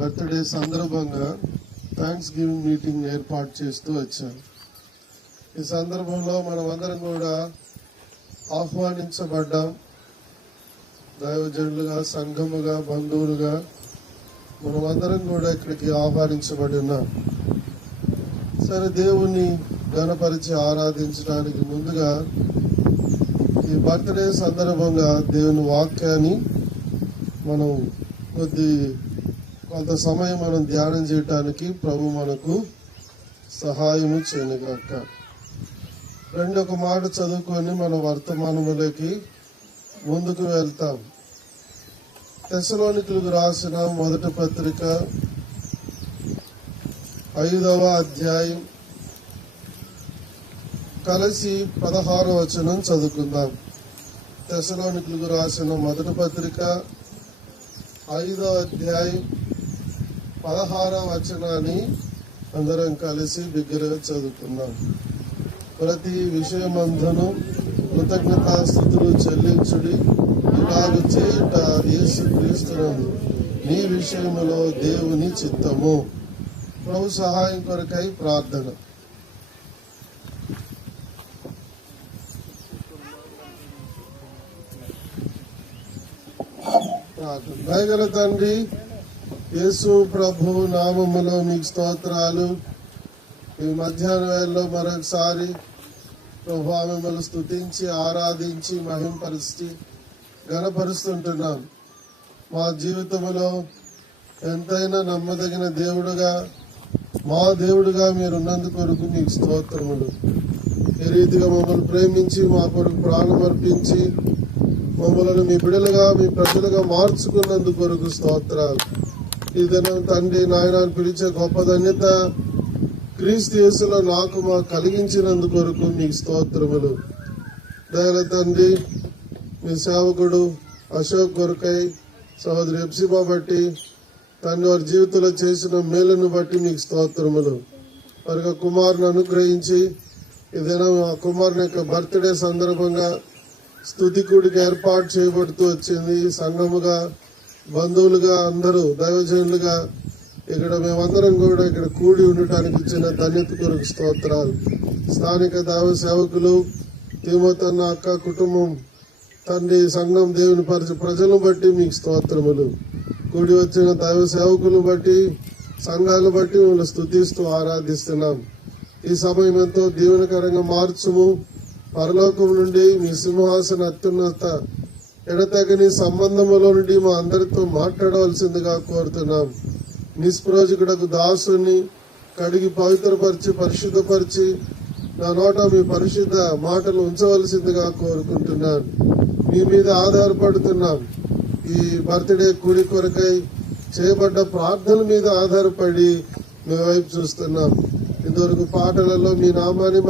Birthday సందర్భంగా thanks giving meeting ఏర్పాటు చేస్తూ వచ్చాను. ఈ సందర్భంలో మనమందరం కూడా ఆహ్వానించబడ్డాం. దైవజనులుగా, సంఘముగా, బంధువులుగా మనమందరం కూడా ఇక్కడికి ఆహ్వానించబడి ఉన్నాం. సరే, దేవుని ఘనపరిచి ఆరాధించడానికి ముందుగా ఈ బర్త్డే సందర్భంగా దేవుని వాక్యాన్ని మనం కొంత సమయం మనం ధ్యానం చేయటానికి ప్రభు మనకు సహాయము చేయనుగాక. ఒక మాట చదువుకొని మన వర్తమానములోకి ముందుకు వెళ్తాం. తెస్సలోనికులకు రాసిన మొదటి పత్రిక 5వ అధ్యాయం కలిసి 16వ వచనం చదువుకుందాం. తెస్సలోనికులకు రాసిన మొదటి పత్రిక 5వ అధ్యాయం 16వ వచనాన్ని అందరం కలిసి బిగ్గరగా చదువుకుందాం. ప్రతి విషయమందును కృతజ్ఞతాస్తుతులు చెల్లించుడి, ఇలాగు చేయుట యేసుక్రీస్తునందు నీ విషయములో దేవుని చిత్తము. ప్రభు సహాయం కొరకై ప్రార్థన. దయగల తండ్రి యేసు ప్రభు నామములో మీకు స్తోత్రాలు. ఈ మధ్యాహ్న వేళలో మరొకసారి ప్రభు మిమ్మల్ని స్తుతించి ఆరాధించి మహింపరిచి ఘనపరుస్తుంటున్నాం. మా జీవితంలో ఎంతైనా నమ్మదగిన దేవుడుగా, మా దేవుడుగా మీరున్నందుకు కొరకు మీకు స్తోత్రములు. ఈ రీతిగా మమ్మల్ని ప్రేమించి మా కొరకు ప్రాణం అర్పించి మమ్మల్ని మీ బిడ్డలుగా, మీ ప్రజలుగా మార్చుకున్నందుకు కొరకు స్తోత్రాలు. ఈ దినం తండ్రి నాయన పిలిచే గొప్ప ధన్యత క్రీస్తు యేసులో నాకు మా కలిగించినందుకు కొరకు మీకు స్తోత్రములు. దయల తండ్రి మీ సేవకుడు అశోక్ కొరకై సహోదరి ఎప్సిబా బట్టి తండ్రి వారి జీవితంలో చేసిన మేలును బట్టి మీకు స్తోత్రములు. వారికి కుమారుని అనుగ్రహించి ఈ దినం ఆ కుమారుని యొక్క బర్త్డే సందర్భంగా స్తుతి కూడిక ఏర్పాటు చేయబడుతూ వచ్చింది. సంఘముగా, బంధువులుగా, అందరూ దైవజనులుగా ఇక్కడ మేమందరం కూడా ఇక్కడ కూడి ఉండటానికి ఇచ్చిన ధన్యత కొరకు స్తోత్రాలు. స్థానిక దైవ సేవకులు, తిమోతన్న అక్క కుటుంబం, తండ్రి సంఘం, దేవుని ప్రజలను బట్టి మీకు స్తోత్రములు. కూడి వచ్చిన దైవ సేవకులను బట్టి, సంఘాలను బట్టి మిమ్మల్ని స్తుతిస్తూ ఆరాధిస్తున్నాం. ఈ సమయం ఎంతో దీవెనకరంగా మార్చుము. పరలోకం నుండి మీ సింహాసన అత్యున్నత ఎడతగని సంబంధములో నుండి మా అందరితో మాట్లాడవలసిందిగా కోరుతున్నాం. నిష్ప్రయోజకుడకు దాసుని కడిగి పవిత్రపరిచి పరిశుద్ధపరిచి నా నోట మీ పరిశుద్ధ మాటలు ఉంచవలసిందిగా కోరుకుంటున్నాను. మీ మీద ఆధారపడుతున్నాం. ఈ బర్త్డే కూడి కొరకై చేయబడ్డ ప్రార్థనల మీద ఆధారపడి మీ వైపు చూస్తున్నాం. ఇంతవరకు పాటలలో మీ నామాన్ని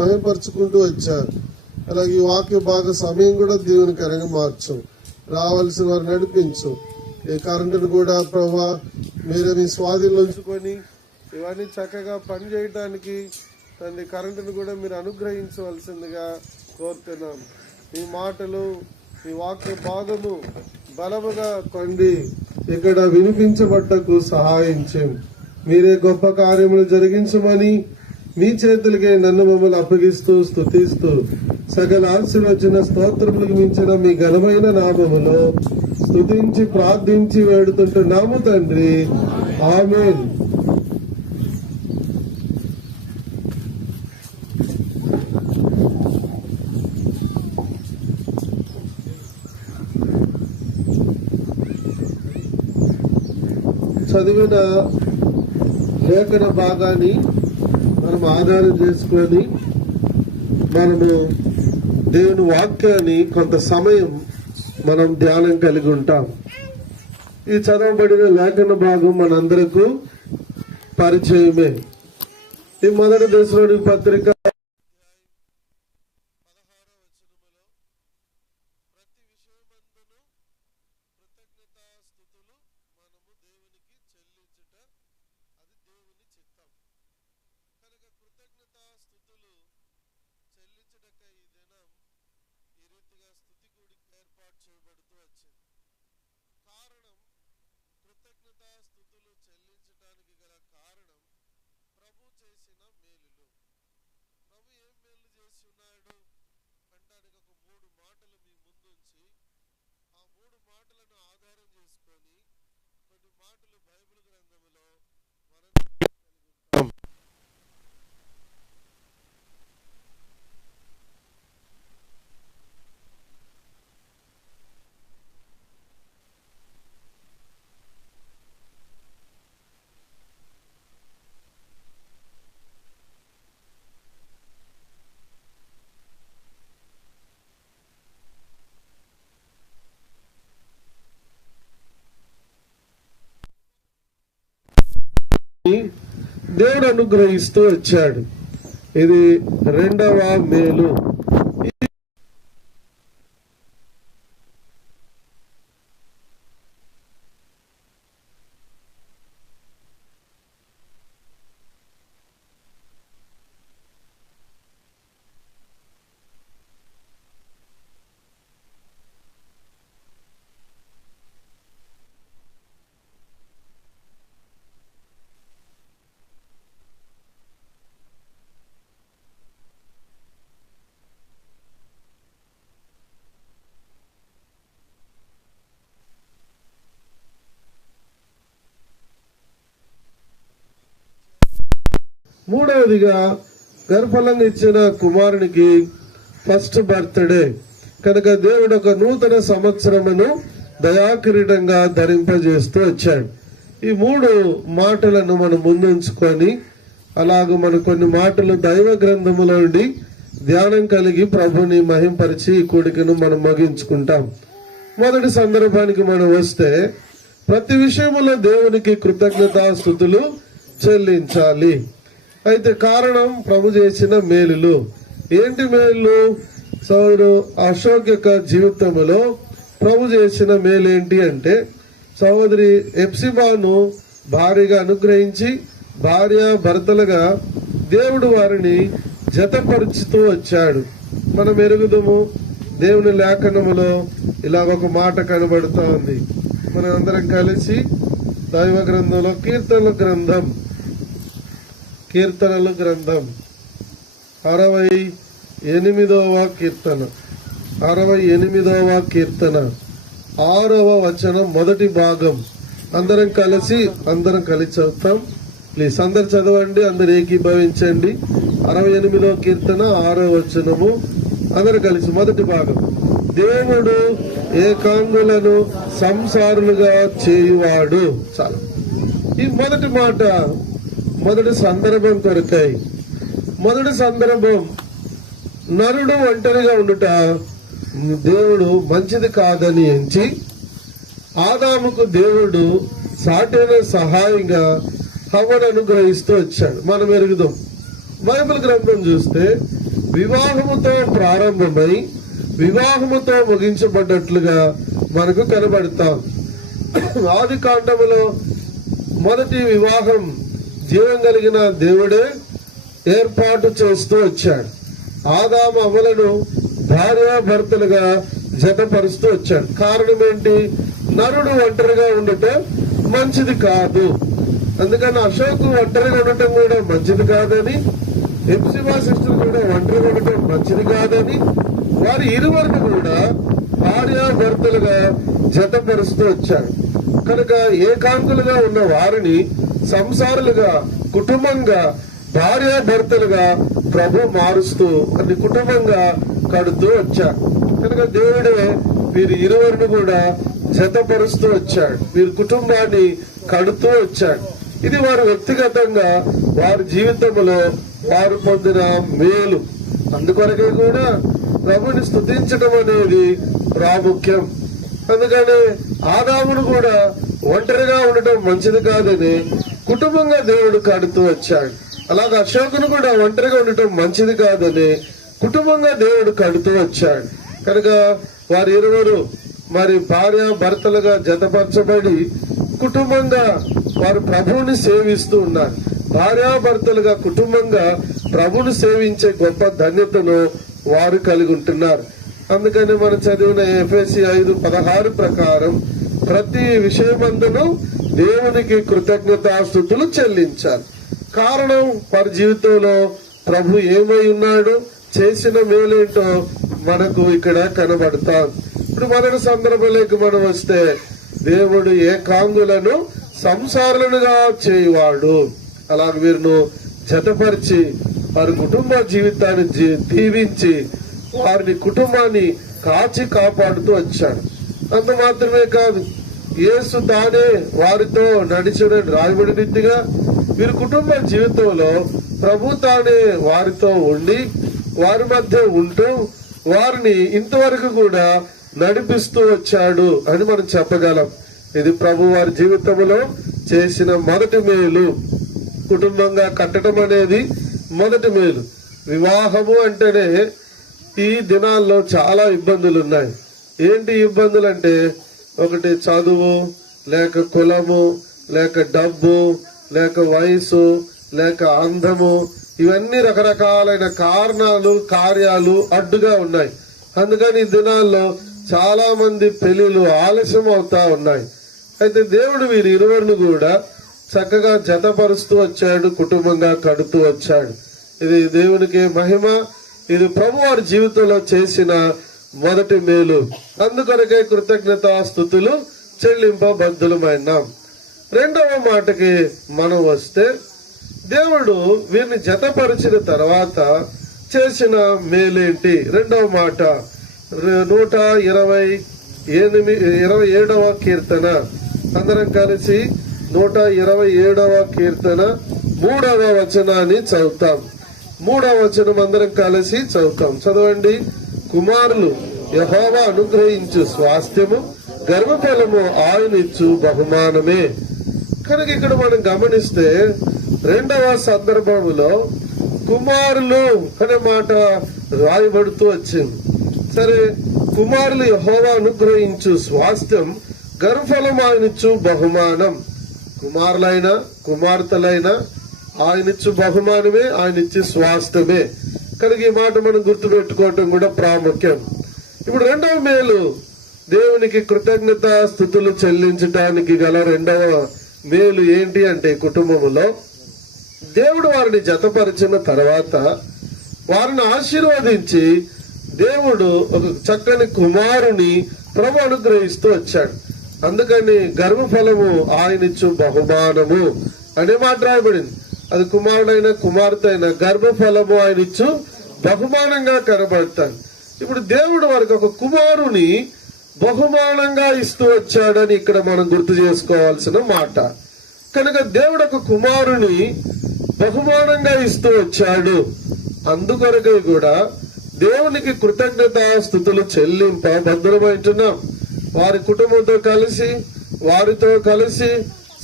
మహింపరుచుకుంటూ వచ్చారు. అలాగే ఈ వాక్య భాగ సమయం కూడా దేవునికరంగా మార్చు. రావాల్సిన వారు నడిపించు. ఈ కరెంటును కూడా ప్రభా మీరే మీ స్వాధీనంలో ఉంచుకొని ఇవన్నీ చక్కగా పనిచేయడానికి తండ్రి కరెంటును కూడా మీరు అనుగ్రహించవలసిందిగా కోరుతున్నాం. మీ మాటలు, మీ వాక్య భాగము బలముగా కొండి ఇక్కడ వినిపించబట్టకు సహాయం చేయం. మీరే గొప్ప కార్యములు జరిగించమని మీ చేతులకే నన్ను మమ్మల్ని అప్పగిస్తూ స్తుతిస్తూ సకల ఆశీర్వచన స్తోత్రములకు మించిన మీ ఘనమైన నామములో స్తుతించి ప్రార్థించి వేడుతుంటున్నాము తండ్రి. ఆమేన్. చదివిన లేఖన భాగాన్ని మనం ఆధారం చేసుకొని మనము దేవుని వాక్యాన్ని కొంత సమయం మనం ధ్యానం కలిగి ఉంటాం. ఈ చదవబడిన లేఖన భాగం మనందరకు పరిచయమే. ఈ మొదటి దశలోని పత్రిక ఏర్పాటు చేయబడుతూ వచ్చింది. కారణం కృతజ్ఞతా దేవుడు అనుగ్రహిస్తూ వచ్చాడు. ఇది రెండవ మేలు. మూడవదిగా గర్భఫలంగా ఇచ్చిన కుమారునికి ఫస్ట్ బర్త్డే కనుక దేవుడు ఒక నూతన సంవత్సరమును దయాకిరీటంగా ధరింపజేస్తూ వచ్చాడు. ఈ మూడు మాటలను మనం ముందుంచుకొని అలాగ మన కొన్ని మాటలు దైవ గ్రంథములో ఉండి ధ్యానం కలిగి ప్రభుని మహింపరిచి ఈ కూడికను మనం ముగించుకుంటాం. మొదటి సందర్భానికి మనం వస్తే ప్రతి విషయములో దేవునికి కృతజ్ఞతాస్తుతులు చెల్లించాలి. అయితే కారణం ప్రభు చేసిన మేలులు. ఏంటి మేలు? సోదరుడు అశోక్ యొక్క జీవితంలో ప్రభు చేసిన మేలు ఏంటి అంటే, సహోదరి ఎప్సిబాను భార్యగా అనుగ్రహించి భార్య భర్తలుగా దేవుడు వారిని జతపరుచుతూ వచ్చాడు. మనం ఎరుగుదము దేవుని లేఖనములో ఇలాగ ఒక మాట కనబడుతూ ఉంది. మనం అందరం కలిసి దైవ గ్రంథంలో కీర్తనల గ్రంథం 68వ కీర్తన 6వ వచనం మొదటి భాగం అందరం కలిసి చదువుతాం. ప్లీజ్ అందరు చదవండి, అందరు ఏకీభవించండి. 68వ కీర్తన 6వ వచనము అందరు కలిసి మొదటి భాగం. దేవుడు ఏకాంగులను సంసారులుగా చేయువాడు. చాలా ఈ మొదటి మాట మొదటి సందర్భం కొరకై. మొదటి సందర్భం నరుడు ఒంటరిగా ఉండుట దేవుడు మంచిది కాదని ఎంచి ఆదాముకు దేవుడు సాటైన సహాయంగా హవ్వను అనుగ్రహిస్తూ వచ్చాడు. మనం ఎరుగుదాం. బైబిల్ గ్రంథం చూస్తే వివాహముతో ప్రారంభమై వివాహముతో ముగించబడ్డట్లుగా మనకు కనబడతాం. ఆది కాండములో మొదటి వివాహం జీవం కలిగిన దేవుడే ఏర్పాటు చేస్తూ వచ్చాడు. ఆదాము అవ్వలను భార్యాభర్తలుగా జతపరుస్తూ వచ్చాడు. కారణం ఏంటి? నరుడు ఒంటరిగా ఉండటం మంచిది కాదు. అందుకని అశోక్ ఒంటరిగా ఉండటం కూడా మంచిది కాదని, ఎప్సిబా సిస్టర్ కూడా ఒంటరిగా ఉండటం మంచిది కాదని వారి ఇరువురిని కూడా భార్యాభర్తలుగా జతపరుస్తూ వచ్చాడు. కనుక ఏకాంతులుగా ఉన్న వారిని సంసారులుగా, కుటుంబంగా, భార్యాభర్తలుగా ప్రభు మారుస్తూ అది కుటుంబంగా కడుతూ వచ్చాడు. కనుక దేవుడే వీరి ఇరువురిని కూడా జతపరుస్తూ వచ్చాడు. వీరి కుటుంబాన్ని కడుతూ వచ్చాడు. ఇది వారు వ్యక్తిగతంగా వారి జీవితంలో వారు పొందిన మేలు. అందుకొరకే కూడా ప్రభుని స్తుతించడం అనేది ప్రాముఖ్యం. అందుకని ఆదామును కూడా ఒంటరిగా ఉండటం మంచిది కాదని కుటుంబంగా దేవుడు కడుతూ వచ్చాడు. అలాగే అశోకును కూడా ఒంటరిగా ఉండటం మంచిది కాదని కుటుంబంగా దేవుడు కడుతూ వచ్చాడు. కనుక వారి ఇరువురు మరి భార్య భర్తలుగా జతపరచబడి కుటుంబంగా వారు ప్రభువుని సేవిస్తూ ఉన్నారు. భార్యాభర్తలుగా కుటుంబంగా ప్రభువుని సేవించే గొప్ప ధన్యతను వారు కలిగి ఉంటున్నారు. అందుకని మనం చదివిన ఎఫెసీ 5:16 ప్రకారం ప్రతి విషయమందును దేవునికి కృతజ్ఞతాస్తుతులు చెల్లించాలి. కారణం వారి జీవితంలో ప్రభు ఏమై ఉన్నాడు, చేసిన మేలేంటో మనకు ఇక్కడ కనబడతాం. ఇప్పుడు మరొక సందర్భంలోకి మనం వస్తే, దేవుడు ఏకాంగులను సంసారులుగా చేయువాడు. అలాగే వీరిను జతపరిచి వారి కుటుంబ జీవితాన్ని దీవించి వారిని కుటుంబాన్ని కాచి కాపాడుతూ వచ్చాడు. అంత మాత్రమే కాదు, యేసు తానే వారితో నడిచిన రాయబడి రీతిగా వీరి కుటుంబ జీవితంలో ప్రభు తానే వారితో ఉండి వారి మధ్య ఉంటూ వారిని ఇంతవరకు కూడా నడిపిస్తూ వచ్చాడు అని మనం చెప్పగలం. ఇది ప్రభు వారి జీవితంలో చేసిన మొదటి మేలు. కుటుంబంగా కట్టడం అనేది మొదటి మేలు. వివాహము అంటేనే ఈ దినాల్లో చాలా ఇబ్బందులు ఉన్నాయి. ఏంటి ఇబ్బందులు అంటే, ఒకటి చదువు, లేక కులము, లేక డబ్బు, లేక వయసు, లేక అందము, ఇవన్నీ రకరకాలైన కారణాలు కార్యాలు అడ్డుగా ఉన్నాయి. అందుకని ఈ దినాల్లో చాలా మంది పెళ్లిళ్ళు ఆలస్యం అవుతా ఉన్నాయి. అయితే దేవుడు వీరి ఇరువురిని కూడా చక్కగా జతపరుస్తూ వచ్చాడు, కుటుంబంగా కడుతూ వచ్చాడు. ఇది దేవునికి మహిమ. ఇది ప్రభు వారి జీవితంలో చేసిన మొదటి మేలు. అందుకొరకే కృతజ్ఞతాస్తుతులు చెల్లింపబద్ధులమైనాం. రెండవ మాటకి మనం వస్తే, దేవుడు వీరిని జతపరిచిన తర్వాత చేసిన మేలేంటి? రెండవ మాట 127వ కీర్తన, అందరం కలిసి 127వ కీర్తన 3వ వచనాన్ని చదువుతాం. 3వ వచనం అందరం కలిసి చదువుతాం. చదవండి. కుమారులు యెహోవా అనుగ్రహించు స్వాస్థ్యము, గర్భఫలము ఆయనిచ్చు బహుమానమే. కనుక ఇక్కడ మనం గమనిస్తే రెండవ సందర్భంలో కుమారులు అనే మాట రాయబడుతూ వచ్చింది. సరే, కుమారులు యెహోవా అనుగ్రహించు స్వాస్థ్యం, గర్భఫలం ఆయనిచ్చు బహుమానం. కుమారులైనా కుమార్తెలైనా ఆయనిచ్చు బహుమానమే, ఆయనిచ్చు స్వాస్థ్యమే. కనుక ఈ మాట మనం గుర్తుపెట్టుకోవటం కూడా ప్రాముఖ్యం. ఇప్పుడు రెండవ మేలు, దేవునికి కృతజ్ఞత స్తుతులు చెల్లించడానికి గల రెండవ మేలు ఏంటి అంటే, కుటుంబములో దేవుడు వారిని జతపరిచిన తర్వాత వారిని ఆశీర్వదించి దేవుడు ఒక చక్కని కుమారుని ప్రభు అనుగ్రహిస్తూ వచ్చాడు. అందుకని గర్భఫలము ఆయనిచ్చు బహుమానము అనే మాట రాయబడింది. అది కుమారుడైన కుమార్తె అయిన గర్భఫలము ఆయనిచ్చు బహుమానంగా కనబడతాడు. ఇప్పుడు దేవుడు వారికి ఒక కుమారుని బహుమానంగా ఇస్తూ వచ్చాడని ఇక్కడ మనం గుర్తు చేసుకోవాల్సిన మాట. కనుక దేవుడు ఒక కుమారుని బహుమానంగా ఇస్తూ వచ్చాడు. అందుకొరకై కూడా దేవునికి కృతజ్ఞతా స్తుతులు చెల్లింప భద్రమైంటున్నాం. వారి కుటుంబంతో కలిసి, వారితో కలిసి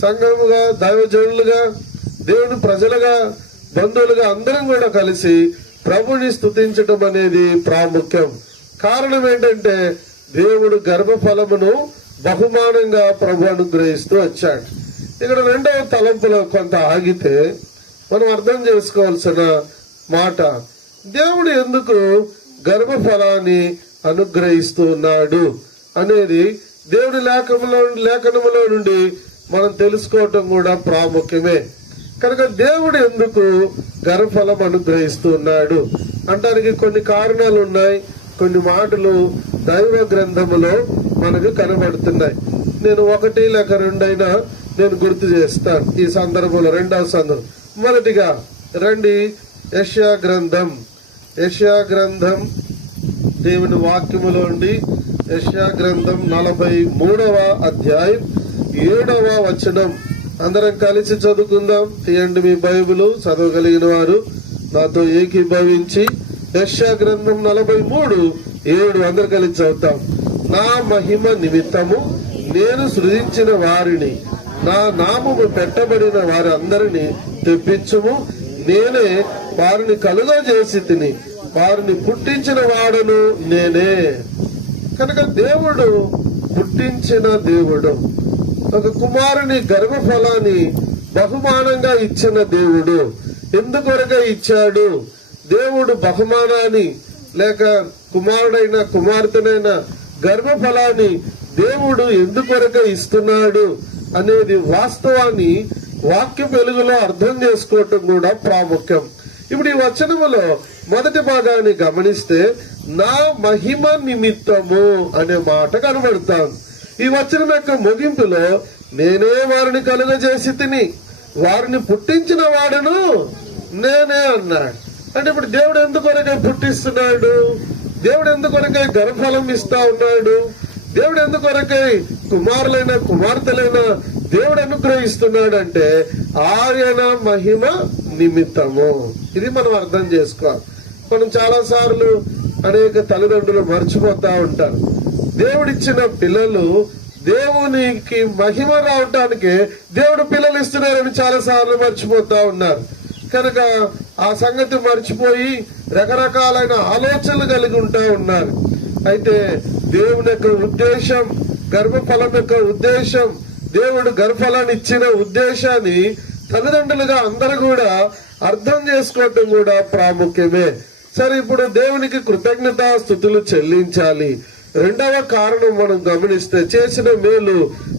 సంఘముగా, దైవజనులుగా, దేవుని ప్రజలుగా, బంధువులుగా అందరం కూడా కలిసి ప్రభుని స్తుతించడం అనేది ప్రాముఖ్యం. కారణం ఏంటంటే, దేవుడు గర్భఫలమును బహుమానంగా ప్రభు అనుగ్రహిస్తూ వచ్చాడు. ఇక్కడ రెండవ తలంపులో కొంత ఆగితే మనం అర్థం చేసుకోవాల్సిన మాట, దేవుడు ఎందుకు గర్భఫలాన్ని అనుగ్రహిస్తూ ఉన్నాడు అనేది దేవుడి లేఖనములో నుండి మనం తెలుసుకోవటం కూడా ప్రాముఖ్యమే. కనుక దేవుడు ఎందుకు గర్భఫలం అనుగ్రహిస్తూ ఉన్నాడు అంటానికి కొన్ని కారణాలు ఉన్నాయి. కొన్ని మాటలు దైవ గ్రంథములో మనకు కనబడుతున్నాయి. నేను ఒకటి లేక రెండైనా నేను గుర్తు చేస్తాను ఈ సందర్భంలో. రెండవ సందర్భం, మొదటిగా రండి, యెషయా గ్రంథం దేవుని వాక్యములో ఉండి యెషయా గ్రంథం 43వ అధ్యాయం 7వ వచనం అందరం కలిసి చదువుకుందాం. తీయండి మీ బైబిల్. చదవగలిగిన వారు నాతో ఏకీభవించి యెషయా గ్రంథం 43:7 అందరు కలిసి చదువుతాం. నా మహిమ నిమిత్తము నేను సృజించిన వారిని, నా నామము పెట్టబడిన వారందరినీ తెప్పించుము. నేనే వారిని కలుగజేసి తిని, వారిని పుట్టించిన వాడును నేనే. కనుక దేవుడు పుట్టించిన దేవుడు, ఒక కుమారుని గర్భఫలాన్ని బహుమానంగా ఇచ్చిన దేవుడు. ఎందుకొరగా ఇచ్చాడు? దేవుడు బహుమానాన్ని లేక కుమారుడైన కుమార్తెనైనా గర్భఫలాన్ని దేవుడు ఎందుకొరగా ఇస్తున్నాడు అనేది వాస్తవాన్ని వాక్య వెలుగులో అర్థం చేసుకోవటం కూడా ప్రాముఖ్యం. ఇప్పుడు ఈ వచనములో మొదటి భాగాన్ని గమనిస్తే నా మహిమ నిమిత్తము అనే మాట కనబడతాం. ఈ వచనం యొక్క ముగింపులో నేనే వారిని కలుగజేసి తిని వారిని పుట్టించిన వాడును నేనే అన్నాడు. అంటే ఇప్పుడు దేవుడు ఎందుకొరకై పుట్టిస్తున్నాడు? దేవుడు ఎందుకొరకై గర్భఫలం ఇస్తా ఉన్నాడు? దేవుడు ఎందుకొరకై కుమారులైన కుమార్తెలైన దేవుడు అనుగ్రహిస్తున్నాడు అంటే ఆయన మహిమ నిమిత్తము. ఇది మనం అర్థం చేసుకోవాలి. మనం చాలా సార్లు అనేక తల్లిదండ్రులు మర్చిపోతా ఉంటారు. దేవుడిచ్చిన పిల్లలు దేవునికి మహిమ రావటానికి దేవుడు పిల్లలు ఇస్తున్నారని చాలా సార్లు మర్చిపోతా ఉన్నారు. కనుక ఆ సంగతి మర్చిపోయి రకరకాలైన ఆలోచనలు కలిగి ఉంటా ఉన్నారు. అయితే దేవుని యొక్క ఉద్దేశం, గర్భఫలం యొక్క ఉద్దేశం, దేవుడు గర్భఫలాన్ని ఇచ్చిన ఉద్దేశాన్ని తల్లిదండ్రులుగా అందరూ కూడా అర్థం చేసుకోవటం కూడా ప్రాముఖ్యమే. సరే, ఇప్పుడు దేవునికి కృతజ్ఞతా స్తుతులు చెల్లించాలి. రెండవ కారణం మనం గమనిస్తే చేసిన మేలు,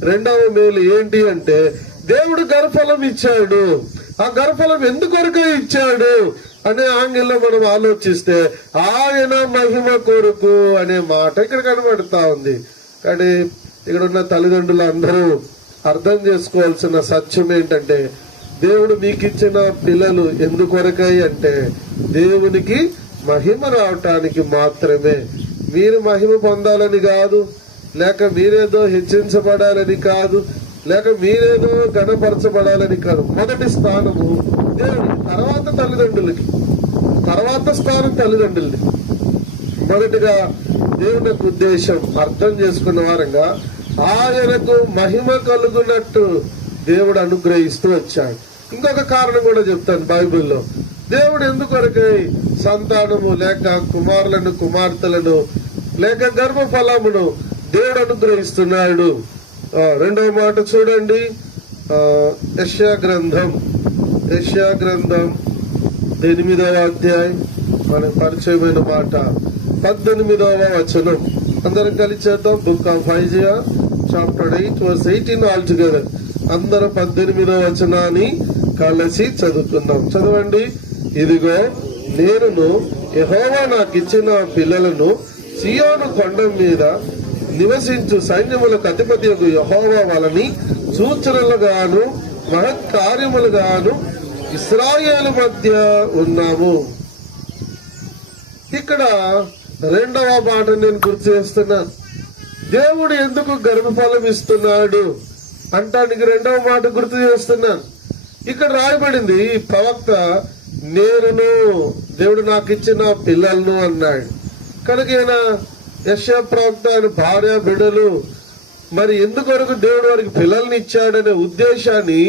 రెండవ మేలు ఏంటి అంటే దేవుడు గర్భఫలం ఇచ్చాడు. ఆ గర్భఫలం ఎందుకొరకు ఇచ్చాడు అనే ఆంగిల్లో మనం ఆలోచిస్తే ఆయన మహిమ కొరకు అనే మాట ఇక్కడ కనబడతా ఉంది. కానీ ఇక్కడ ఉన్న తల్లిదండ్రులు అందరూ అర్థం చేసుకోవాల్సిన సత్యం ఏంటంటే దేవుడు మీకు ఇచ్చిన పిల్లలు ఎందుకొరకై అంటే దేవునికి మహిమ రావటానికి మాత్రమే. మీరు మహిమ పొందాలని కాదు, లేక మీరేదో హెచ్చించబడాలని కాదు, లేక మీరేదో ఘనపరచబడాలని కాదు. మొదటి స్థానము దేవుడికి, తర్వాత తల్లిదండ్రులకి, తర్వాత స్థానం తల్లిదండ్రులకి. మొదటిగా దేవుని యొక్క ఉద్దేశం అర్థం చేసుకున్న వారంగా ఆయనకు మహిమ కలుగునట్టు దేవుడు అనుగ్రహిస్తూ వచ్చాడు. ఇంకొక కారణం కూడా చెప్తాను బైబిల్లో. దేవుడు ఎందుకొరకై సంతానము లేక కుమారులను కుమార్తెలను లేక గర్భఫలమును దేవుడు అనుగ్రహిస్తున్నాడు. రెండవ మాట చూడండి, యెషయా గ్రంథం 8వ అధ్యాయం, మనకు పరిచయమైన మాట 18వ వచనం. అందరం కలిసి చేద్దాం. Book of Isaiah chapter 8 verse 18 all together. అందరూ 18వ వచనాన్ని కలిసి చదువుకుందాం. చదవండి. ఇదిగో నేనును యెహోవా నాకు ఇచ్చిన పిల్లలను సియోను కొండ మీద నివసించు సైన్యములకు అధిపతి యెహోవా వాళ్ళని సూచనలుగాను మహత్కార్యములుగాను ఇశ్రాయేలు మధ్య ఉన్నాము. ఇక్కడ రెండవ మాట నేను గుర్తు చేస్తున్నాను. దేవుడు ఎందుకు గర్భఫలం ఇస్తున్నాడు అంటానికి రెండవ మాట గుర్తు చేస్తున్నాను. ఇక్కడ రాయబడింది, ప్రవక్త నేనును దేవుడు నాకు ఇచ్చిన పిల్లలను అన్నాడు. కనుక ఈయన యెషయా ప్రవక్త, ఆయన భార్య బిడ్డలు, మరి ఎందుకొరకు దేవుడు వారికి పిల్లల్ని ఇచ్చాడనే ఉద్దేశాన్ని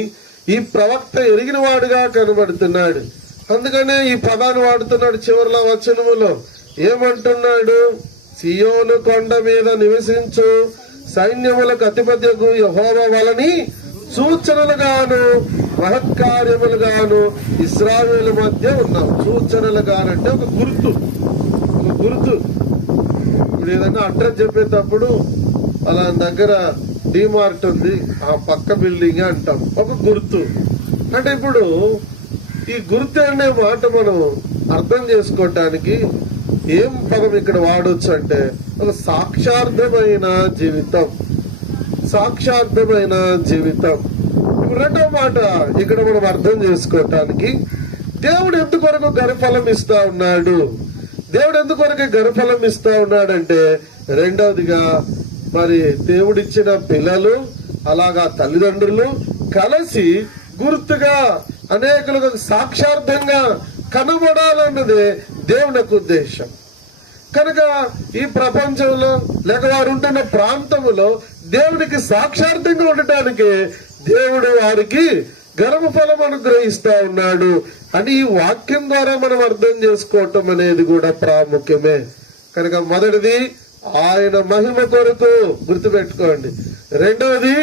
ఈ ప్రవక్త ఎరిగిన వాడుగా కనబడుతున్నాడు. అందుకనే ఈ పదాన్ని వాడుతున్నాడు. చివరిలో వచనములో ఏమంటున్నాడు? సియోను కొండ మీద నివసించు సైన్యములకు అధిపత్యకు యెహోవా వాళ్ళని సూచనలుగాను మహత్కార్యములుగాను ఇశ్రాయేలు మధ్య ఉన్నాం. సూచనలుగానంటే ఒక గుర్తు. ఇప్పుడు ఏదైనా అడ్రస్ చెప్పేటప్పుడు అలా దగ్గర డిమార్ట్ ఉంది, ఆ పక్క బిల్డింగ్ అంటాం, ఒక గుర్తు. అంటే ఇప్పుడు ఈ గుర్తు అనే మాట మనం అర్థం చేసుకోవటానికి ఏం పదం ఇక్కడ వాడొచ్చు అంటే ఒక సాక్షార్థమైన జీవితం. ఇప్పుడు రెండవ మాట ఇక్కడ మనం అర్థం చేసుకోవటానికి దేవుడు ఎందుకొరకు గర్భఫలం ఇస్తా ఉన్నాడు. దేవుడు ఎందుకొరకు గర్భఫలం ఇస్తా ఉన్నాడంటే రెండవదిగా మరి దేవుడిచ్చిన పిల్లలు అలాగా తల్లిదండ్రులు కలిసి గుర్తుగా అనేకులకు సాక్షార్థంగా కనబడాలన్నదే దేవుని యొక్క ఉద్దేశం. కనుక ఈ ప్రపంచంలో లేక వారు ఉంటున్న ప్రాంతంలో దేవునికి సాక్షార్థంగా ఉండటానికి దేవుడు వారికి గర్భఫలం అనుగ్రహిస్తా ఉన్నాడు అని ఈ వాక్యం ద్వారా మనం అర్థం చేసుకోవటం అనేది కూడా ప్రాముఖ్యమే. కనుక మొదటిది ఆయన మహిమ కొరకు గుర్తుపెట్టుకోండి. రెండవది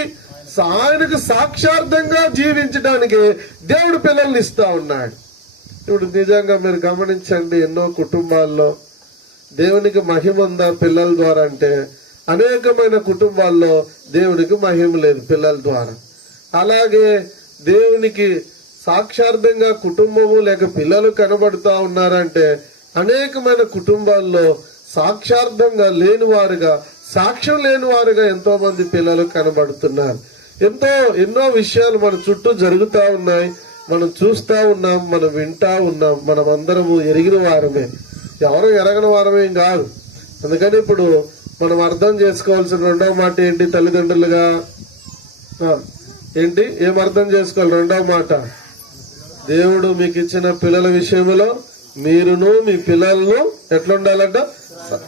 ఆయనకు సాక్షార్థంగా జీవించడానికి దేవుడు పిల్లల్ని ఇస్తా ఉన్నాడు. ఇప్పుడు నిజంగా మీరు గమనించండి, ఎన్నో కుటుంబాల్లో దేవునికి మహిమ ఉందా పిల్లల ద్వారా అంటే అనేకమైన కుటుంబాల్లో దేవునికి మహిమ లేదు పిల్లల ద్వారా. అలాగే దేవునికి సాక్షార్థంగా కుటుంబము లేక పిల్లలు కనబడుతా ఉన్నారంటే అనేకమైన కుటుంబాల్లో సాక్షార్థంగా లేనివారుగా, సాక్ష్యం లేనివారుగా ఎంతో మంది పిల్లలు కనబడుతున్నారు. ఎన్నో విషయాలు మన చుట్టూ జరుగుతా ఉన్నాయి, మనం చూస్తా ఉన్నాం, మనం వింటా ఉన్నాం. మనం అందరము ఎరిగిన వారమే, ఎవరు ఎరగని వారమేం కాదు. అందుకని ఇప్పుడు మనం అర్థం చేసుకోవాల్సిన రెండవ మాట ఏంటి? తల్లిదండ్రులుగా ఏం అర్థం చేసుకోవాలి? రెండవ మాట, దేవుడు మీకు ఇచ్చిన పిల్లల విషయంలో మీరును మీ పిల్లలను ఎట్లుండాలంట?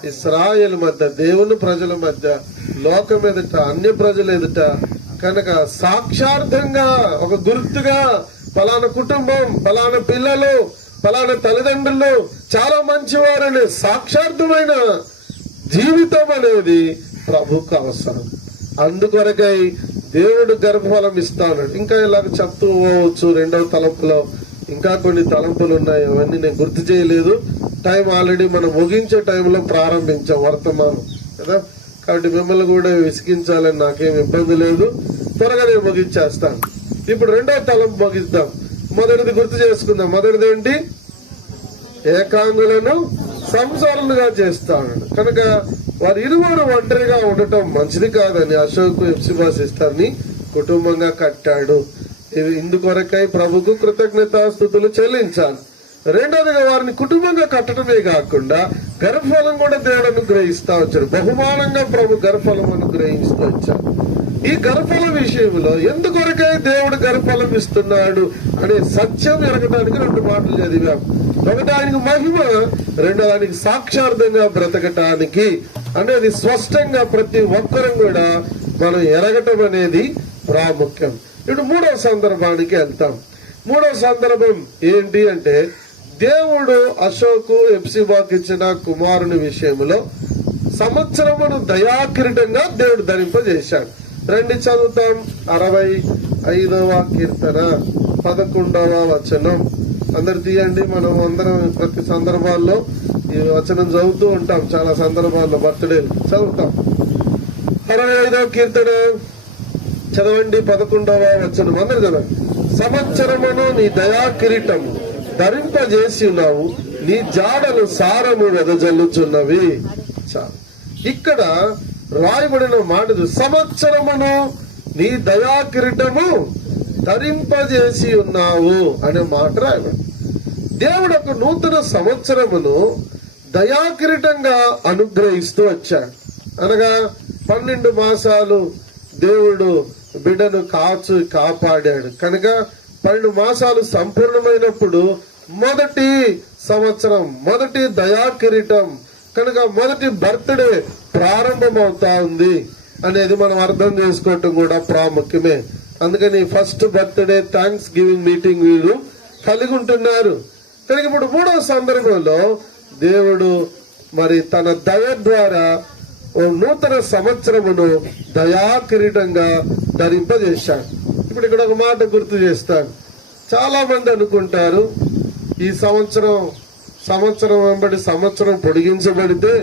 ఇశ్రాయేలు మధ్య, దేవుని ప్రజల మధ్య, లోకం ఎదుట, అన్య ప్రజల ఎదుట కనుక సాక్షార్థంగా ఒక గుర్తుగా ఫలానా కుటుంబం, ఫలానా పిల్లలు, ఫలానా తల్లిదండ్రులు చాలా మంచివారని సాక్షార్థమైన జీవితం అనేది ప్రభుకు అవసరం. అందుకొరకై దేవుడు గర్భఫలం ఇస్తాడు. ఇంకా ఇలాగ చెప్తూ పోవచ్చు. రెండవ తలంపులో ఇంకా కొన్ని తలంపులు ఉన్నాయి, అవన్నీ నేను గుర్తు చేయలేదు. టైం ఆల్రెడీ మనం ముగించే టైంలో ప్రారంభించాం వర్తమానం కదా, కాబట్టి మిమ్మల్ని కూడా విసిగించాలని నాకేం ఇబ్బంది లేదు. త్వరగా నేను ముగించేస్తాను. ఇప్పుడు రెండవ తలంపు ముగిద్దాం. మొదటిది గుర్తు చేసుకుందాం. మొదటిది ఏంటి? ఏకాంగులను సంసారులుగా చేస్తాడు. కనుక వారి ఇరువురు ఒంటరిగా ఉండటం మంచిది కాదని అశోక్ ఎప్సిబా సిస్టర్ని కుటుంబంగా కట్టాడు. ఇది ఇందుకొరకై ప్రభుకు కృతజ్ఞతాస్తుతులు చెల్లించాలి. రెండోదిగా వారిని కుటుంబంగా కట్టడమే కాకుండా గర్భఫలం కూడా దేవుడు అనుగ్రహిస్తా వచ్చాడు. బహుమానంగా ప్రభు గర్భఫలం అనుగ్రహిస్తూ వచ్చాడు. ఈ గర్భఫలం విషయంలో ఎందుకొరకై దేవుడు గర్భఫలం ఇస్తున్నాడు అనే సత్యం ఎరగడానికి రెండు మాటలు చదివాం. ఒకటి ఆయనకు మహిమ, రెండో ఆయనకి సాక్షార్థంగా బ్రతకటానికి అనేది స్పష్టంగా ప్రతి ఒక్కరం కూడా మనం ఎరగటం అనేది ప్రాముఖ్యం. ఇప్పుడు మూడవ సందర్భానికి వెళ్తాం. మూడవ సందర్భం ఏంటి అంటే, దేవుడు అశోకు ఎప్సిబాకు ఇచ్చిన కుమారుని విషయంలో సంవత్సరమును దయాకిరీటంగా దేవుడు ధరింపజేశాడు. రండి చదువుతాం. 65వ కీర్తన 11వ వచనం. అందరు తీయండి. మనం అందరం ప్రతి సందర్భాల్లో ఈ వచనం చదువుతూ ఉంటాం. చాలా సందర్భాల్లో బర్త్డే చదువుతాం. 65వ కీర్తన చదవండి. 11వ వచనం అందరు చదవండి. సంవత్సరమును నీ దయా కిరీటము ధరింపజేసి ఉన్నావు, నీ జాడలు సారము వెదజల్లుచున్నవి. ఇక్కడ రాయబడిన మాట, సంవత్సరమును నీ దయా కిరీటము ధరింపజేసి ఉన్నావు అనే మాట రాయబడి. దేవుడు ఒక నూతన సంవత్సరమును దయాకిరీటంగా అనుగ్రహిస్తూ వచ్చాడు. అనగా 12 మాసాలు దేవుడు బిడ్డను కాపాడాడు. కనుక 12 మాసాలు సంపూర్ణమైనప్పుడు మొదటి సంవత్సరం, మొదటి దయాకిరీటం, కనుక మొదటి బర్త్డే ప్రారంభమవుతా ఉంది అనేది మనం అర్థం చేసుకోవటం కూడా ప్రాముఖ్యమే. అందుకని first birthday thanks giving meeting వీరు కలిగి ఉంటున్నారు. కనుక ఇప్పుడు మూడవ సందర్భంలో దేవుడు మరి తన దయ ద్వారా ఓ నూతన సంవత్సరమును దయాకిరీటంగా ధరింపజేశాడు. ఇప్పుడు ఇక్కడ ఒక మాట గుర్తు చేస్తాను. చాలా మంది అనుకుంటారు ఈ సంవత్సరం వెంబడి సంవత్సరం పొడిగించబడితే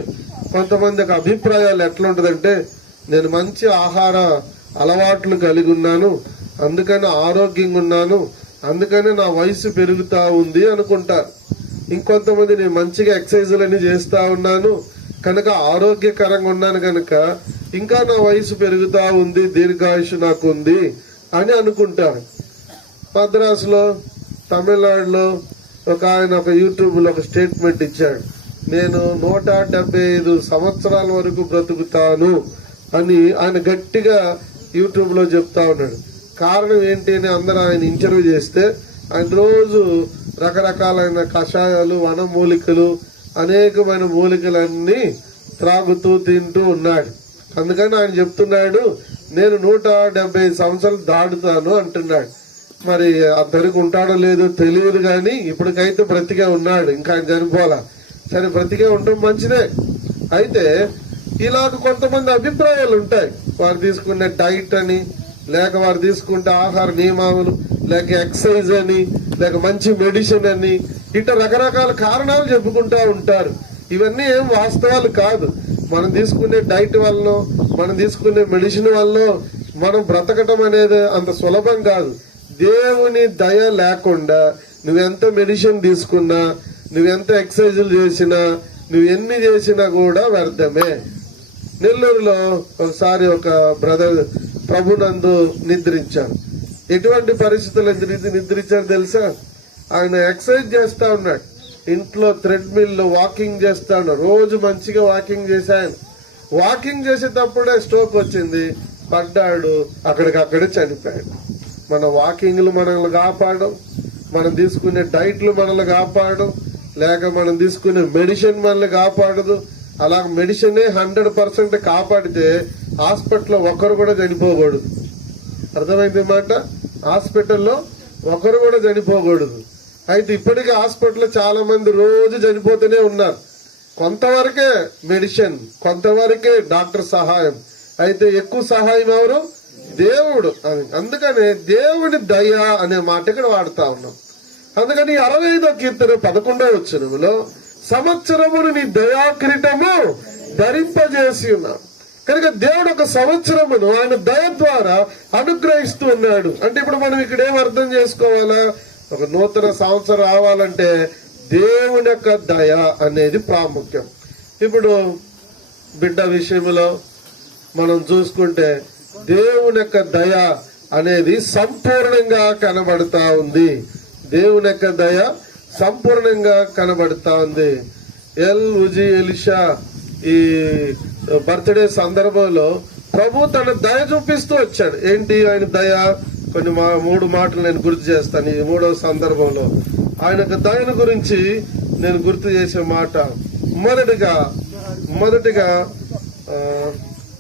కొంతమందికి అభిప్రాయాలు ఎట్లా ఉంటదంటే, నేను మంచి ఆహార అలవాట్లు కలిగి ఉన్నాను, అందుకని ఆరోగ్యంగా ఉన్నాను, అందుకని నా వయసు పెరుగుతా ఉంది అనుకుంటారు. ఇంకొంతమంది నేను మంచిగా ఎక్సర్సైజులన్నీ చేస్తా ఉన్నాను కనుక ఆరోగ్యకరంగా ఉన్నాను కనుక ఇంకా నా వయసు పెరుగుతా ఉంది, దీర్ఘాయుషు నాకు ఉంది అని అనుకుంటారు. మద్రాసులో, తమిళనాడులో ఒక ఆయన ఒక యూట్యూబ్ లో ఒక స్టేట్మెంట్ ఇచ్చాడు, నేను 175 సంవత్సరాల వరకు బ్రతుకుతాను అని ఆయన గట్టిగా యూట్యూబ్ లో చెప్తా ఉన్నాడు. కారణం ఏంటి అని అందరూ ఆయన ఇంటర్వ్యూ చేస్తే ఆయన రోజు రకరకాలైన కషాయాలు, వనమూలికలు, అనేకమైన మూలికలన్నీ త్రాగుతూ తింటూ ఉన్నాడు. అందుకని ఆయన చెప్తున్నాడు, నేను 175 సంవత్సరాలు దాటుతాను అంటున్నాడు. మరి అద్దరికి ఉంటాడో లేదో తెలియదు కానీ ఇప్పటికైతే బ్రతికే ఉన్నాడు, ఇంకా ఆయన చనిపోలా. సరే, బ్రతికే ఉండటం మంచిదే. అయితే ఇలాగ కొంతమంది అభిప్రాయాలు ఉంటాయి. వారు తీసుకునే డైట్ అని, లేక వారు తీసుకుంటే ఆహార నియమాలు, లేక ఎక్సర్సైజ్ అని, లేక మంచి మెడిసిన్ అని, ఇట్లా రకరకాల కారణాలు చెప్పుకుంటా ఉంటారు. ఇవన్నీ ఏం వాస్తవాలు కాదు. మనం తీసుకునే డైట్ వల్ల, మనం తీసుకునే మెడిసిన్ వల్ల మనం బ్రతకటం అనేది అంత సులభం కాదు. దేవుని దయ లేకుండా నువ్వెంత మెడిసిన్ తీసుకున్నా, నువ్వెంత ఎక్సర్సైజులు చేసినా, నువ్వు ఎన్ని చేసినా కూడా వ్యర్థమే. నెల్లూరులో ఒకసారి ఒక బ్రదర్ ప్రభునందు నిద్రించారు. ఎటువంటి పరిస్థితులు నిద్రించారు తెలుసా? ఆయన ఎక్సర్సైజ్ చేస్తా ఉన్నాడు, ఇంట్లో థ్రెడ్మిల్ వాకింగ్ చేస్తా ఉన్నాడు. రోజు మంచిగా వాకింగ్ చేశాను. వాకింగ్ చేసేటప్పుడే స్ట్రోక్ వచ్చింది, పడ్డాడు, అక్కడికక్కడే చనిపోయాడు. మన వాకింగ్లు మనల్ని కాపాడు, మనం తీసుకునే డైట్లు మనల్ని కాపాడు, లేక మనం తీసుకునే మెడిసిన్ మనల్ని కాపాడదు. అలా మెడిసినే 100% కాపాడితే హాస్పిటల్లో ఒకరు కూడా చనిపోకూడదు. అర్థమైంది మాట? హాస్పిటల్లో ఒకరు కూడా చనిపోకూడదు. అయితే ఇప్పటికీ హాస్పిటల్లో చాలా మంది రోజు చనిపోతూనే ఉన్నారు. కొంతవరకే మెడిసిన్, కొంతవరకే డాక్టర్ సహాయం. అయితే ఎక్కువ సహాయం ఎవరు? దేవుడు. అందుకనే దేవుని దయ అనే మాట ఇక్కడ వాడుతా ఉన్నాం. అందుకని 65వ కీర్తన 11వ వచనములో సంవత్సరమును నీ దయా కిరీటము ధరింపజేసి ఉన్నాం. కనుక దేవుడు ఒక సంవత్సరమును ఆయన దయ ద్వారా అనుగ్రహిస్తూ ఉన్నాడు. అంటే ఇప్పుడు మనం ఇక్కడ ఏం అర్థం చేసుకోవాలా? ఒక నూతన సంవత్సరం రావాలంటే దేవుని యొక్క దయ అనేది ప్రాముఖ్యం. ఇప్పుడు బిడ్డ విషయంలో మనం చూసుకుంటే దేవుని యొక్క దయ అనేది సంపూర్ణంగా కనబడతా ఉంది. దేవుని యొక్క దయ సంపూర్ణంగా కనబడతా ఉంది. ఎలీషా ఈ బర్త్డే సందర్భంలో ప్రభు తన దయ చూపిస్తూ వచ్చాడు. ఏంటి ఆయన దయ? కొన్ని 3 మాటలు నేను గుర్తు చేస్తాను. ఈ 3వ సందర్భంలో ఆయన దయను గురించి నేను గుర్తు చేసే మాట, మొదటిగా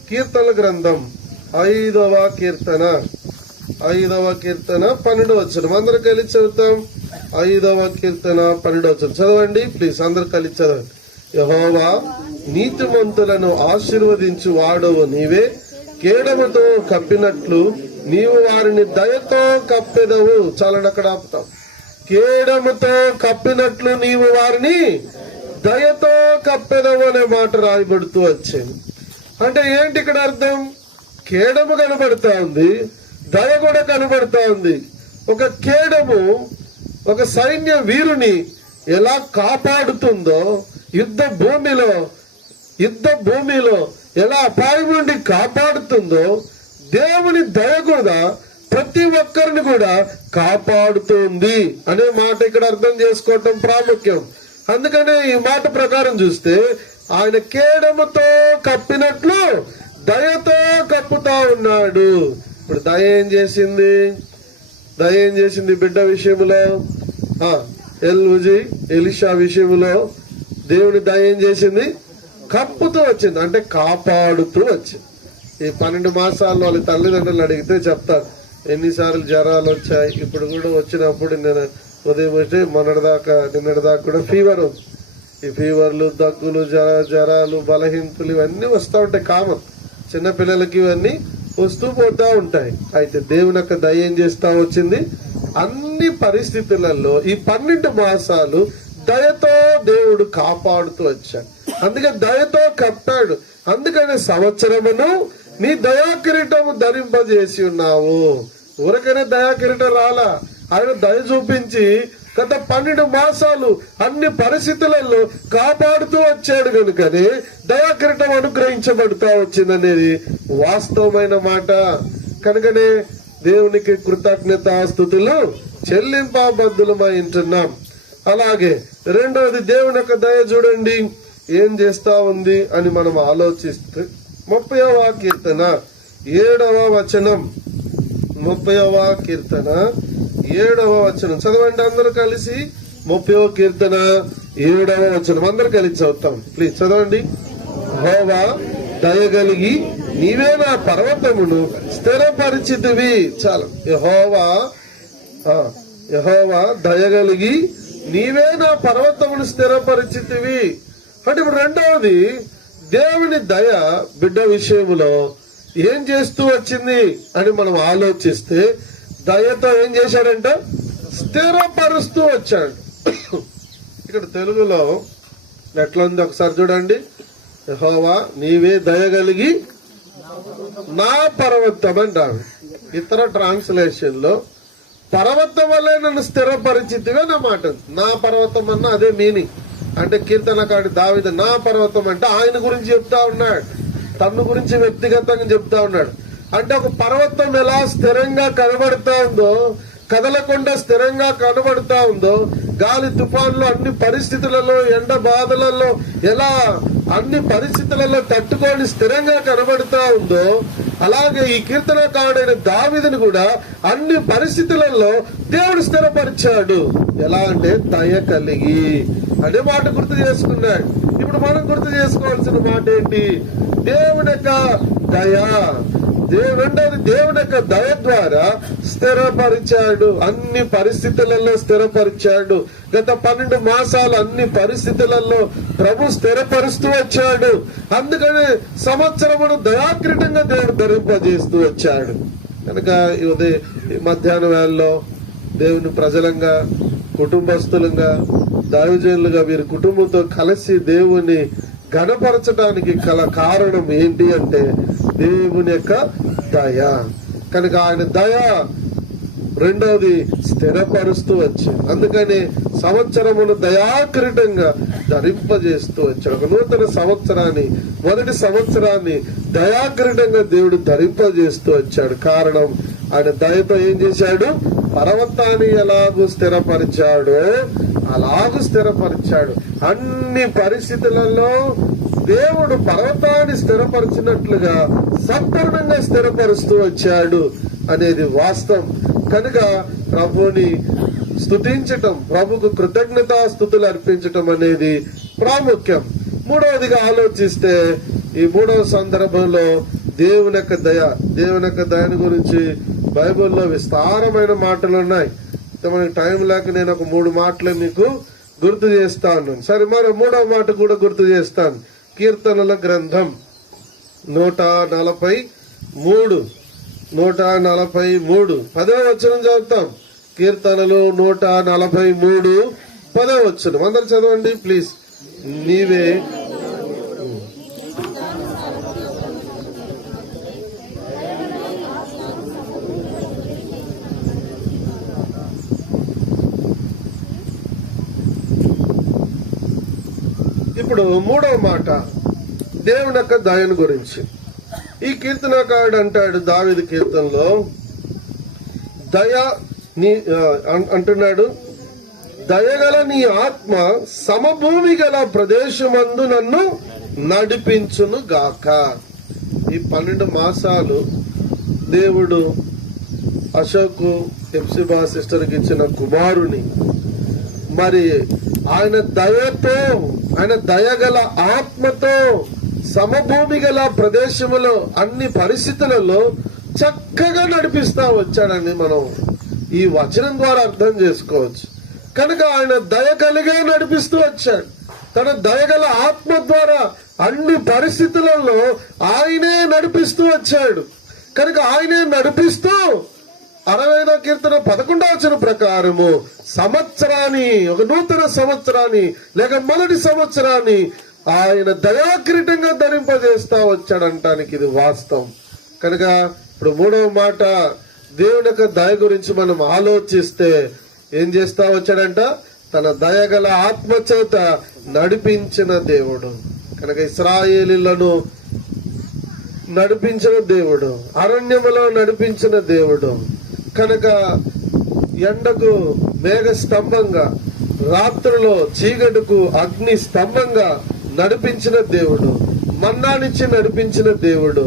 కీర్తన గ్రంథం 5వ కీర్తన 12వ వచనం. అందరు కలిసి చదువుతాం. 5వ కీర్తన 12వ వచనం చదవండి ప్లీజ్, అందరు కలిసి చదవండి. యెహోవా నీతిమంతులను ఆశీర్వదించు వాడవు నీవే, కేడముతో కప్పినట్లు నీవు వారిని దయతో కప్పెదవు. చాలని అక్కడ ఆపుతాం. కేడముతో కప్పినట్లు నీవు వారిని దయతో కప్పెదవు అనే మాట రాయబడుతూ వచ్చింది. అంటే ఏంటి ఇక్కడ అర్థం? కేడము కనబడతా ఉంది, దయ కూడా కనబడతా ఉంది. ఒక కేడము ఒక సైన్య వీరుని ఎలా కాపాడుతుందో, యుద్ధ భూమిలో ఎలా అపాయం నుండి కాపాడుతుందో, దేవుని దయ కూడా ప్రతి ఒక్కరిని కూడా కాపాడుతుంది అనే మాట ఇక్కడ అర్థం చేసుకోవటం ప్రాముఖ్యం. అందుకనే ఈ మాట ప్రకారం చూస్తే ఆయన కేడముతో కప్పినట్లు దయతో కప్పుతా ఉన్నాడు. ఇప్పుడు దయ ఏం చేసింది బిడ్డ విషయంలో? ఎలీషా విషయంలో దేవుని దయ ఏం చేసింది? కప్పుతూ వచ్చింది, అంటే కాపాడుతూ వచ్చింది. ఈ 12 మాసాల్లో వాళ్ళ తల్లిదండ్రులు అడిగితే చెప్తారు ఎన్నిసార్లు జ్వరాలు వచ్చాయి. ఇప్పుడు కూడా వచ్చినప్పుడు నేను ఉదయం వచ్చి నిన్నటిదాకా కూడా ఫీవర్ ఉంది. ఈ ఫీవర్లు, దగ్గులు, జ్వరాలు, బలహీనతలు ఇవన్నీ వస్తూ ఉంటాయి. కామన్, చిన్నపిల్లలకి ఇవన్నీ వస్తూ పోతా ఉంటాయి. అయితే దేవుని యొక్క దయ ఏం చేస్తా వచ్చింది? అన్ని పరిస్థితులలో ఈ 12 మాసాలు దయతో దేవుడు కాపాడుతూ వచ్చాడు. అందుకే దయతో కప్పాడు. అందుకని సంవత్సరమును నీ దయా కిరీటము ధరింపజేసి ఉన్నావు. ఊరకనే దయా కిరీటం రాలా, ఆయన దయ చూపించి గత 12 మాసాలు అన్ని పరిస్థితులలో కాపాడుతూ వచ్చాడు. కనుకనే దయా కిరీటం అనుగ్రహించబడుతూ వచ్చిందనేది వాస్తవమైన మాట. కనుకనే దేవునికి కృతజ్ఞతాస్తుతులు చెల్లింపబద్దులమై ఉంటున్నాం. అలాగే రెండవది దేవుని యొక్క దయ చూడండి ఏం చేస్తా ఉంది అని మనం ఆలోచిస్తే 30వ కీర్తన 7వ వచనం. 30వ కీర్తన 7వ వచనం చదవండి అందరూ కలిసి. 30వ కీర్తన 7వ వచనం అందరు కలిసి చదువుతాం ప్లీజ్, చదవండి. యెహోవా దయగలిగి నీవే నా పర్వతమును స్థిరపరిచితివి. చాలు. యెహోవా దయగలిగి నీవే నా పర్వతమును స్థిరపరిచితివి. అంటే ఇప్పుడు రెండవది దేవుని దయ బిడ్డ విషయంలో ఏం చేస్తూ వచ్చింది అని మనం ఆలోచిస్తే, దయతో ఏం చేశాడంట? స్థిరపరుస్తూ వచ్చాడు. ఇక్కడ తెలుగులో ఎట్లా ఉంది ఒకసారి చూడండి. యెహోవా నీవే దయగలిగి నా పర్వతం అంటారు. ఇతర ట్రాన్స్లేషన్ లో పర్వతం వల్లే నన్ను స్థిరపరిచితివే నా మాట. నా పర్వతం అన్న అదే మీనింగ్. అంటే కీర్తనకారుడు దావీదు నా పర్వతం అంటే ఆయన గురించి చెప్తా ఉన్నాడు, తన్ను గురించి వ్యక్తిగతంగా చెప్తా ఉన్నాడు. అంటే ఒక పర్వతం ఎలా స్థిరంగా కనబడతా ఉందో, కదలకుండా స్థిరంగా కనబడతా ఉందో, గాలి తుఫాన్లు అన్ని పరిస్థితులలో, ఎండ బాధలలో ఎలా అన్ని పరిస్థితులలో తట్టుకొని స్థిరంగా కనబడతా ఉందో, అలాగే ఈ కీర్తనకారుడైన దావీదుని కూడా అన్ని పరిస్థితులలో దేవుడు స్థిరపరిచాడు. ఎలా అంటే దయ కలిగి అనే మాట గుర్తు చేసుకున్నాడు. ఇప్పుడు మనం గుర్తు చేసుకోవాల్సిన మాట ఏంటి? దేవుని యొక్క దయ. రెండోది దేవుని యొక్క దయ ద్వారా స్థిరపరిచాడు, అన్ని పరిస్థితులలో స్థిరపరిచాడు. గత 12 మాసాలు అన్ని పరిస్థితులలో ప్రభు స్థిరపరుస్తూ వచ్చాడు. అందుకని సంవత్సరమును దయాక్రీటంగా దేవుడు ధరింపజేస్తూ వచ్చాడు. కనుక ఈ మధ్యాహ్న వేళలో దేవుని ప్రజలంగా, కుటుంబస్తులంగా, దైవజనులుగా వీరి కుటుంబంతో కలిసి దేవుని ఘనపరచడానికి గల కారణం ఏంటి అంటే దేవుని యొక్క దయ. కనుక ఆయన దయ రెండవది స్థిరపరుస్తూ వచ్చింది. అందుకని సంవత్సరమును దయాకృతంగా ధరింపజేస్తూ వచ్చాడు. ఒక నూతన సంవత్సరాన్ని, మొదటి సంవత్సరాన్ని దయాకృతంగా దేవుడు ధరింపజేస్తూ వచ్చాడు. కారణం ఆయన దయతో ఏం చేశాడు? పర్వతాన్ని ఎలాగూ స్థిరపరిచాడో అలాగూ స్థిరపరిచాడు. అన్ని పరిస్థితులలో దేవుడు పర్వతాన్ని స్థిరపరిచినట్లుగా సంపూర్ణంగా స్థిరపరుస్తూ వచ్చాడు అనేది వాస్తవం. కనుక ప్రభుని స్తుతించటం, ప్రభుకు కృతజ్ఞతాస్తుతులు అర్పించటం అనేది ప్రాముఖ్యం. మూడవదిగా ఆలోచిస్తే ఈ మూడవ సందర్భంలో దేవుని యొక్క దయ. దేవుని యొక్క దయని గురించి బైబిల్లో విస్తారమైన మాటలు ఉన్నాయి. మనకి టైం లేక నేను ఒక 3 మాటలు మీకు గుర్తు చేస్తా ఉన్నాను. సరే, మరో 3వ మాట కూడా గుర్తు చేస్తాను. కీర్తనల గ్రంథం 143 10వ వచనం చదువుతాం. కీర్తనలు 143 10వ వచనం అందరు చదవండి ప్లీజ్. నీవే ఇప్పుడు 3వ మాట దేవుని యొక్క దయను గురించి. ఈ కీర్తనకారుడు అంటాడు దావీదు కీర్తనలో, దయ అంటున్నాడు, దయగల నీ ఆత్మ సమభూమి గల ప్రదేశమందు నన్ను నడిపించును గాక. ఈ 12 మాసాలు దేవుడు అశోక్ హెప్సిబా సిస్టర్కి ఇచ్చిన కుమారుని, మరి ఆయన దయతో, ఆయన దయగల ఆత్మతో సమభూమి గల ప్రదేశములో అన్ని పరిస్థితులలో చక్కగా నడిపిస్తా వచ్చాడని మనం ఈ వచనం ద్వారా అర్థం చేసుకోవచ్చు. కనుక ఆయన దయ కలిగే నడిపిస్తూ వచ్చాడు. తన దయగల ఆత్మ ద్వారా అన్ని పరిస్థితులలో ఆయనే నడిపిస్తూ వచ్చాడు. కనుక ఆయనే నడిపిస్తూ 60వ కీర్తన 11వ వచనం ప్రకారము సంవత్సరాన్ని, ఒక నూతన సంవత్సరాన్ని లేక మొదటి సంవత్సరాన్ని ఆయన దయాకిరీటంగా ధరింపజేస్తా వచ్చాడంటానికి ఇది వాస్తవం. కనుక ఇప్పుడు 3వ మాట దేవుని యొక్క దయ గురించి మనం ఆలోచిస్తే ఏం చేస్తా వచ్చాడంట? తన దయగల ఆత్మ చేత నడిపించిన దేవుడు. కనుక ఇశ్రాయేలీలను నడిపించిన దేవుడు, అరణ్యములో నడిపించిన దేవుడు. కనుక ఎండకు మేఘ స్తంభంగా, రాత్రులో చీకటికు అగ్ని స్తంభంగా నడిపించిన దేవుడు, మన్నానిచ్చి నడిపించిన దేవుడు,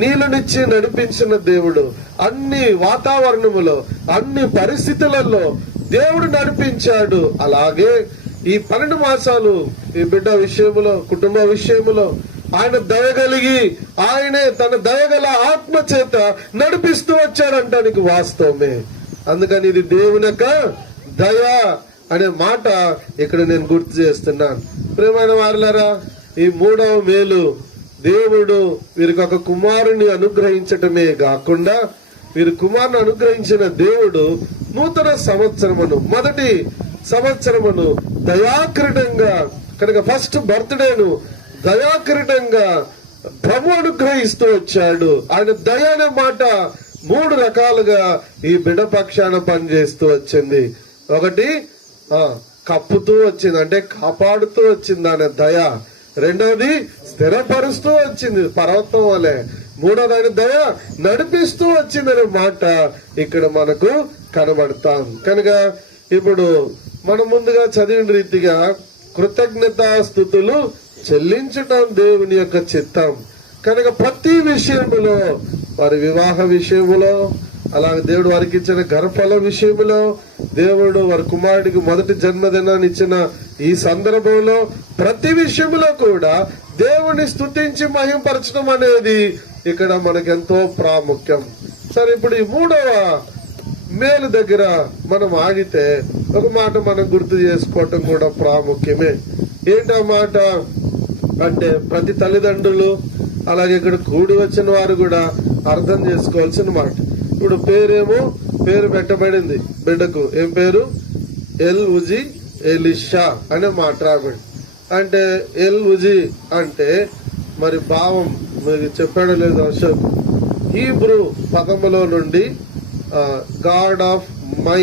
నీళ్ళనిచ్చి నడిపించిన దేవుడు, అన్ని వాతావరణములో అన్ని పరిస్థితులలో దేవుడు నడిపించాడు. అలాగే ఈ 12 మాసాలు ఈ బిడ్డ విషయములో, కుటుంబ విషయములో ఆయన దయగలిగి ఆయనే తన దయగల ఆత్మ చేత నడిపిస్తూ వచ్చాడంటానికి వాస్తవమే. అందుకని ఇది దేవుని యొక్క దయ అనే మాట ఇక్కడ నేను గుర్తు చేస్తున్నాను. ప్రియమైన వారలారా, ఈ 3వ మేలు దేవుడు వీరికి ఒక కుమారుని అనుగ్రహించటమే కాకుండా, వీరి కుమారుని అనుగ్రహించిన దేవుడు నూతన సంవత్సరమును, మొదటి సంవత్సరమును దయాకిరీటంగా, కనుక ఫస్ట్ బర్త్డేను దయాకిరీటంగా ప్రభు అనుగ్రహిస్తూ వచ్చాడు. ఆయన దయ అనే మాట మూడు రకాలుగా ఈ బిడ్డ పక్షాన పనిచేస్తూ వచ్చింది. ఒకటి కప్పుతూ వచ్చింది, అంటే కాపాడుతూ వచ్చింది అనే దయ. రెండవది స్థిరపరుస్తూ వచ్చింది పర్వతం వలె. మూడోది ఆయన దయ నడిపిస్తూ వచ్చిందనే మాట ఇక్కడ మనకు కనబడతాం. కనుక ఇప్పుడు మనం ముందుగా చదివిన రీతిగా కృతజ్ఞతాస్తుతులు చెల్లించటం దేవుని యొక్క చిత్తం. కనుక ప్రతి విషయములో, వారి వివాహ విషయములో, అలాగే దేవుడు వారికి ఇచ్చిన గర్భఫల విషయంలో, దేవుడు వారి కుమారుడికి మొదటి జన్మదినాన్ని ఇచ్చిన ఈ సందర్భంలో, ప్రతి విషయంలో కూడా దేవుని స్తుతించి మహింపరచడం అనేది ఇక్కడ మనకెంతో ప్రాముఖ్యం. సరే, ఇప్పుడు ఈ మూడవ మేలు దగ్గర మనం ఆగితే ఒక మాట మనం గుర్తు చేసుకోవటం కూడా ప్రాముఖ్యమే. ఏంటా మాట అంటే, ప్రతి తల్లిదండ్రులు అలాగే ఇక్కడ కూడి వచ్చిన వారు కూడా అర్థం చేసుకోవాల్సిన మాట. ఇప్పుడు పేరు పెట్టబడింది బిడ్డకు. ఏం పేరు? ఎల్ ఉజి ఎలిషా అనే మాట రాబడి. అంటే ఎల్ ఉజి అంటే మరి భావం మీకు చెప్పాడో లేదు అశోక్, హీబ్రూ పదములో నుండి గాడ్ ఆఫ్ మై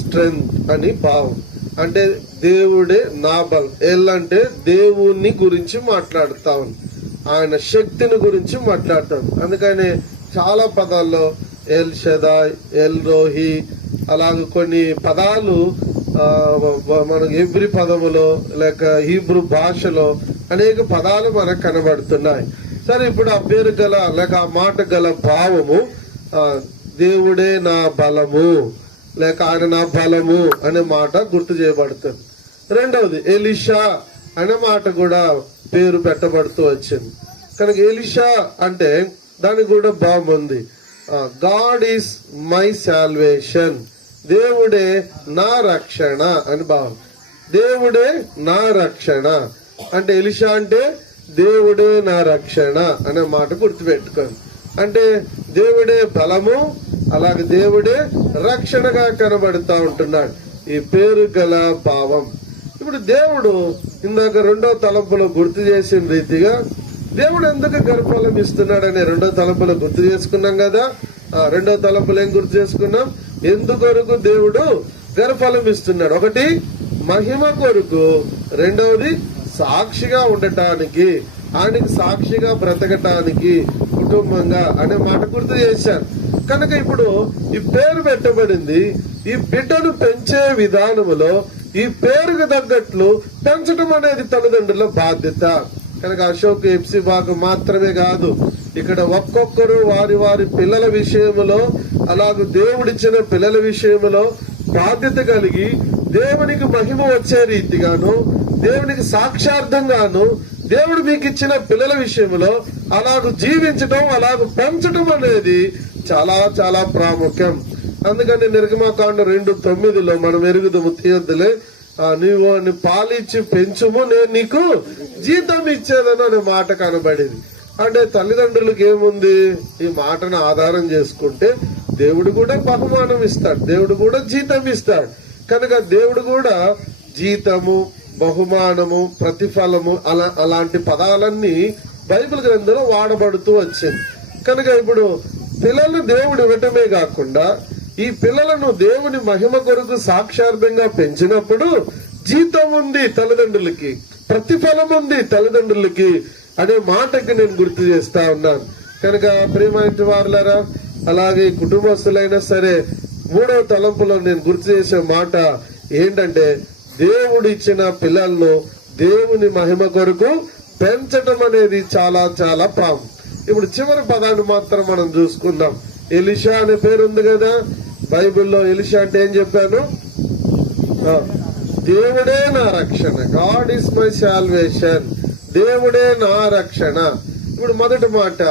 స్ట్రెంగ్త్ అని భావం. అంటే దేవుడే నా బలం. ఎల్ అంటే దేవుని గురించి మాట్లాడుతాం, ఆయన శక్తిని గురించి మాట్లాడతాం. అందుకని చాలా పదాల్లో ఎల్ షదాయ్, ఎల్ రోహి, అలాగే కొన్ని పదాలు మనకు హెబ్రీ పదములో లేక హీబ్రూ భాషలో అనేక పదాలు మనకు కనబడుతున్నాయి. సరే, ఇప్పుడు ఆ పేరు గల లేక ఆ మాట గల భావము దేవుడే నా బలము లేక ఆయన నా బలము అనే మాట గుర్తు చేయబడుతుంది. రెండవది ఎలీషా అనే మాట కూడా పేరు పెట్టబడుతూ వచ్చింది. కనుక ఎలీషా అంటే దానికి కూడా భావం ఉంది. గాడ్ ఈస్ మై సాల్వేషన్, దేవుడే నా రక్షణ అని భావం. దేవుడే నా రక్షణ అంటే ఎలీషా అంటే దేవుడే నా రక్షణ అనే మాట గుర్తుపెట్టుకోండి. అంటే దేవుడే బలము, అలాగే దేవుడే రక్షణగా కనబడుతూ ఉంటున్నాడు. ఈ పేరు గల భావం. ఇప్పుడు దేవుడు ఇందాక రెండో తలంపులో గుర్తు చేసిన రీతిగా దేవుడు ఎందుకు గర్భఫలం ఇస్తున్నాడనే రెండో తలంపులో గుర్తు చేసుకున్నాం కదా. రెండో తలంపులు ఏం గుర్తు చేసుకున్నాం? ఎందుకొరకు దేవుడు గర్భఫలం ఇస్తున్నాడు? ఒకటి మహిమ కొరకు, రెండవది సాక్షిగా ఉండటానికి, ఆయనకి సాక్షిగా బ్రతకటానికి కుటుంబంగా అనే మాట గుర్తు చేశారు. కనుక ఇప్పుడు ఈ పేరు పెట్టబడింది. ఈ బిడ్డను పెంచే విధానములో ఈ పేరుకు తగ్గట్లు పెంచడం అనేది తల్లిదండ్రుల బాధ్యత. కనుక అశోక్ ఎఫ్సి భాగం మాత్రమే కాదు, ఇక్కడ ఒక్కొక్కరు వారి వారి పిల్లల విషయములో అలాగే దేవుడిచ్చిన పిల్లల విషయములో బాధ్యత కలిగి దేవునికి మహిమ వచ్చే రీతిగాను, దేవునికి సాక్షార్థంగాను దేవుడు మీకు ఇచ్చిన పిల్లల విషయంలో అలాగ జీవించడం, అలాగ పెంచడం అనేది చాలా చాలా ప్రాముఖ్యం. అందుకని నిర్గమకాండ 2:9 మనం ఎరుగుదము తీయొద్దులే, నీవు పాలిచ్చి పెంచుము నేను నీకు జీతం ఇచ్చేదను అనే మాట కనబడింది. అంటే తల్లిదండ్రులకు ఏముంది? ఈ మాటను ఆధారం చేసుకుంటే దేవుడు కూడా బహుమానం ఇస్తాడు, దేవుడు కూడా జీతం ఇస్తాడు. కనుక దేవుడు కూడా జీతము, బహుమానము, ప్రతిఫలము అలాంటి పదాలన్నీ బైబిల్ గ్రంథంలో వాడబడుతూ వచ్చింది. కనుక ఇప్పుడు పిల్లలను దేవుడు ఇవ్వటమే కాకుండా ఈ పిల్లలను దేవుని మహిమ కొరకు సాక్షార్థంగా పెంచినప్పుడు జీతం ఉంది తల్లిదండ్రులకి, ప్రతిఫలం ఉంది తల్లిదండ్రులకి అనే మాటకి నేను గుర్తు చేస్తా ఉన్నాను. కనుక ప్రియమైన వారులారా, అలాగే కుటుంబస్తులైనా సరే, మూడవ తలంపులో నేను గుర్తు చేసే మాట ఏంటంటే, దేవుడు ఇచ్చిన పిల్లలను దేవుని మహిమ కొరకు పెంచడం అనేది చాలా చాలా ప్రాముఖ్యం. ఇప్పుడు చివరి పదాన్ని మాత్రం మనం చూసుకుందాం. ఎలీషా అనే పేరు ఉంది కదా బైబిల్లో. ఎలీషా అంటే ఏం చెప్పాను? దేవుడే నా రక్షణ, గాడ్ ఈస్ మై సాల్వేషన్, దేవుడే నా రక్షణ. ఇప్పుడు మొదటి మాట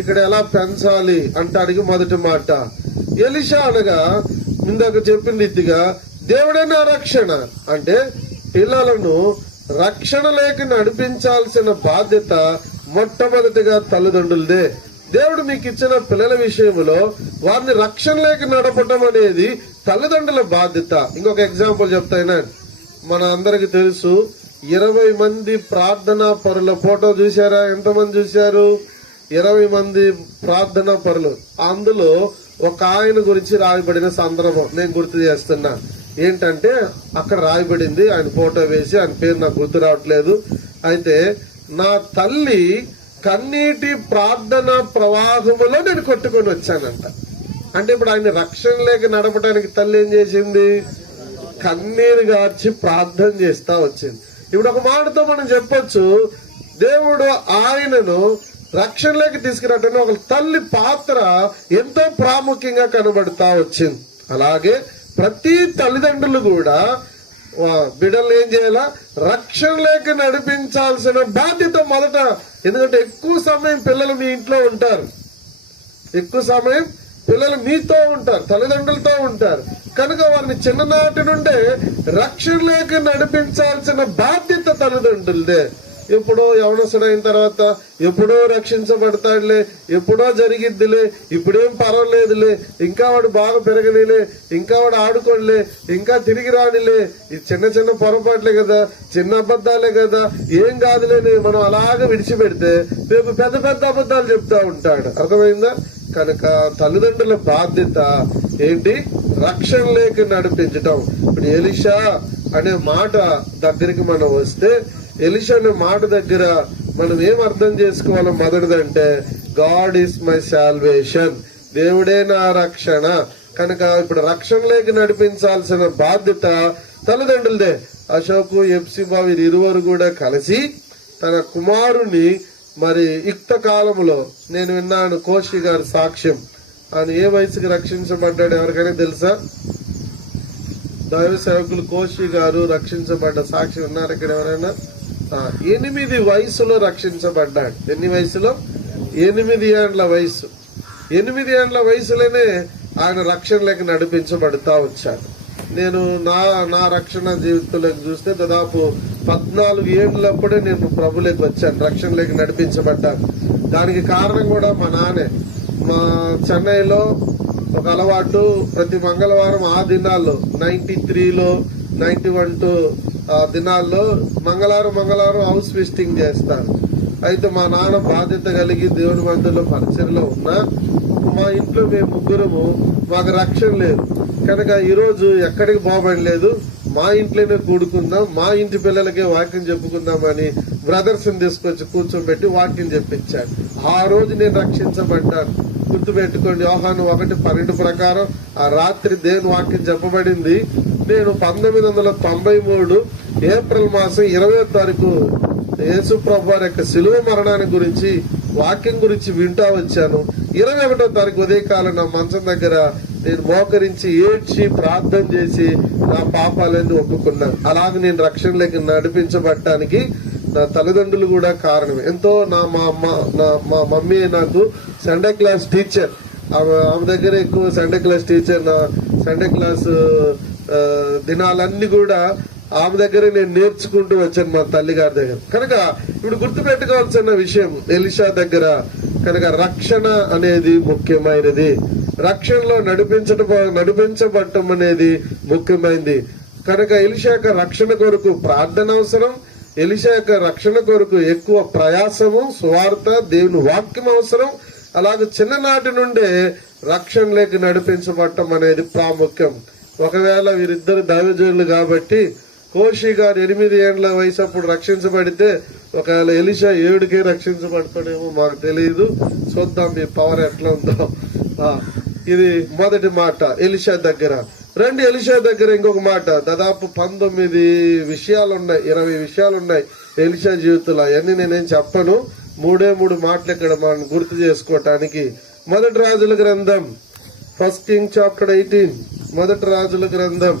ఇక్కడ ఎలా పెంచాలి అంటానికి మొదటి మాట ఎలీషా అనగా ఇందాక చెప్పిన రీతిగా దేవుడే నా రక్షణ అంటే పిల్లలను రక్షణ లేక నడిపించాల్సిన బాధ్యత మొట్టమొదటిగా తల్లిదండ్రులదే. దేవుడు మీకు ఇచ్చిన పిల్లల విషయంలో వారిని రక్షణ లేక నడపటం అనేది తల్లిదండ్రుల బాధ్యత. ఇంకొక ఎగ్జాంపుల్ చెప్తాయినా, మన అందరికి తెలుసు 20 మంది ప్రార్థనా పరుల ఫోటో చూసారా? ఎంతమంది చూశారు? 20 మంది ప్రార్థనా పరులు. అందులో ఒక ఆయన గురించి రాయబడిన సందర్భం నేను గుర్తు చేస్తున్నా. ఏంటంటే అక్కడ రాయబడింది, ఆయన ఫోటో వేసి, ఆయన పేరు నాకు గుర్తు రావట్లేదు. అయితే నా తల్లి కన్నీటి ప్రార్థన ప్రవాహములో నేను కొట్టుకొని వచ్చానంట. అంటే ఇప్పుడు ఆయన రక్షణ లేక నడపడానికి తల్లి ఏం చేసింది? కన్నీరు గార్చి ప్రార్థన చేస్తా వచ్చింది. ఇప్పుడు ఒక మాటతో మనం చెప్పొచ్చు, దేవుడు ఆయనను రక్షణలోకి తీసుకురావడానికి ఒక తల్లి పాత్ర ఎంతో ప్రాముఖ్యంగా కనబడతా వచ్చింది. అలాగే ప్రతి తల్లిదండ్రులు కూడా బిడ్డలు ఏం చేయాలా? రక్షణలోకి నడిపించాల్సిన బాధ్యత మొదట. ఎందుకంటే ఎక్కువ సమయం పిల్లలు మీ ఇంట్లో ఉంటారు, ఎక్కువ సమయం పిల్లలు మీతో ఉంటారు, తల్లిదండ్రులతో ఉంటారు. కనుక వారిని చిన్ననాటి నుండే రక్షణలోకి నడిపించాల్సిన బాధ్యత తల్లిదండ్రులదే. ఎప్పుడో యవనస్తుడైన తర్వాత ఎప్పుడో రక్షించబడతాడులే, ఎప్పుడో జరిగిద్దిలే, ఇప్పుడేం పర్వాలేదులే, ఇంకా వాడు బాగా పెరగనిలే, ఇంకా వాడు ఆడుకోనిలే, ఇంకా తిరిగి రానిలే, ఈ చిన్న చిన్న పొరపాట్లే కదా, చిన్న అబద్ధాలే కదా, ఏం కాదులే మనం అలాగే విడిచిపెడితే రేపు పెద్ద పెద్ద అబద్ధాలు చెప్తా ఉంటాడు. అర్థమైందా? కనుక తల్లిదండ్రుల బాధ్యత ఏంటి? రక్షణలోకి నడిపించటం. ఇప్పుడు ఎలీషా అనే మాట దగ్గరికి మనం వస్తే, ఎలీషా అనే మాట దగ్గర మనం ఏం అర్థం చేసుకోవాలి? మొదటిదంటే గాడ్ ఈస్ మై సాల్వేషన్, దేవుడే నా రక్షణ. కనుక ఇప్పుడు రక్షణలోకి నడిపించాల్సిన బాధ్యత తల్లిదండ్రులదే. అశోకు, ఎప్సిబా వీరిరువురు కూడా కలిసి తన కుమారుని మరి యుక్త కాలంలో, నేను విన్నాను కోషి గారి సాక్ష్యం, ఆయన ఏ వయసుకి రక్షించబడ్డాడు ఎవరికైనా తెలుసా? దైవ సేవకులు కోషి గారు రక్షించబడ్డ సాక్ష్యం ఉన్నారు ఇక్కడ ఎవరైనా? 8 వయసులో రక్షించబడ్డాడు. ఎన్ని వయసులో? 8 ఏండ్ల వయసు. 8 ఏండ్ల వయసులోనే ఆయన రక్షణలోకి నడిపించబడతా వచ్చాడు. నేను నా రక్షణ జీవితంలోకి చూస్తే దాదాపు 14 ఏళ్ళప్పుడే నేను ప్రభులోకి వచ్చాను, రక్షణలోకి నడిపించబడ్డాను. దానికి కారణం కూడా మా నాన్నే. మా చెన్నైలో ఒక అలవాటు, ప్రతి మంగళవారం ఆ దినాల్లో 93లో 91 దినాల్లో మంగళవారం హౌస్ విజిటింగ్ చేస్తారు. అయితే మా నాన్న బాధ్యత కలిగి దేవుని మందిరంలో పరిచయలో ఉన్నా మా ఇంట్లో మేము ముగ్గురము, మాకు రక్షణ లేదు. కనుక ఈరోజు ఎక్కడికి పోబడలేదు, మా ఇంట్లోనే కూడుకుందాం, మా ఇంటి పిల్లలకే వాక్యం చెప్పుకుందామని బ్రదర్స్ తీసుకొచ్చి కూర్చోబెట్టి వాక్యం చెప్పించాడు. ఆ రోజు నేను రక్షించబడ్డాను. గుర్తుపెట్టుకోండి, యోహాను 1:12 ప్రకారం ఆ రాత్రి దేవుని వాక్యం చెప్పబడింది. నేను 1993 ఏప్రిల్ మాసం 20వ తారీఖు యేసు ప్రభు వారి యొక్క శిలువ మరణాన్ని గురించి వాక్యం గురించి వింటా వచ్చాను. 21వ తారీఖు ఉదయకాలం నా మంచం దగ్గర నేను మోకరించి ఏడ్చి ప్రార్థన చేసి నా పాపాలన్నీ ఒప్పుకున్నాను. అలాగే నేను రక్షణలోకి నడిపించబడటానికి నా తల్లిదండ్రులు కూడా కారణం. ఎంతో మా మమ్మీ నాకు సండే క్లాస్ టీచర్, ఆమె దగ్గర ఎక్కువ సండే క్లాస్ టీచర్. నా సండే క్లాస్ దినాలన్నీ కూడా ఆమె దగ్గర నేను నేర్చుకుంటూ వచ్చాను, మా తల్లి గారి దగ్గర. కనుక ఇప్పుడు గుర్తు పెట్టుకోవాల్సిన విషయం ఎలీషా దగ్గర, కనుక రక్షణ అనేది ముఖ్యమైనది. రక్షణలో నడిపించబడటం అనేది ముఖ్యమైనది. కనుక ఎలీషా యొక్క రక్షణ కొరకు ప్రార్థన అవసరం. ఎలీషా యొక్క రక్షణ కొరకు ఎక్కువ ప్రయాసము, సువార్త, దేవుని వాక్యం అవసరం. అలాగే చిన్ననాటి నుండే రక్షణలోకి నడిపించబడటం అనేది ప్రాముఖ్యం. ఒకవేళ వీరిద్దరు దైవజనులు కాబట్టి కోషి గారు 8 ఏండ్ల వయసు అప్పుడు రక్షించబడితే, ఒకవేళ ఎలీషా 7కే రక్షించబడతాడేమో, మాకు తెలియదు. చూద్దాం మీ పవర్ ఎట్లా ఉందో. ఇది మొదటి మాట ఎలీషా దగ్గర. ఎలీషా దగ్గర ఇంకొక మాట. దాదాపు 19 విషయాలు ఉన్నాయి, 20 విషయాలు ఉన్నాయి ఎలీషా జీవితంలో. అవన్నీ నేనేం చెప్పను, 3 మాటలు ఇక్కడ మనం గుర్తు చేసుకోవటానికి. మొదటి రాజుల గ్రంథం 1 King chapter 18. మొదటి రాజుల గ్రంథం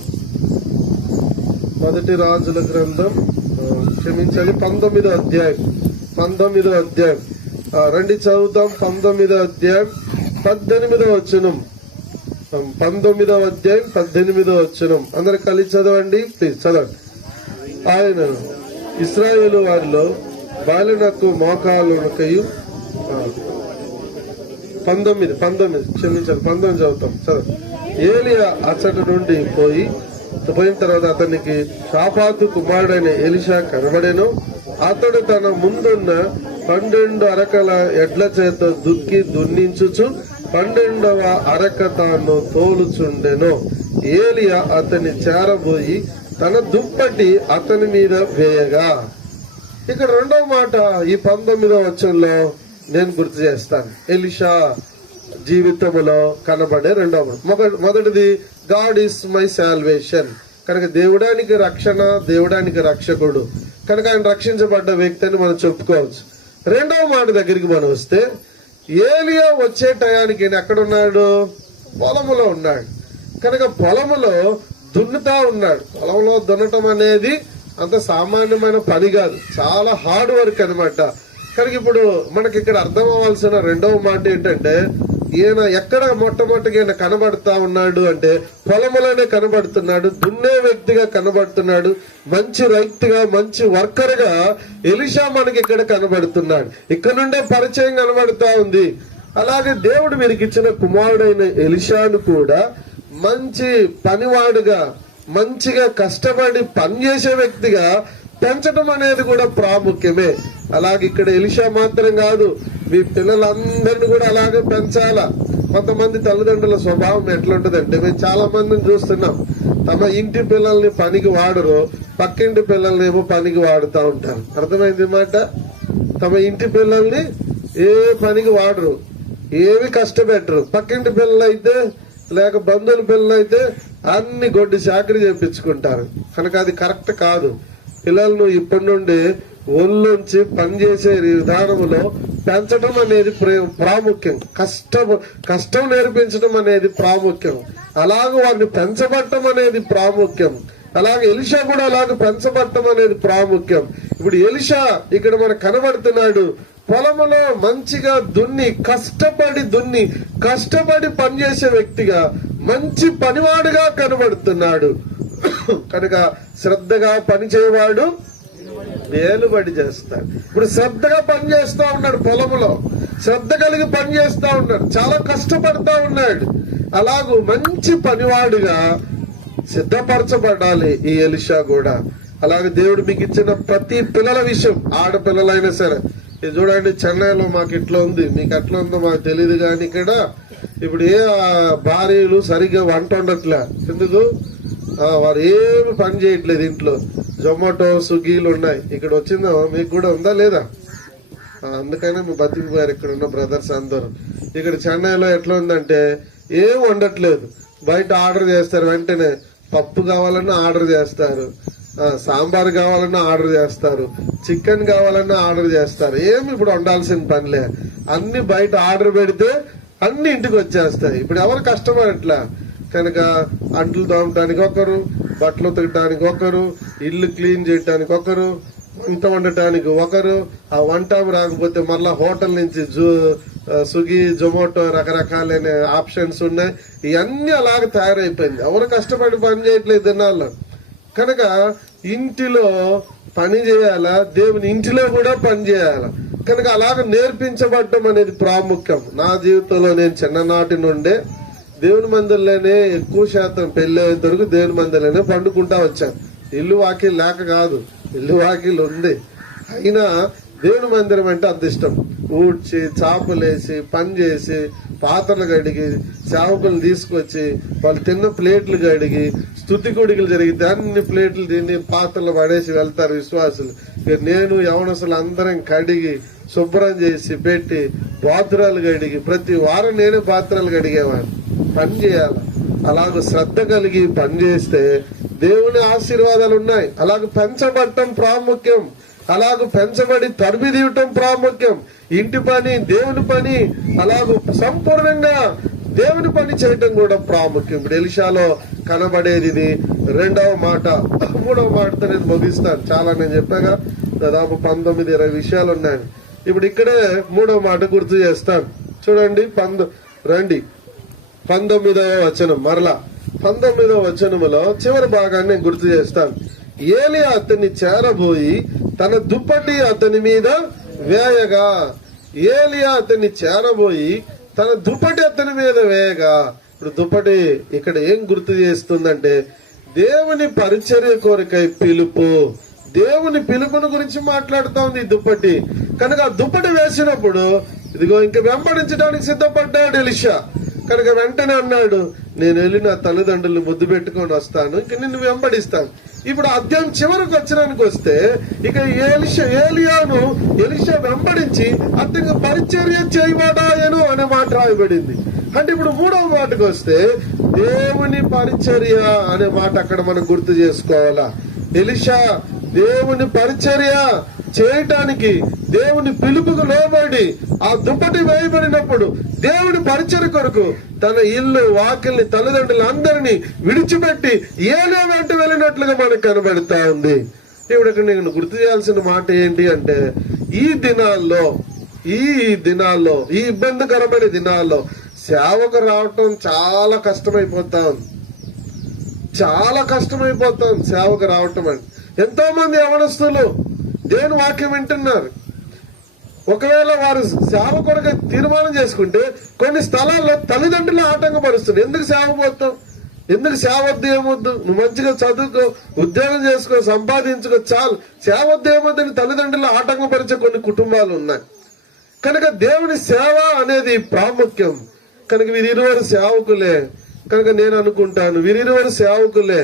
క్షమించాలి 19వ అధ్యాయం. 19వ అధ్యాయం రండి చదువుతాం. 19వ అధ్యాయం 18వ వచనం. 19వ అధ్యాయం 18వ వచనం. అందరు కలిసి చదవండి ప్లీజ్, చదవండి. ఆయన ఇశ్రాయేలు వారిలో బాలునకు మోకాలునకయు 19 క్షమించాలి 19 చదువుతాం, చదవండి. ఏలియా అచ్చటి నుండి పోయిన తర్వాత అతనికి షాఫాతు కుమారుడైన ఎలీషా కనబడెను. అతడు తన ముందున్న 12 అరకల ఎడ్ల చేత దుక్కి దున్నించుచు 12వ అరక తాను తోలుచుండెను. ఏలియా అతన్ని చేరబోయి తన దుప్పటి అతని మీద వేయగా. ఇక్కడ రెండవ మాట ఈ 19వ వచనంలో నేను గుర్తు చేస్తాను. ఎలీషా జీవితంలో కనబడే రెండవ మొదటిది గాడ్ ఈస్ మై సాల్వేషన్. కనుక దేవుడానికి రక్షణ, దేవుడానికి రక్షకుడు కనుక ఆయన రక్షించబడ్డ వ్యక్తి అని మనం చెప్పుకోవచ్చు. రెండవ మాట దగ్గరికి మనం వస్తే, ఏలియా వచ్చే టయానికి ఈయన ఎక్కడున్నాడు? పొలములో ఉన్నాడు. కనుక పొలములో దున్నుతా ఉన్నాడు. పొలంలో దున్నటం అనేది అంత సామాన్యమైన పని కాదు, చాలా హార్డ్ వర్క్ అనమాట. కనుక ఇప్పుడు మనకి ఇక్కడ అర్థం అవ్వాల్సిన రెండవ మాట ఏంటంటే, ఈయన ఎక్కడ మొట్టమొదటిగా ఈయన కనబడతా ఉన్నాడు అంటే పొలములోనే కనబడుతున్నాడు, దున్నే వ్యక్తిగా కనబడుతున్నాడు, మంచి రైతుగా, మంచి వర్కర్ గా ఎలీషా మనకి ఇక్కడ కనబడుతున్నాడు. ఇక్కడ నుండే పరిచయం కనబడుతా ఉంది. అలాగే దేవుడు వీరికి ఇచ్చిన కుమారుడైన ఎలీషాను కూడా మంచి పనివాడుగా, మంచిగా కష్టపడి పనిచేసే వ్యక్తిగా పెంచడం అనేది కూడా ప్రాముఖ్యమే. అలాగే ఇక్కడ ఎలీషా మాత్రం కాదు, మీ పిల్లలందరినీ కూడా అలాగే పెంచాలా. కొంతమంది తల్లిదండ్రుల స్వభావం ఎట్లుంటదంటే, మేము చాలా మందిని చూస్తున్నాం, తమ ఇంటి పిల్లల్ని పనికి వాడరు, పక్కింటి పిల్లల్ని ఏమో పనికి వాడుతూ ఉంటారు. అర్థమైంది మాట? తమ ఇంటి పిల్లల్ని ఏ పనికి వాడరు, ఏమి కష్టపెట్టరు. పక్కింటి పిల్లలు అయితే లేక బంధువుల పిల్లలు అయితే అన్ని గొడ్డి చాకరీ చేపించుకుంటారు. కనుక అది కరెక్ట్ కాదు. పిల్లలను ఇప్పటి నుండి ఒళ్ళుంచి పనిచేసే విధానంలో పెంచడం అనేది ప్రాముఖ్యం. కష్టం నేర్పించడం అనేది ప్రాముఖ్యం. అలాగే వారిని పెంచబట్టం అనేది ప్రాముఖ్యం. అలాగే ఎలీషా కూడా అలాగే పెంచబట్టం అనేది ప్రాముఖ్యం. ఇప్పుడు ఎలీషా ఇక్కడ మనకు కనబడుతున్నాడు, పొలములో మంచిగా దున్ని కష్టపడి పనిచేసే వ్యక్తిగా, మంచి పనివాడుగా కనబడుతున్నాడు. కనుక శ్రద్ధగా పనిచేయవాడు వేలుబడి చేస్తాడు. ఇప్పుడు శ్రద్ధగా పని చేస్తా ఉన్నాడు, పొలములో శ్రద్ధ కలిగి పని చేస్తా ఉన్నాడు, చాలా కష్టపడతా ఉన్నాడు. అలాగూ మంచి పనివాడుగా సిద్ధపరచబడాలి ఈ ఎలీషా కూడా. అలాగే దేవుడు మీకు ఇచ్చిన ప్రతి పిల్లల విషయం, ఆడపిల్లలైనా సరే, ఇది చూడండి, చెన్నైలో మాకు ఇట్లా ఉంది, మీకు అట్లా ఉందో మాకు తెలియదు. కానీ ఇక్కడ ఇప్పుడు ఏ భార్యలు సరిగ్గా వంట ఉండట్లే. ఎందుకు? వారు ఏమి పని చేయట్లేదు ఇంట్లో. జొమాటో, స్విగ్గీలు ఉన్నాయి. ఇక్కడ వచ్చిందా? మీకు కూడా ఉందా లేదా? అందుకనే మీ బతికిపోయారు ఇక్కడ ఉన్న బ్రదర్స్ అందరూ. ఇక్కడ చెన్నైలో ఎట్లా ఉందంటే ఏం వండట్లేదు, బయట ఆర్డర్ చేస్తారు. వెంటనే పప్పు కావాలన్నా ఆర్డర్ చేస్తారు, సాంబార్ కావాలన్నా ఆర్డర్ చేస్తారు, చికెన్ కావాలన్నా ఆర్డర్ చేస్తారు. ఏమి ఇప్పుడు వండాల్సిన పనిలే, అన్ని బయట ఆర్డర్ పెడితే అన్ని ఇంటికి వచ్చేస్తాయి. ఇప్పుడు ఎవరు కష్టపడట్లా. కనుక అంట్లు తోమటానికి ఒకరు, బట్టలు ఉతకటానికి ఒకరు, ఇల్లు క్లీన్ చేయటానికి ఒకరు, వంట వండటానికి ఒకరు. ఆ వంట రాకపోతే మళ్ళా హోటల్ నుంచి స్విగ్గీ, జొమాటో రకరకాలైన ఆప్షన్స్ ఉన్నాయి. ఇవన్నీ అలాగే తయారైపోయింది. ఎవరు కష్టపడి పని చేయట్లేదు దినాల్లో. కనుక ఇంటిలో పని చేయాలా, దేవుని ఇంటిలో కూడా పని చేయాలా. కనుక అలాగ నేర్పించబడటం అనేది ప్రాముఖ్యం. నా జీవితంలో నేను చిన్ననాటి నుండే దేవుని మందిరంలోనే ఎక్కువ శాతం పెళ్లి అయ్యేంత వరకు దేవుని మందిరంలోనే పండుకుంటా వచ్చాను. ఇల్లు వాకిలు లేక కాదు, ఇల్లు వాకిలు ఉంది, అయినా దేవుని మందిరం అంటే అంత ఇష్టం. ఊడ్చి, చాపలేసి, పని చేసి, పాత్రలు కడిగి, సేవకులను తీసుకొచ్చి వాళ్ళు తిన్న ప్లేట్లు కడిగి, స్తుతి కొడుకులు జరిగితే అన్ని ప్లేట్లు తిని పాత్రలు పడేసి వెళ్తారు విశ్వాసులు. నేను యవనసులు అందరం కడిగి శుభ్రం చేసి పెట్టి పాత్రలు కడిగి, ప్రతి వారం నేనే పాత్రలు కడిగేవాడిని. పని చేయాలి. అలాగ శ్రద్ధ కలిగి పని చేస్తే దేవుని ఆశీర్వాదాలు ఉన్నాయి. అలాగ పెంచబడటం ప్రాముఖ్యం. అలాగ పెంచబడి తరిమి తీయటం ప్రాముఖ్యం. ఇంటి పని, దేవుని పని, అలాగ సంపూర్ణంగా దేవుని పని చేయటం కూడా ప్రాముఖ్యం. ఇప్పుడు ఎలీషాలో కనబడేది ఇది. రెండవ మాట. మూడవ మాటతో నేను ముగిస్తాను. చాలా నేను చెప్పాగా, దాదాపు 19-20 విషయాలు ఉన్నాయి. ఇప్పుడు ఇక్కడే మూడవ మాట గుర్తు చేస్తాను. చూడండి, రండి 19వ వచనం. మరలా 19వ వచనములో చివరి భాగాన్ని నేను గుర్తు చేస్తాను. ఏలియా అతన్ని చేరబోయి తన దుప్పటి అతని మీద వేయగా. ఏలియా అతన్ని చేరబోయి తన దుప్పటి అతని మీద వేయగా. ఇప్పుడు దుప్పటి ఇక్కడ ఏం గుర్తు చేస్తుందంటే దేవుని పరిచర్య కోరికై పిలుపు, దేవుని పిలుపుని గురించి మాట్లాడుతా ఉంది ఈ దుప్పటి. కనుక ఆ దుప్పటి వేసినప్పుడు ఇదిగో ఇంక వెంబడించడానికి సిద్ధపడ్డాడు ఎలీషా. కనుక వెంటనే అన్నాడు, నేను వెళ్ళి నా తల్లిదండ్రులు ముద్దు పెట్టుకొని వస్తాను, ఇంక నిన్ను వెంబడిస్తాను. ఇప్పుడు అధ్యాయం చివరికి వచ్చినానికి వస్తే ఇక ఏలియాను ఎలీషా వెంబడించి అతనికి పరిచర్య చేయబడాయను అనే మాట రాయబడింది. అంటే ఇప్పుడు మూడవ మాటకు వస్తే దేవుని పరిచర్య అనే మాట అక్కడ మనం గుర్తు చేసుకోవాలా. ఎలీషా దేవుని పరిచర్య చేయటానికి దేవుని పిలుపుకు లోబడి ఆ దుప్పటి వేయబడినప్పుడు దేవుని పరిచర్య కొరకు తన ఇల్లు వాకిల్ని తల్లిదండ్రులు అందరినీ విడిచిపెట్టి ఏలే వెంట వెళ్ళినట్లుగా మనకు కనబడతా ఉంది. ఇప్పుడు ఇక్కడ నేను గుర్తు చేయాల్సిన మాట ఏంటి అంటే, ఈ దినాల్లో ఈ ఇబ్బందికరమైన దినాల్లో సేవకు రావటం చాలా కష్టమైపోతాం. సేవకు రావటం అని ఎంతో మంది యవనస్తులు దేవుని వాక్యం వింటున్నారు. ఒకవేళ వారు సేవ కొరకు తీర్మానం చేసుకుంటే కొన్ని స్థలాల్లో తల్లిదండ్రులు ఆటంకపరుస్తుంది. ఎందుకు సేవ పోతాం, ఎందుకు సేవ వద్దు, ఏమొద్దు, నువ్వు మంచిగా చదువుకో, ఉద్యోగం చేసుకో, సంపాదించుకో, చాలు, సేవ వద్దు ఏమొద్దని తల్లిదండ్రులు ఆటంకపరిచే కొన్ని కుటుంబాలు ఉన్నాయి. కనుక దేవుని సేవ అనేది ప్రాముఖ్యం. కనుక వీరిరువురు సేవకులే. కనుక నేను అనుకుంటాను వీరిరువురు సేవకులే.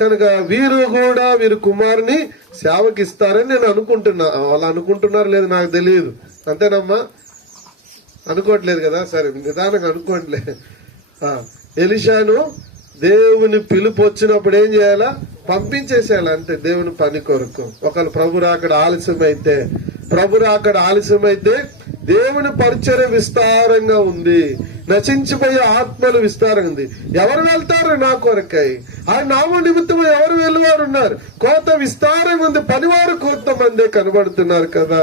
కనుక వీరు కుమారుని సేవకి ఇస్తారని నేను అనుకుంటున్నా. వాళ్ళు అనుకుంటున్నారు లేదు నాకు తెలియదు. అంతేనమ్మా? అనుకోవట్లేదు కదా? సరే, నిదానంగా అనుకోవట్లే. ఎలీషాను దేవుని పిలుపు వచ్చినప్పుడు ఏం చేయాలా? పంపించేసేయాలి అంతే, దేవుని పని కొరకు. ఒకవేళ ప్రభు రాకడ ఆలస్యమైతే దేవుని పరిచర్య విస్తారంగా ఉంది. నశించిపోయే ఆత్మలు విస్తారంగా ఉంది. ఎవరు వెళ్తారు నా కొరకై? ఆయన నామ నిమిత్తం ఎవరు వెళ్ళేవారు ఉన్నారు? కోత విస్తారంగా ఉంది, పనివారు కొంతమంది కనబడుతున్నారు కదా.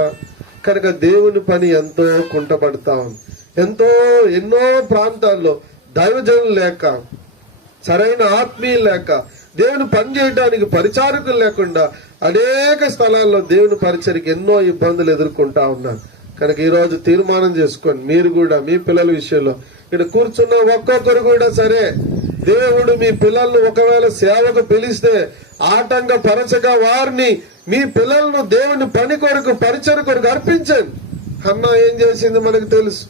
కనుక దేవుని పని ఎంతో కుంటపడతా ఉంది. ఎన్నో ప్రాంతాల్లో దైవజనులు లేక, సరైన ఆత్మీయులు లేక, దేవుని పని చేయడానికి పరిచారకులు లేకుండా అనేక స్థలాల్లో దేవుని పరిచర్యకి ఎన్నో ఇబ్బందులు ఎదుర్కొంటా ఉన్నారు. కనుక ఈ రోజు తీర్మానం చేసుకోండి, మీరు కూడా మీ పిల్లల విషయంలో ఇక్కడ కూర్చున్న ఒక్కొక్కరు కూడా సరే, దేవుడు మీ పిల్లలను ఒకవేళ సేవకు పిలిస్తే ఆటంకపరచగా వారిని, మీ పిల్లలను దేవుని పని కొరకు పరిచర్య కొరకు అర్పించండి. అన్న ఏం చేసింది మనకు తెలుసు.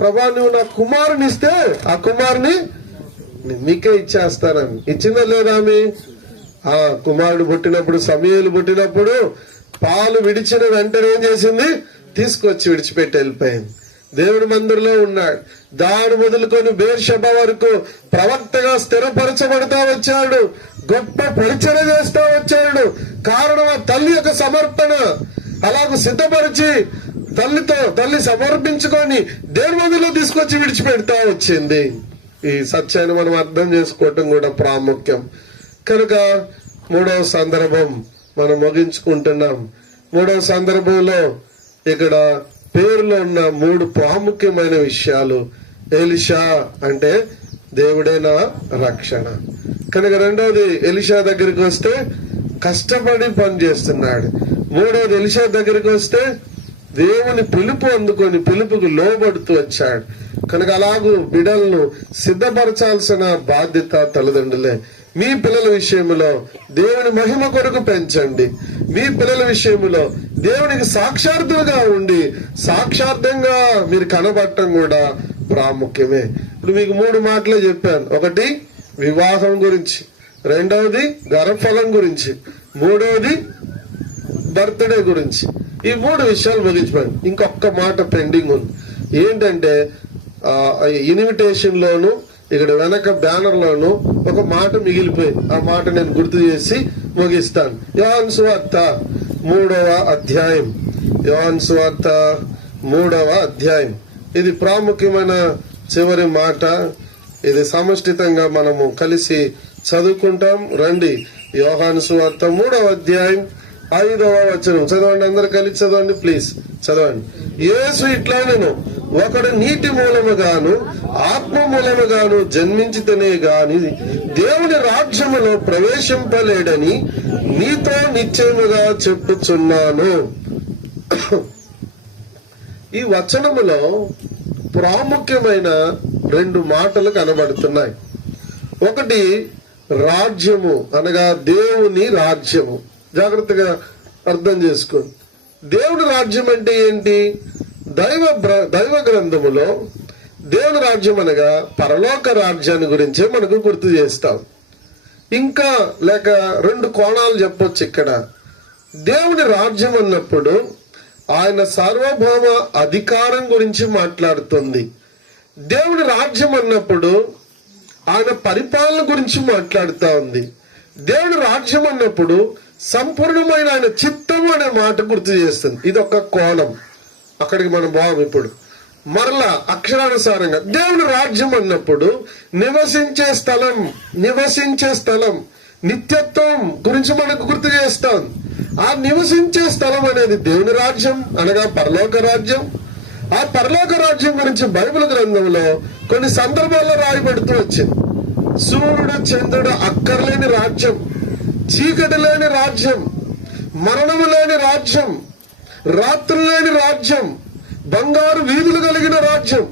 ప్రభా నువ్వు నా కుమారుని ఇస్తే ఆ కుమారుని మీకే ఇచ్చేస్తానని ఇచ్చిందా లేదా? ఆ కుమారుడు పుట్టినప్పుడు, సమూయేలు పుట్టినప్పుడు పాలు విడిచిన వెంటనే ఏం చేసింది? తీసుకొచ్చి విడిచిపెట్టి వెళ్ళిపోయింది. దేవుడి మందిరంలో ఉన్నాడు. దాని మొదలుకొని బేర్షెబా వరకు ప్రవక్తగా స్థిరపరచబడతా వచ్చాడు. గొప్ప పరిచర్య చేస్తా వచ్చాడు. కారణం ఆ తల్లి యొక్క సమర్పణ. అలాగ సిద్ధపరిచి తల్లి సమర్పించుకొని దేవుడి మందిరంలో తీసుకొచ్చి విడిచిపెడతా వచ్చింది. ఈ సత్యాన్ని మనం అర్థం చేసుకోవటం కూడా ప్రాముఖ్యం. కనుక మూడవ సందర్భం మనం ముగించుకుంటున్నాం. మూడవ సందర్భంలో ఇక్కడ పేరులో ఉన్న 3 ప్రాముఖ్యమైన విషయాలు. ఎలీషా అంటే దేవుడే నా రక్షణ. కనుక రెండవది ఎలీషా దగ్గరికి వస్తే కష్టపడి పని చేస్తున్నాడు. మూడవది ఎలీషా దగ్గరికి వస్తే దేవుని పిలుపు అందుకొని పిలుపుకు లోబడుతూ వచ్చాడు. కనుక అలాగూ బిడ్డలను సిద్ధపరచాల్సిన బాధ్యత తల్లిదండ్రులే. మీ పిల్లల విషయంలో దేవుని మహిమ కొరకు పెంచండి. మీ పిల్లల విషయంలో దేవునికి సాక్షార్థులుగా ఉండి సాక్షార్థంగా మీరు కనబడటం కూడా ప్రాముఖ్యమే. ఇప్పుడు మీకు 3 మాటలే చెప్పాను. ఒకటి వివాహం గురించి, రెండవది గర్భఫలం గురించి, మూడవది బర్త్డే గురించి. ఈ 3 విషయాలు ముగించిపోయింది. ఇంకొక మాట పెండింగ్ ఉంది. ఏంటంటే ఇన్విటేషన్ లోను ఇక్కడ వెనక బ్యానర్ లోను ఒక మాట మిగిలిపోయింది. ఆ మాట నేను గుర్తు చేసి ముగిస్తాను. యోహాను సువార్త 3వ అధ్యాయం. యోహాను సువార్త 3వ అధ్యాయం. ఇది ప్రాముఖ్యమైన చివరి మాట. ఇది సమష్టితంగా మనము కలిసి చదువుకుంటాం. రండి, యోహాను సువార్త 3వ అధ్యాయం 5వ వచనం చదవండి. అందరు కలిసి చదవండి ప్లీజ్, చదవండి. యేసు ఇట్లా నేను ఒకడు నీటి మూలముగాను ఆత్మ మూలముగాను జన్మించితేనే గాని దేవుని రాజ్యములో ప్రవేశింపలేడని నీతో నిశ్చయముగా చెప్పుచున్నాను. ఈ వచనములో ప్రాముఖ్యమైన 2 మాటలు కనబడుతున్నాయి. ఒకటి రాజ్యము అనగా దేవుని రాజ్యము. జాగ్రత్తగా అర్థం చేసుకోండి. దేవుని రాజ్యం అంటే ఏంటి? దైవ గ్రంథములో దేవుని రాజ్యం అనగా పరలోక రాజ్యాన్ని గురించే మనకు గుర్తు చేస్తాం. ఇంకా లేక రెండు కోణాలు చెప్పొచ్చు ఇక్కడ. దేవుని రాజ్యం అన్నప్పుడు ఆయన సార్వభౌమ అధికారం గురించి మాట్లాడుతుంది. దేవుని రాజ్యం అన్నప్పుడు ఆయన పరిపాలన గురించి మాట్లాడుతూ ఉంది. దేవుని రాజ్యం అన్నప్పుడు సంపూర్ణమైన ఆయన చిత్తము అనే మాట గుర్తు చేస్తుంది. ఇది ఒక కోణం. అక్కడికి మనం బాగు. ఇప్పుడు మరలా అక్షరానుసారంగా దేవుని రాజ్యం అన్నప్పుడు నివసించే స్థలం నిత్యత్వం గురించి మనకు గుర్తు చేస్తాం. ఆ నివసించే స్థలం అనేది దేవుని రాజ్యం అనగా పరలోక రాజ్యం. ఆ పరలోక రాజ్యం గురించి బైబిల్ గ్రంథంలో కొన్ని సందర్భాల్లో రాయబడుతూ వచ్చింది. సూర్యుడు చంద్రుడు అక్కర్లేని రాజ్యం, చీకటి లేని రాజ్యం, మరణము లేని రాజ్యం, రాత్రి లేని రాజ్యం, బంగారు వీధులు కలిగిన రాజ్యం,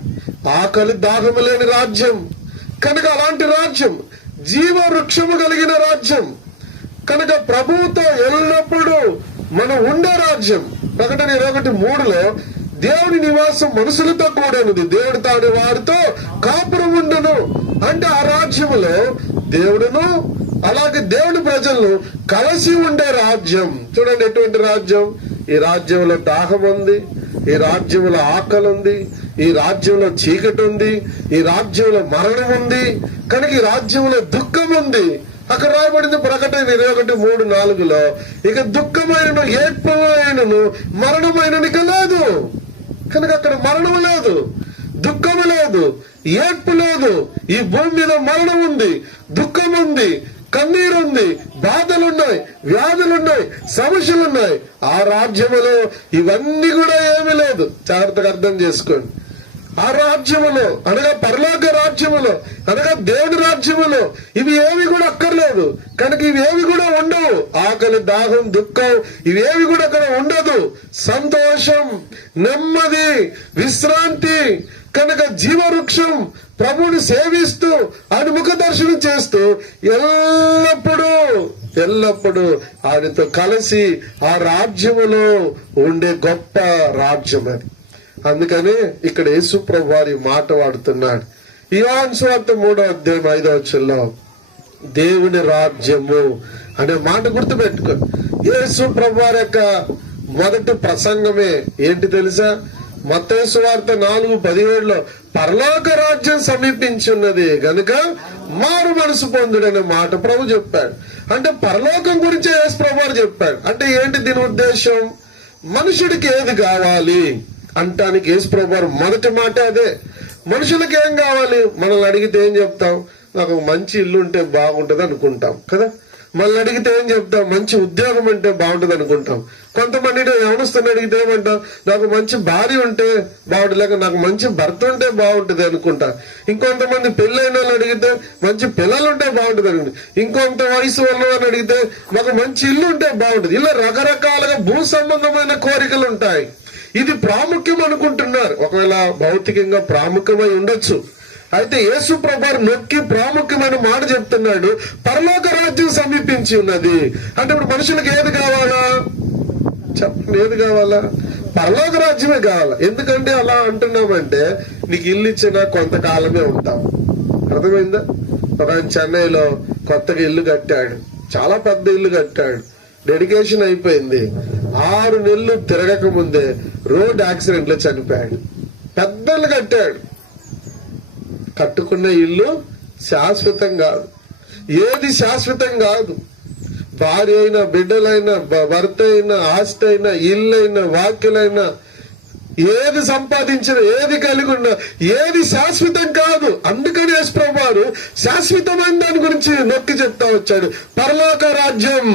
ఆకలి దాహము లేని రాజ్యం. కనుక అలాంటి రాజ్యం జీవ వృక్షము కలిగిన రాజ్యం. కనుక ప్రభువుతో ఎల్లప్పుడూ మనం ఉండే రాజ్యం. ప్రకటన 21:3లో దేవుని నివాసం మనుషులతో కూడినది, దేవుడు తాను వారితో కాపురం ఉండును. అంటే ఆ రాజ్యములో దేవుడును అలాగే దేవుని ప్రజలను కలిసి ఉండే రాజ్యం. చూడండి ఎటువంటి రాజ్యం. ఈ రాజ్యంలో దాహం ఉంది, ఈ రాజ్యంలో ఆకలి ఉంది, ఈ రాజ్యంలో చీకటి ఉంది, ఈ రాజ్యంలో మరణం ఉంది, కనుక ఈ రాజ్యంలో దుఃఖం ఉంది. అక్కడ రాయబడింది ప్రకటన 21:3-4లో ఇక దుఃఖమైనను ఏడ్పమైనను మరణమైనను ఇక లేదు. కనుక అక్కడ మరణం లేదు, దుఃఖము లేదు, ఏడ్పు లేదు. ఈ భూమి మీద మరణం ఉంది, దుఃఖం ఉంది, కన్నీరు ఉంది, బాధలున్నాయి, వ్యాధులున్నాయి, సమస్యలున్నాయి. ఆ రాజ్యములో ఇవన్నీ కూడా ఏమీ లేదు. జాగ్రత్తగా అర్థం చేసుకోండి. ఆ రాజ్యములో అనగా పరలోక రాజ్యములో అనగా దేవుని రాజ్యములో ఇవి ఏవి కూడా అక్కర్లేదు. కనుక ఇవేవి కూడా ఉండవు. ఆకలి, దాహం, దుఃఖం ఇవేవి కూడా అక్కడ ఉండదు. సంతోషం, నెమ్మది, విశ్రాంతి. కనుక జీవవృక్షం ప్రభువుని సేవిస్తూ ఆయన ముఖ దర్శనం చేస్తూ ఎల్లప్పుడూ ఆయనతో కలిసి ఆ రాజ్యములో ఉండే గొప్ప రాజ్యం అది. అందుకనే ఇక్కడ యేసు ప్రభు వారి మాట వాడుతున్నాడు. యోహాను సువార్త 3:5 దేవుని రాజ్యము అనే మాట గుర్తుపెట్టుకో. యేసు ప్రభు వారి యొక్క మొదటి ప్రసంగమే ఏంటి తెలుసా? మత్తయి సువార్త 4:17 పరలోక రాజ్యం సమీపించున్నది గనుక మారు మనసు పొందుడనే మాట ప్రభు చెప్పాడు. అంటే పరలోకం గురించి యేసు ప్రభు వారు చెప్పాడు. అంటే ఏంటి దీని ఉద్దేశం? మనుషుడికి ఏది కావాలి అంటానికి యేసు ప్రభు వారు మొదటి మాట అదే. మనుషులకి ఏం కావాలి? మనల్ని అడిగితే ఏం చెప్తాం? నాకు మంచి ఇల్లు ఉంటే బాగుంటది అనుకుంటాం కదా. మనల్ని అడిగితే ఏం చెప్తాం? మంచి ఉద్యోగం ఉంటే బాగుంటది అనుకుంటాం. కొంతమంది యవనస్తుని అడిగితే ఏమంటాం? నాకు మంచి భార్య ఉంటే బాగుంటుంది, లేక నాకు మంచి భర్త ఉంటే బాగుంటుంది అనుకుంటా. ఇంకొంతమంది పెళ్ళైన వాళ్ళని అడిగితే మంచి పిల్లలు ఉంటే బాగుంటుంది అనుకుంటా. ఇంకొంత వయసు వాళ్ళని అడిగితే నాకు మంచి ఇల్లు ఉంటే బాగుంటుంది. ఇలా రకరకాలుగా భూ సంబంధమైన కోరికలు ఉంటాయి. ఇది ప్రాముఖ్యం అనుకుంటున్నారు. ఒకవేళ భౌతికంగా ప్రాముఖ్యమై ఉండొచ్చు. అయితే యేసు ప్రభువు నొక్కి ప్రాముఖ్యమైన మాట చెప్తున్నాడు. పరలోక రాజ్యం సమీపించి ఉన్నది. అంటే ఇప్పుడు మనుషులకు ఏది కావాలా? చెప్పండి, ఏది కావాలా? పరలోక రాజ్యమే కావాలా. ఎందుకంటే అలా అంటున్నామంటే నీకు ఇల్లు ఇచ్చినా కొంతకాలమే ఉంటాం. అర్థమైందా? ఒక ఆయన చెన్నైలో కొత్తగా ఇల్లు కట్టాడు, చాలా పెద్ద ఇల్లు కట్టాడు, డెడికేషన్ అయిపోయింది. 6 నెలలు తిరగక ముందే రోడ్ యాక్సిడెంట్ లో చనిపోయాడు. పెద్ద ఇల్లు కట్టాడు. కట్టుకున్న ఇల్లు శాశ్వతం కాదు, ఏది శాశ్వతం కాదు. భార్య అయినా, బిడ్డలైనా, భర్త అయినా, ఆస్తి అయినా, ఇల్లు అయినా, వాక్యులైనా, ఏది సంపాదించినా, ఏది కలిగి ఉన్నా ఏది శాశ్వతం కాదు. అందుకని యేసు ప్రభువు శాశ్వతమైన దాని గురించి నొక్కి చెప్తా వచ్చాడు, పరలోక రాజ్యం.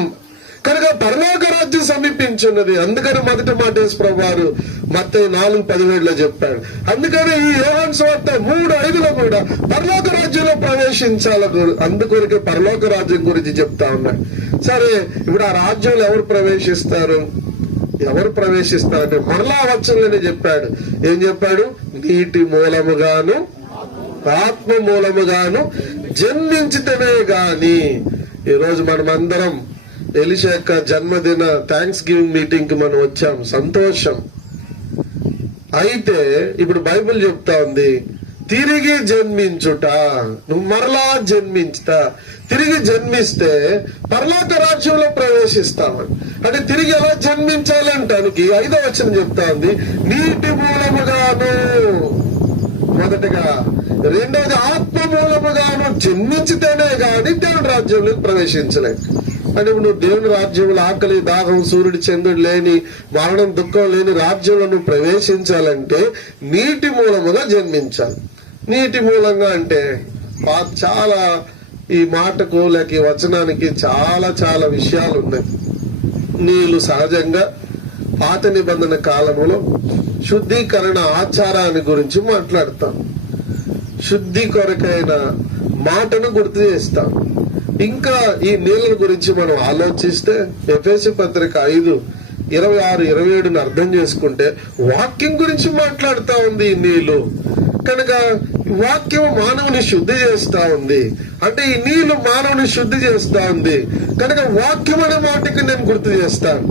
కనుక పరలోక రాజ్యం సమీపించున్నది. అందుకని మొదటి మాట యేసు ప్రభువు మత్తయి 4:17 చెప్పాడు. అందుకని ఈ యోహాను సువార్త 3:5 కూడా పరలోక రాజ్యంలో ప్రవేశించాల. అందుకొరకే పరలోక రాజ్యం గురించి చెప్తా ఉన్నాడు. సరే, ఇప్పుడు ఆ రాజ్యంలో ఎవరు ప్రవేశిస్తారు? అంటే మరలా వచనంలోనే చెప్పాడు. ఏం చెప్పాడు? నీటి మూలముగాను ఆత్మ మూలముగాను జన్మించితేనే గాని. ఈరోజు మనమందరం ఎలీషా యొక్క జన్మదిన థ్యాంక్స్ గివింగ్ మీటింగ్ కి మనం వచ్చాం. సంతోషం. అయితే ఇప్పుడు బైబిల్ చెప్తా ఉంది, తిరిగి జన్మించుట, నువ్వు మరలా జన్మించుట, తిరిగి జన్మిస్తే పరలోక రాజ్యంలో ప్రవేశిస్తామని. అంటే తిరిగి ఎలా జన్మించాలంటానికి 5వ వచనం చెప్తా ఉంది, నీటి మూలముగాను మొదటగా, రెండవది ఆత్మ మూలముగాను జన్మించితేనే గాని దేవుని రాజ్యంలోకి ప్రవేశించలేదు. అంటే నువ్వు దేవుని రాజ్యంలో ఆకలి దాహం సూర్యుడు చంద్రుడు లేని మరణం దుఃఖం లేని రాజ్యంలో నువ్వు ప్రవేశించాలంటే నీటి మూలముగా జన్మించాలి. నీటి మూలంగా అంటే చాలా ఈ మాటకు లేక ఈ వచనానికి చాలా చాలా విషయాలు ఉన్నాయి. నీళ్లు సహజంగా పాత నిబంధన కాలంలో శుద్ధీకరణ ఆచారాన్ని గురించి మాట్లాడతాం. శుద్ధి కొరకైన మాటను గుర్తు చేస్తాం. ఇంకా ఈ నీళ్ళ గురించి మనం ఆలోచిస్తే ఎఫెసీ పత్రిక 5:26-27 అర్థం చేసుకుంటే వాక్యం గురించి మాట్లాడుతా ఉంది ఈ నీళ్లు. కనుక వాక్యం మానవుని శుద్ధి చేస్తా ఉంది. అంటే ఈ నీళ్లు మానవుని శుద్ధి చేస్తా ఉంది కనుక వాక్యం అనే మాటకి నేను గుర్తు చేస్తాను.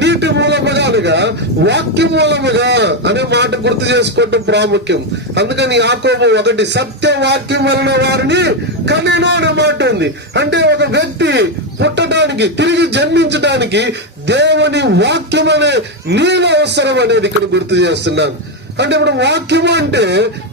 నీటి మూలముగా అనగా వాక్యం మూలముగా అనే మాట గుర్తు చేసుకోవటం ప్రాముఖ్యం. అందుకని యాకోబు 1 సత్య వాక్యం వలన వారిని కనెను అనే మాట ఉంది. అంటే ఒక వ్యక్తి పుట్టడానికి తిరిగి జన్మించడానికి దేవుని వాక్యం అనే నీళ్ళు అవసరం అనేది ఇక్కడ గుర్తు చేస్తున్నాను. అంటే ఇప్పుడు వాక్యం అంటే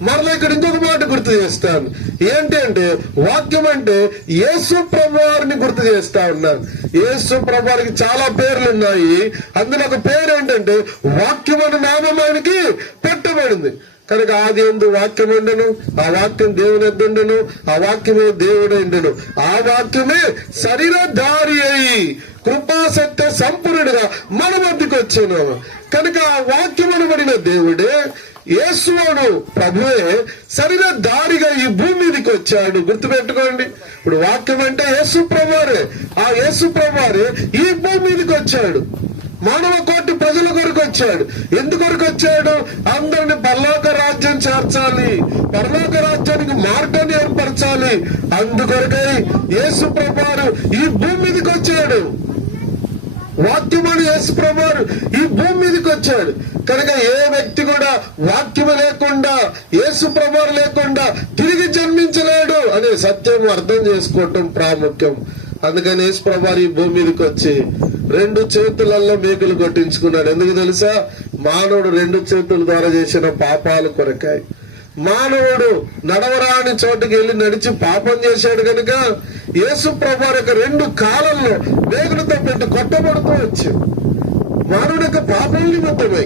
మరలా ఇక్కడ ఇంకొక మాట గుర్తు చేస్తాను. ఏంటి అంటే వాక్యం అంటే యేసు ప్రభువారిని గుర్తు చేస్తా ఉన్నాను. యేసు ప్రభువారికి చాలా పేర్లు ఉన్నాయి. అందులో ఒక పేరు ఏంటంటే వాక్యం అనే నామం ఆయనకి పెట్టబడింది. కనుక ఆది యందు వాక్యం ఉండెను, ఆ వాక్యం దేవుని యొద్ద ఉండెను, ఆ వాక్యమే దేవుడు ఉండెను, ఆ వాక్యమే శరీరధారి అయి కృపా సత్య సంపూర్ణుడిగా మన మధ్యకి వచ్చాను. కనుక ఆ వాక్యం అనబడిన దేవుడే యేసువును ప్రభువే శరీరధారిగా ఈ భూమి మీదకి వచ్చాడు. గుర్తుపెట్టుకోండి, ఇప్పుడు వాక్యం అంటే యేసు ప్రభువారే. ఆ యేసు ప్రభువారే ఈ భూమి మీదకి వచ్చాడు. మానవ కోటి ప్రజల కొరకు వచ్చాడు. ఎందుకొరకు వచ్చాడు? అందరిని పరలోక రాజ్యం చేర్చాలి, పరలోక రాజ్యానికి మార్గాన్ని ఏర్పరచాలి. అందుకొరకై యేసు ప్రభువారు ఈ భూమి మీదకి వచ్చాడు. వాక్యమని యేసు ప్రభువారు ఈ భూమి మీదకి వచ్చాడు. కనుక ఏ వ్యక్తి కూడా వాక్యము లేకుండా యేసు ప్రభువారు లేకుండా తిరిగి జన్మించలేడు అనే సత్యం అర్థం చేసుకోవటం ప్రాముఖ్యం. అందుకని యేసు ప్రభువారు ఈ భూమి మీదకి వచ్చి 2 చేతులలో మేకులు కొట్టించుకున్నాడు. ఎందుకు తెలుసా? మానవుడు 2 చేతుల ద్వారా చేసిన పాపాలు కొరకాయి. మానవుడు నడవరాని చోటుకి వెళ్లి నడిచి పాపం చేశాడు కనుక యేసు ప్రభువారు యొక్క 2 కాలంలో మేకులతో పెట్టి కొట్టబడుతూ వచ్చాడు. మానవుడి యొక్క పాపం నిమిత్తమై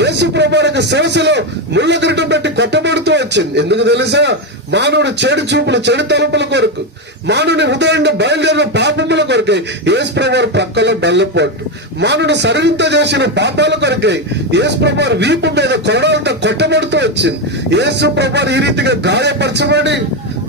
యేసు ప్రభువారు యొక్క శిరస్సులో ముళ్ళ కిరీటం పెట్టి కొట్టబడుతూ వచ్చింది. ఎందుకు తెలుసా? మానవుడు చెడు చూపులు చెడు తలుపుల కొరకు, మానవుని హృదయంలో బయలుదేరిన పాపముల కొరకై యేసు ప్రభువారు ప్రక్కలో బెల్లపోటు, మానవుడు శరీరంతో చేసిన పాపాల కొరకై యేసు ప్రభువారు వీపు మీద కొరడాలతో కొట్టబడుతూ వచ్చింది. యేసు ప్రభువారు ఈ రీతిగా గాయపరచబడి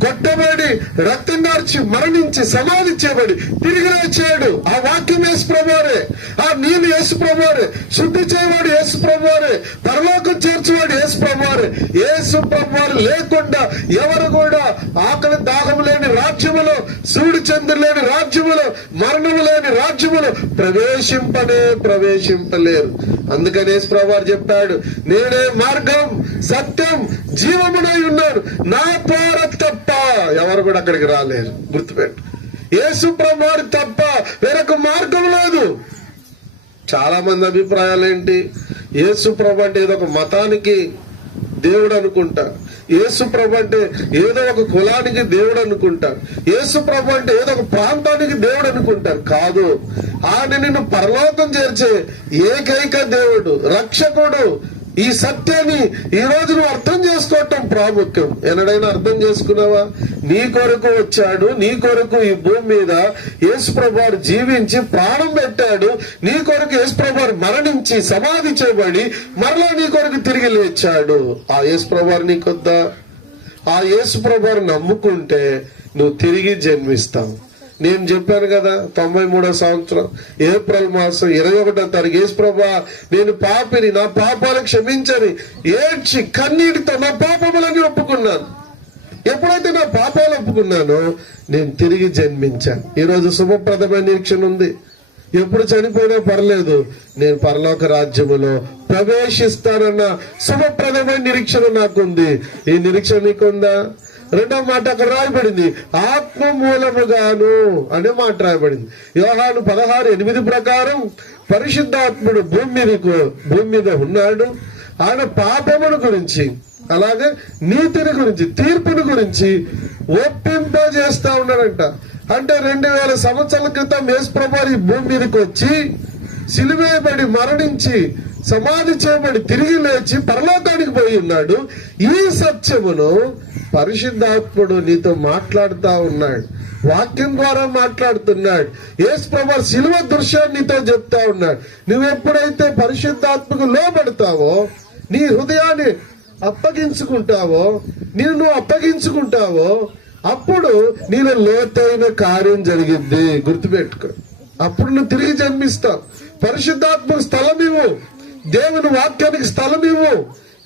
కొట్టబడి రక్తం కార్చి మరణించి సమాధి చేయబడి తిరిగి వచ్చాడు. ఆ వాక్యం యేసు ప్రభువారే, ఆ నీళ్ళు యేసు ప్రభువారే, శుద్ధి చేయవాడు యేసు ప్రభువారే, పరలోకం చేర్చేవాడు యేసు ప్రభువారే. యేసు ప్రభువారు లేకుండా ఎవరు కూడా ఆకలి దాహం లేని రాజ్యములో, సూడి చంద్రుడు లేని రాజ్యములో, మరణము లేని రాజ్యములో ప్రవేశింపలేరు. అందుకని యేసు ప్రభువారు చెప్పాడు, నేనే మార్గం సత్యం జీవమునై ఉన్నాను, నా ద్వారా తప్ప ఎవరు కూడా అక్కడికి రాలేరు. గుర్తుపెట్టు, యేసు ప్రభువారు తప్ప వేరొక మార్గం లేదు. చాలా మంది అభిప్రాయాలు ఏంటి? యేసు ప్రభు అంటే ఏదో ఒక మతానికి దేవుడు అనుకుంటారు, యేసు ప్రభు అంటే ఏదో ఒక కులానికి దేవుడు అనుకుంటారు, యేసు ప్రభు అంటే ఏదో ఒక ప్రాంతానికి దేవుడు అనుకుంటారు. కాదు, ఆయన నిన్ను పరలోకం చేర్చే ఏకైక దేవుడు, రక్షకుడు. ఈ సత్యాన్ని ఈ రోజు నువ్వు అర్థం చేసుకోవటం ప్రాముఖ్యం. ఎన్నడైనా అర్థం చేసుకున్నావా? నీ కొరకు వచ్చాడు, నీ కొరకు ఈ భూమి మీద యేసు ప్రభువారు జీవించి ప్రాణం పెట్టాడు, నీ కొరకు యేసు ప్రభువారు మరణించి సమాధి చేయబడి మరలా నీ కొరకు తిరిగి లేచాడు. ఆ యేసు ప్రభువారు నీకొద్దా? ఆ యేసు ప్రభువారు నమ్ముకుంటే నువ్వు తిరిగి జన్మిస్తావు. నేను చెప్పాను కదా, 93వ సంవత్సరం ఏప్రిల్ మాసం 21వ తారీఖు యేసు ప్రభువా నేను పాపిని, నా పాపాలు క్షమించని ఏడ్చి కన్నీటితో నా పాపములని ఒప్పుకున్నాను. ఎప్పుడైతే నా పాపాలు ఒప్పుకున్నానో నేను తిరిగి జన్మించాను. ఈరోజు శుభప్రదమైన నిరీక్షణ ఉంది. ఎప్పుడు చనిపోయినా పర్లేదు, నేను పరలోక రాజ్యములో ప్రవేశిస్తానన్న శుభప్రదమైన నిరీక్షణ నాకుంది. ఈ నిరీక్షణ నీకుందా? రెండవ మాట అక్కడ రాయబడింది, ఆత్మ మూలముగాను అనే మాట రాయబడింది. యోహాను 16:8 ప్రకారం పరిశుద్ధాత్ముడు భూమి మీద ఉన్నాడు. ఆయన పాపమును గురించి, అలాగే నీతిని గురించి, తీర్పుని గురించి ఒప్పింపజేస్తా ఉన్నాడంట. అంటే 2000 సంవత్సరాల క్రితం యేసు ప్రభువు ఈ భూమి మీదకి వచ్చి సిలువేయబడి మరణించి సమాధి చేయబడి తిరిగి లేచి పరలోకానికి పోయి ఉన్నాడు. ఈ సత్యమును పరిశుద్ధాత్ముడు నీతో మాట్లాడుతా ఉన్నాడు, వాక్యం ద్వారా మాట్లాడుతున్నాడు. యేసు ప్రభువు సిలువ దృశ్యాన్ని నీతో చెప్తా ఉన్నాడు. నువ్వు ఎప్పుడైతే పరిశుద్ధాత్మకు లోబడతావో, నీ హృదయాన్ని అప్పగించుకుంటావో, నువ్వు అప్పగించుకుంటావో, అప్పుడు నీలో లోతైన కార్యం జరిగింది. గుర్తుపెట్టుకో, అప్పుడు నువ్వు తిరిగి జన్మిస్తావు. పరిశుద్ధాత్మకు స్థలం ఇవ్వు, దేవుని వాక్యానికి స్థలం ఇవ్వు.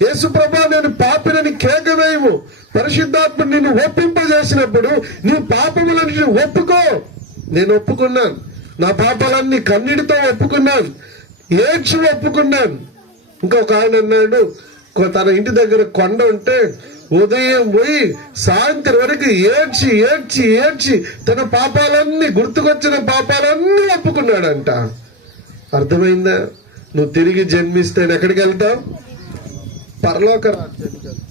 యేసు ప్రభువా నేను పాపినని కేకవేయము. పరిశుద్ధాత్మ నిన్ను ఒప్పింపజేసినప్పుడు నీ పాపములన్నిటిని ఒప్పుకో. నేను ఒప్పుకున్నాను, నా పాపాలన్నీ కన్నీటితో ఒప్పుకున్నాను, ఏడ్చి ఒప్పుకున్నాను. ఇంకొక ఆయన అన్నాడు, తన ఇంటి దగ్గర కొండ ఉంటే ఉదయం పోయి సాయంత్రం వరకు ఏడ్చి ఏడ్చి ఏడ్చి తన పాపాలన్నీ, గుర్తుకొచ్చిన పాపాలన్నీ ఒప్పుకున్నాడంట. అర్థమైందా? నువ్వు తిరిగి జన్మిస్తే ఎక్కడికి వెళ్తావు? పరలోక రాజ్యానికి వెళ్తావు.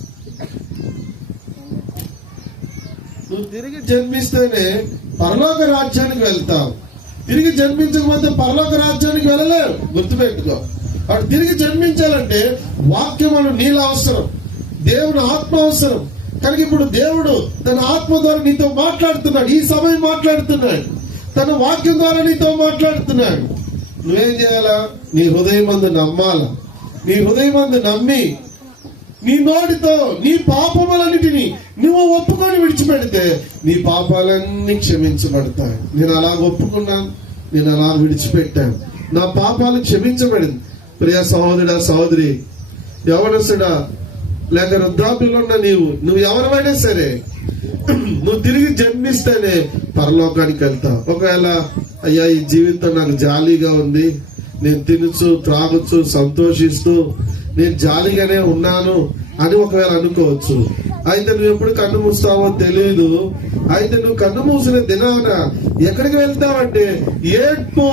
నువ్వు తిరిగి జన్మిస్తేనే పరలోక రాజ్యానికి వెళ్తావు. తిరిగి జన్మించకపోతే పరలోక రాజ్యానికి వెళ్ళలేవు. గుర్తుపెట్టుకో, వాడు తిరిగి జన్మించాలంటే వాక్యములు నీళ్ళ అవసరం, దేవుని ఆత్మ అవసరం. కనుక ఇప్పుడు దేవుడు తన ఆత్మ ద్వారా నీతో మాట్లాడుతున్నాడు. ఈ సమయం మాట్లాడుతున్నాడు, తన వాక్యం ద్వారా నీతో మాట్లాడుతున్నాడు. నువ్వేం చేయాలా? నీ హృదయమందు నమ్మాలా. నీ హృదయమందు నమ్మి నీ నోటితో నీ పాపములన్నిటినీ నువ్వు ఒప్పుకొని విడిచిపెడితే నీ పాపాలన్నీ క్షమించబడతాయి. నేను అలా ఒప్పుకున్నాను, నేను అలా విడిచిపెట్టాను, నా పాపాలు క్షమించబడింది. ప్రియ సహోదరుడా, సహోదరి, యవనస్తుడా లేక వృద్ధాప్యంలో ఉన్న నువ్వు ఎవరైనా సరే, నువ్వు తిరిగి జన్మిస్తేనే పరలోకానికి వెళ్తావు. ఒకవేళ అయ్యా ఈ జీవితం నాకు జాలీగా ఉంది, నేను తినచ్చు త్రాగొచ్చు సంతోషిస్తూ నేను జాలీగానే ఉన్నాను అని ఒకవేళ అనుకోవచ్చు. అయితే నువ్వు ఎప్పుడు కన్ను మూస్తావో తెలియదు. అయితే నువ్వు కన్ను మూసిన దినాన ఎక్కడికి వెళ్తావంటే ఏడ్పు,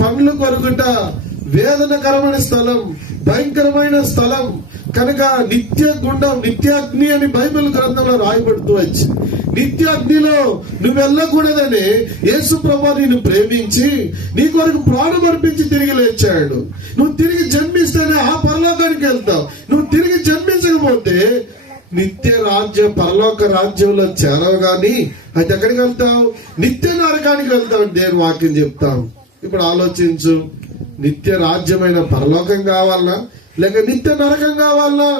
పండ్లు కొరుకుట, వేదనకరమైన స్థలం, భయంకరమైన స్థలం. కనుక నిత్య గుండం, నిత్యాగ్ని అని బైబిల్ గ్రంథంలో రాయబడుతూ వచ్చి, నిత్యాగ్నిలో నువ్వు వెళ్ళకూడదని యేసు ప్రభువు నిన్ను ప్రేమించి నీ కొరకు ప్రాణం అర్పించి తిరిగి లేచాడు. నువ్వు తిరిగి జన్మిస్తేనే ఆ పరలోకానికి వెళ్తావు. నువ్వు తిరిగి జన్మించకపోతే నిత్య రాజ్యం, పరలోక రాజ్యంలో చేరవు. గాని అయితే ఎక్కడికి వెళ్తావు? నిత్య నరకానికి వెళ్తావు. దేవుని వాక్యం చెప్తాం. ఇప్పుడు ఆలోచించు, నిత్య రాజ్యమైన పరలోకం కావాలనా లేక నిత్య నరకం కావాలనా?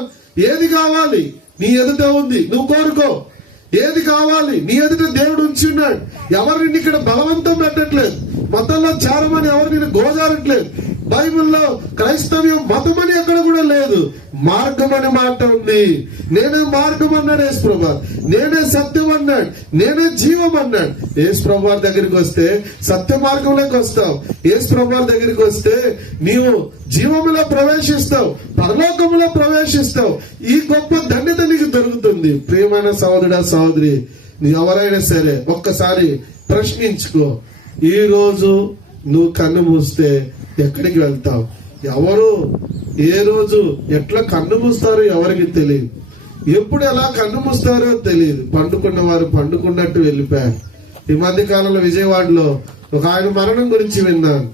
ఏది కావాలి? నీ ఎదుట ఉంది, నువ్వు కోరుకో. ఏది కావాలి? నీ ఎదుట దేవుడు ఉంచి ఉన్నాడు. ఎవరిని ఇక్కడ బలవంతం పెట్టట్లేదు, మతంలో చేరమని ఎవరిని గోజారట్లేదు. బైబిల్లో క్రైస్తవ్యం మతం అని ఎక్కడ కూడా లేదు, మార్గం అనే మాట ఉంది. నేనే మార్గం అన్నాడు యేసు ప్రభువు, నేనే సత్యం అన్నాడు, నేనే జీవం అన్నాడు. యేసు ప్రభువు దగ్గరికి వస్తే సత్య మార్గంలోకి వస్తావు. యేసు ప్రభువు దగ్గరికి వస్తే నీవు జీవములో ప్రవేశిస్తావు, పరలోకములో ప్రవేశిస్తావు. ఈ గొప్ప ధన్యత నీకు దొరుకుతుంది. ప్రియమైన సహోదరుడా, సహోదరి, నీ ఎవరైనా సరే ఒక్కసారి ప్రశ్నించుకో. ఈ రోజు నువ్వు కన్ను మూస్తే ఎక్కడికి వెళ్తావు? ఎవరు ఏ రోజు ఎట్లా కన్ను మూస్తారో ఎవరికి తెలియదు, ఎప్పుడు ఎలా కన్ను మూస్తారో తెలియదు. పండుకున్న వారు పండుకున్నట్టు వెళ్ళిపోయారు. ఈ మధ్య కాలంలో విజయవాడలో ఒక ఆయన మరణం గురించి విన్నాను.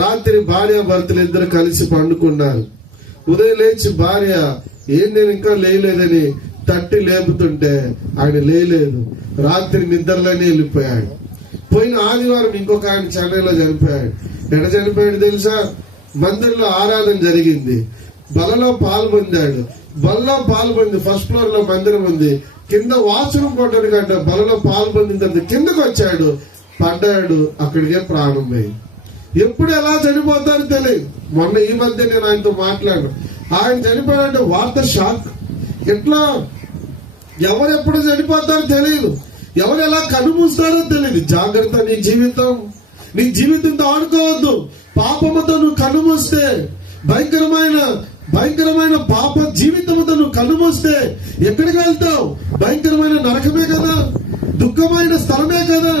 రాత్రి భార్య భర్తలు ఇద్దరు కలిసి పండుకున్నారు. ఉదయం లేచి భార్య నేను ఇంకా లేయలేదని తట్టి లేపుతుంటే ఆయన లేయలేదు, రాత్రి నిద్రలోనే వెళ్ళిపోయాడు. పోయిన ఆదివారం ఇంకొక ఆయన చెన్నైలో చనిపోయాడు. ఎక్కడ చనిపోయాడు తెలుసా? మందిరంలో ఆరాధన జరిగింది, బలలో పాల్పొందాడు. బలలో పాల్పొంది ఫస్ట్ ఫ్లోర్ లో మందిరం ఉంది, కింద వాష్రూమ్ పోవడానికి కంట బలలో పాల్పొందిన తర్వాత కిందకు వచ్చాడు, పడ్డాడు, అక్కడికే ప్రాణం పోయింది. ఎప్పుడు ఎలా చనిపోతారో తెలియదు. మొన్న ఈ మధ్య నేను ఆయనతో మాట్లాడాను. ఆయన చనిపోయాడంటే వార్త షాక్. ఎట్లా ఎవరెప్పుడు చనిపోతారో తెలియదు, ఎవరు ఎలా కనుమూస్తారో తెలియదు. జాగ్రత్త నీ జీవితం. నీ జీవితంతో ఆడుకోవద్దు. పాపముతో నువ్వు కన్ను మూస్తే, భయంకరమైన పాప జీవితంతో నువ్వు కన్ను మూస్తే ఎక్కడికి వెళ్తావు? భయంకరమైన నరకమే కదా, దుఃఖమైన స్థలమే కదా,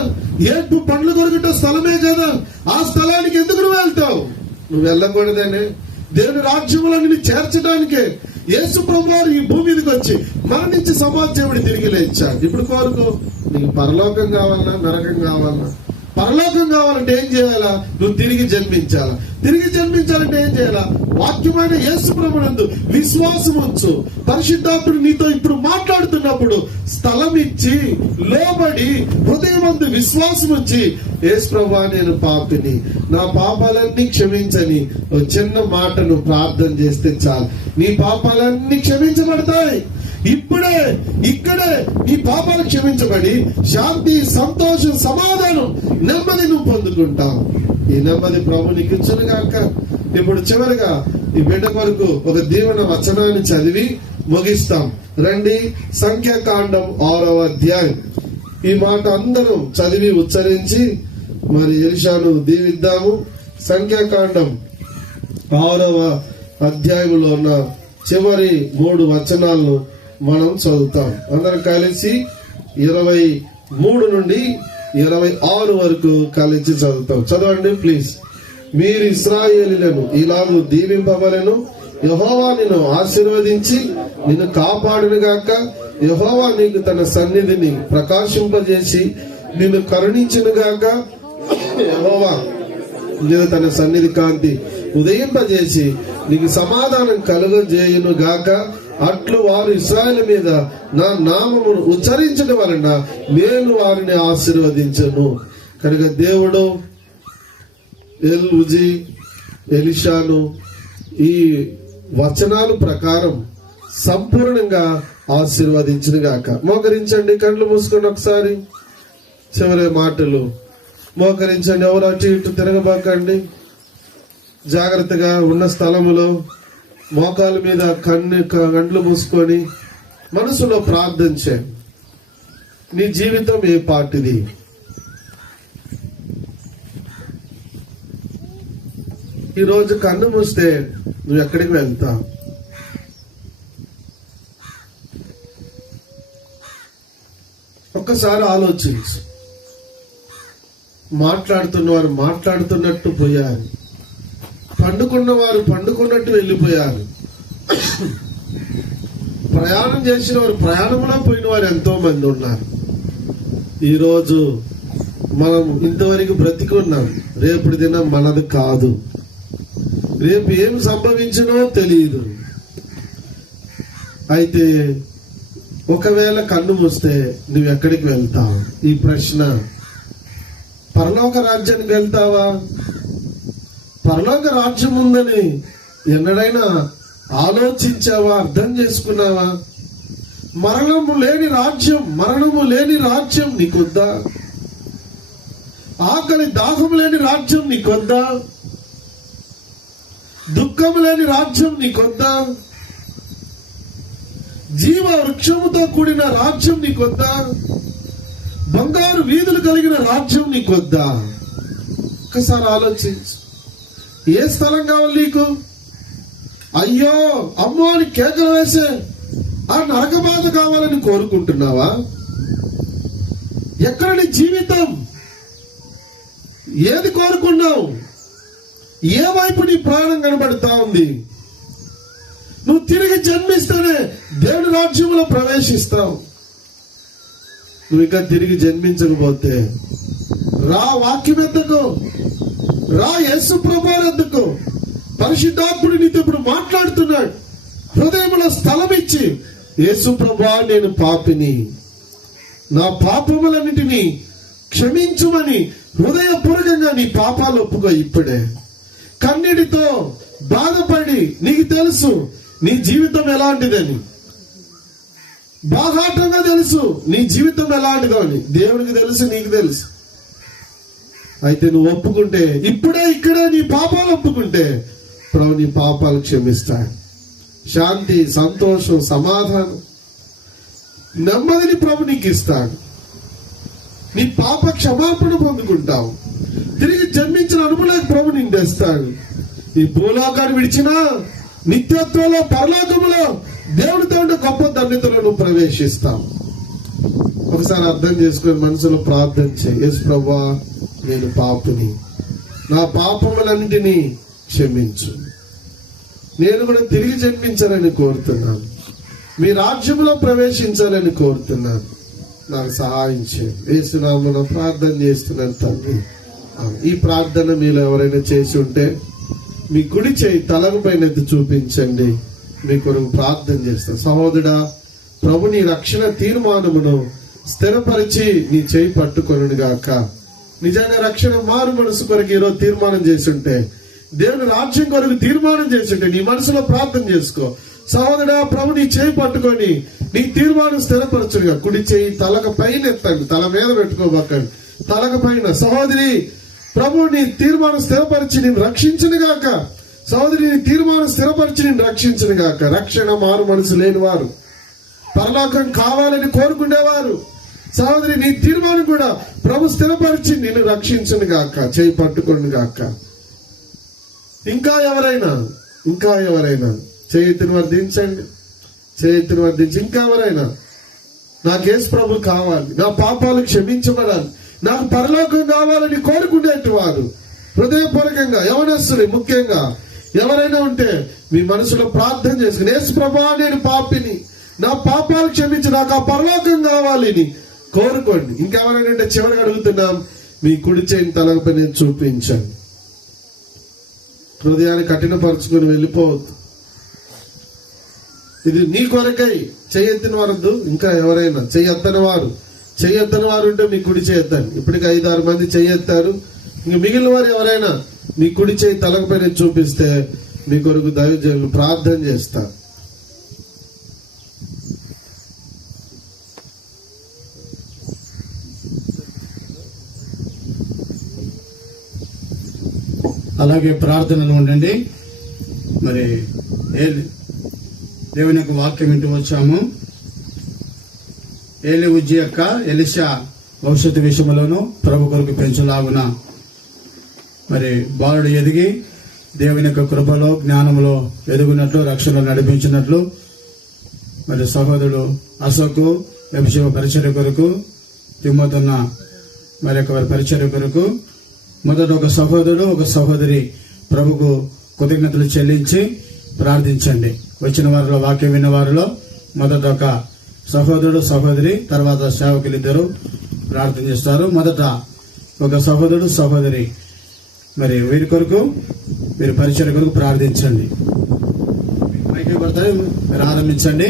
ఏడ్పు పండ్లు కొరకట స్థలమే కదా. ఆ స్థలానికి ఎందుకు నువ్వు వెళ్తావు? నువ్వు వెళ్ళకూడదనే. దేవుని రాజ్యంలో నిన్ను చేర్చడానికే యేసు ప్రభువారు ఈ భూమి మీదకి వచ్చి మరణించి సమాజముడి తిరిగి లేచాడు. ఇప్పుడు కోరుకో, నీకు పరలోకం కావాలన్నా నరకం కావాలన్నా? పరలోకం కావాలంటే ఏం చేయాలా? నువ్వు తిరిగి జన్మించాలా. తిరిగి జన్మించాలంటే ఏం చేయాలా? వాక్యమైన యేసు ప్రభునందు విశ్వాసం ఉంచు. పరిశుద్ధాత్ముడు నీతో ఇప్పుడు మాట్లాడుతున్నప్పుడు స్థలం ఇచ్చి, లోబడి, హృదయమందు విశ్వాసం ఉంచి, యేసు ప్రభువా నేను పాపిని, నా పాపాలన్నీ క్షమించని ఒక చిన్న మాటను ప్రార్థన చేస్తే చాలు. నీ పాపాలన్నీ క్షమించబడతాయి. ఇప్పుడే, ఇక్కడే నీ పాపాలు క్షమించబడి శాంతి, సంతోషం, సమాధానం, నెమ్మది నువ్వు పొందుకుంటావు. ఈ నెమ్మది ప్రభు నీకు ఇచ్చును గాక. ఇప్పుడు చివరిగా ఈ బిడ్డ కొరకు ఒక దీవెన వచనాన్ని చదివి ముగిస్తాం. రండి, సంఖ్యాకాండం 6వ అధ్యాయం. ఈ మాట అందరం చదివి ఉచ్చరించి మరి ఎలీషాను దీవిద్దాము. సంఖ్యాకాండం 6వ అధ్యాయంలో ఉన్న చివరి 3 వచనాలను మనం చదువుతాం. అందరం కలిసి 23 నుండి 26 వరకు కలిసి చదువుతాం. చదవండి ప్లీజ్. మీరు ఇశ్రాయేలీయులను ఇలాగూ దీవింపవలెను. యెహోవా నిన్ను ఆశీర్వదించి నిన్ను కాపాడును గాక. యెహోవా నీకు తన సన్నిధిని ప్రకాశింపజేసి నిన్ను కరుణించును గాక. యెహోవా నీకు తన సన్నిధి కాంతి ఉదయింపజేసి నీకు సమాధానం కలుగజేయును గాక. అట్లు వారు ఇశ్రాయేలు మీద నా నామమును ఉచ్చరించడం వలన నేను వారిని ఆశీర్వదించను. కనుక దేవుడు ఎలీషాను ఈ వచనాల ప్రకారం సంపూర్ణంగా ఆశీర్వదించును గాక. మోకరించండి, కళ్ళు మూసుకొని ఒకసారి చివరి మాటలు మోకరించండి. ఎవరు అటు ఇటు తిరగబాకండి. జాగ్రత్తగా ఉన్న స్థలములో మోకాల మీద కండ్లు మూసుకొని మనసులో ప్రార్థన చేయండి. నీ జీవితం ఏ పాటిది? ఈరోజు కన్ను మూస్తే నువ్వు ఎక్కడికి వెళ్తావు? ఒక్కసారి ఆలోచించు. మాట్లాడుతున్నవారు మాట్లాడుతున్నట్టు పోయారు, పండుకున్న వారు పండుకున్నట్టు వెళ్ళిపోయారు, ప్రయాణం చేసిన వారు ప్రయాణంలో పోయిన వారు ఎంతో మంది ఉన్నారు. ఈరోజు మనం ఇంతవరకు బ్రతికున్నాం. రేపటి దినం మనది కాదు. రేపు ఏం సంభవించినో తెలియదు. అయితే ఒకవేళ కన్ను మూస్తే నువ్వు ఎక్కడికి వెళ్తావు? ఈ ప్రశ్న. పరలోక రాజ్యానికి వెళ్తావా? పరలోక రాజ్యం ఉందని ఎన్నడైనా ఆలోచించావా? అర్థం చేసుకున్నావా? మరణము లేని రాజ్యం నీకొద్దా? ఆకలి దాహం లేని రాజ్యం నీకొద్దా? దుఃఖం లేని రాజ్యం నీకొద్దా? జీవ వృక్షముతో కూడిన రాజ్యం నీకొద్దా? బంగారు వీధులు కలిగిన రాజ్యం నీకొద్దా? ఒక్కసారి ఆలోచించు. ఏ స్థలం కావాలి నీకు? అయ్యో అమ్మో అని కేకలు వేసే ఆ నరక బాధ కావాలని కోరుకుంటున్నావా? ఎక్కడ నీ జీవితం? ఏది కోరుకున్నావు? ఏ వైపు నీ ప్రాణం కనబడుతా ఉంది? నువ్వు తిరిగి జన్మిస్తేనే దేవుని రాజ్యంలో ప్రవేశిస్తావు. నువ్వు ఇంకా తిరిగి జన్మించకపోతే రా వాక్యం ఎద్దుకో, రా యేసు ప్రభువారు ఎద్దుకో. పరిశుద్ధాత్ముడు నీతో ఇప్పుడు మాట్లాడుతున్నాడు. హృదయంలో స్థలం ఇచ్చి, యేసు ప్రభువా నేను పాపిని, నా పాపములన్నిటినీ క్షమించుమని హృదయపూర్వకంగా నీ పాపాలు ఒప్పుకో. ఇప్పుడే కన్నీటితో బాధపడి, నీకు తెలుసు నీ జీవితం ఎలాంటిదని, బాహాటంగా తెలుసు నీ జీవితం ఎలాంటిదో అని. దేవునికి తెలుసు, నీకు తెలుసు. అయితే నువ్వు ఒప్పుకుంటే, ఇప్పుడే ఇక్కడే నీ పాపాలు ఒప్పుకుంటే ప్రభు నీ పాపాలు క్షమిస్తాడు. శాంతి, సంతోషం, సమాధానం, నెమ్మదిని ప్రభు నీకు ఇస్తాడు. నీ పాప క్షమాపణ పొందుకుంటావు. తిరిగి చేస్తాడు. ఈ భూలోకాన్ని విడిచినా నిత్యత్వంలో పరలోకములో దేవుడితో గొప్ప ధన్యతలో నువ్వు ప్రవేశిస్తావు. ఒకసారి అర్థం చేసుకుని మనసులో ప్రార్థన చేయి. యేసు ప్రభువా, నేను పాపిని, నా పాపములన్నింటినీ క్షమించు. నేను కూడా తిరిగి జన్మించాలని కోరుతున్నాను, మీ రాజ్యంలో ప్రవేశించాలని కోరుతున్నాను, నాకు సహాయం చేయండి. యేసు నామమున ప్రార్థన చేస్తున్నాను తండ్రి. ఈ ప్రార్థన మీలో ఎవరైనా చేసి ఉంటే మీ కుడి చేయి తలకు పైన ఎత్తి చూపించండి. మీ కొరకు ప్రార్థన చేస్తాను. సహోదరుడా, ప్రభు నీ రక్షణ తీర్మానమును స్థిరపరిచి నీ చేయి పట్టుకొనును గాక. నిజంగా రక్షణ మారు మనసు కొరకు ఈరోజు తీర్మానం చేసి ఉంటే, దేవుని రాజ్యం కొరకు తీర్మానం చేసి ఉంటే నీ మనసులో ప్రార్థన చేసుకో. సహోదరుడా, ప్రభు నీ చేయి పట్టుకొని నీ తీర్మానం స్థిరపరచుగా. కుడి చేయి తలకు పైన ఎత్తండి, తల మీద పెట్టుకోబక్కండి, తలకు పైన. సహోదరి, ప్రభు నీ తీర్మానం స్థిరపరిచి నేను రక్షించును గాక. సహోదరి, నీ తీర్మానం స్థిరపరిచి నేను రక్షించును గాక. రక్షణ మారు మనసు లేని వారు, పరలోకం కావాలని కోరుకునేవారు, సహోదరి నీ తీర్మానం కూడా ప్రభు స్థిరపరిచి నేను రక్షించును గాక, చేయి పట్టుకోండి గాక. ఇంకా ఎవరైనా చేతిని వర్ధించండి, చేతిని వర్ధించి. ఇంకా ఎవరైనా నాకు యేసు ప్రభు కావాలి, నా పాపాలు క్షమించబడాలి, నాకు పరలోకం కావాలని కోరుకునేటి వారు హృదయపూర్వకంగా, యవనస్తులు ముఖ్యంగా ఎవరైనా ఉంటే మీ మనసులో ప్రార్థన చేసుకుని, యేసు ప్రభువా, నేను పాపిని, నా పాపాలు క్షమించి నాకు ఆ పరలోకం కావాలి అని కోరుకోండి. ఇంకెవరైనా అంటే చివరిగా అడుగుతున్నాం, మీ కుడి చేయిని తలపై నేను చూపించండి. హృదయాన్ని కఠినపరుచుకుని వెళ్ళిపోవద్దు. ఇది నీ కొరకై. చెయ్యెత్తిన వారద్దు. ఇంకా ఎవరైనా చెయ్యెత్తని వారు ఉంటే మీ కుడి చేయొద్దండి. ఇప్పటికి 5-6 మంది చెయ్యెత్తారు. ఇంక మిగిలిన వారు ఎవరైనా మీ కుడి చేయి తలపై చూపిస్తే మీ కొరకు దైవజనులు ప్రార్థన చేస్తారు. అలాగే ప్రార్థనలు ఉండండి. మరి దేవుని యొక్క వాక్యం వింటూ వచ్చాము. ఏలి ఉజ్జి యొక్క ఎలిషా భవిష్యత్తు విషయంలోనూ ప్రభు కొరకు పెంచులాగున మరి బాలుడు ఎదిగి దేవుని యొక్క కృపలో జ్ఞానంలో ఎదుగునట్లు, రక్షణలో నడిపించినట్లు మరి సహోదరుడు అశోకు వ్యభిషేక పరిచర్య కొరకు, తిమ్మతున్న మరి యొక్క పరిచర్య కొరకు మొదట ఒక సహోదరుడు ఒక సహోదరి ప్రభుకు కృతజ్ఞతలు చెల్లించి ప్రార్థించండి. వచ్చిన వారిలో, వాక్యం విన్న వారిలో మొదట ఒక సహోదరుడు సహోదరి, తర్వాత సేవకులు ఇద్దరు ప్రార్థన చేస్తారు. మొదట ఒక సహోదరుడు సహోదరి మరి వీరి కొరకు, వీరి పరిచయం కొరకు ప్రార్థించండి. మైకి పడతాయి, మీరు ఆరంభించండి.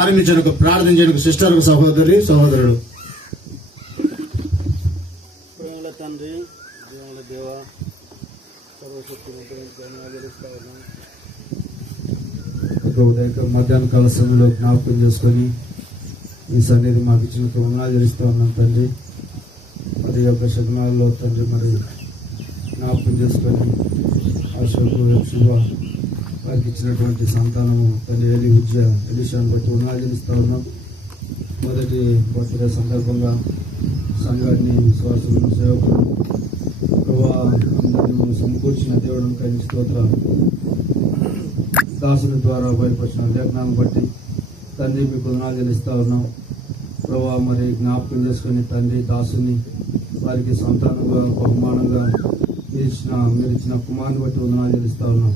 ఆరంభించడానికి ప్రార్థన చేయడానికి సిస్టర్, సహోదరి, సహోదరుడు. ప్రేమల తండ్రి, దేవుల దేవ, సర్వశక్తి ఉదయం మధ్యాహ్న కాల సమయంలో జ్ఞాపకం చేసుకొని ఈ సన్నిధి మాకు ఇచ్చిన వందనాలు చేస్తూ ఉన్నాం తండ్రి. మరి యొక్క శతనాల్లో తండ్రి మరి జ్ఞాపకం చేసుకొని అశోకు శుభ వారికి ఇచ్చినటువంటి సంతానము తండ్రి ఏలి ఉజ్జ ఎలిషాను బట్టి వందనాలు చేస్తూ ఉన్నాం. మొదటి బర్త్డే సందర్భంగా సంఘాన్ని, విశ్వాసులను, సేవకులను అందరిని సమకూర్చిన దేవుడు కలిసి స్తోత్రాలు. దాసుని ద్వారా బయటపరిచిన లేఖనాన్ని బట్టి తండ్రి మీకు వందనాలు చెల్లిస్తూ ఉన్నాం. ప్రభా మరి జ్ఞాపకం చేసుకుని తండ్రి దాసుని వారికి సంతానంగా బహుమానంగా మీరు ఇచ్చిన కుమారుని బట్టి వందనాలు చెల్లిస్తూ ఉన్నాం.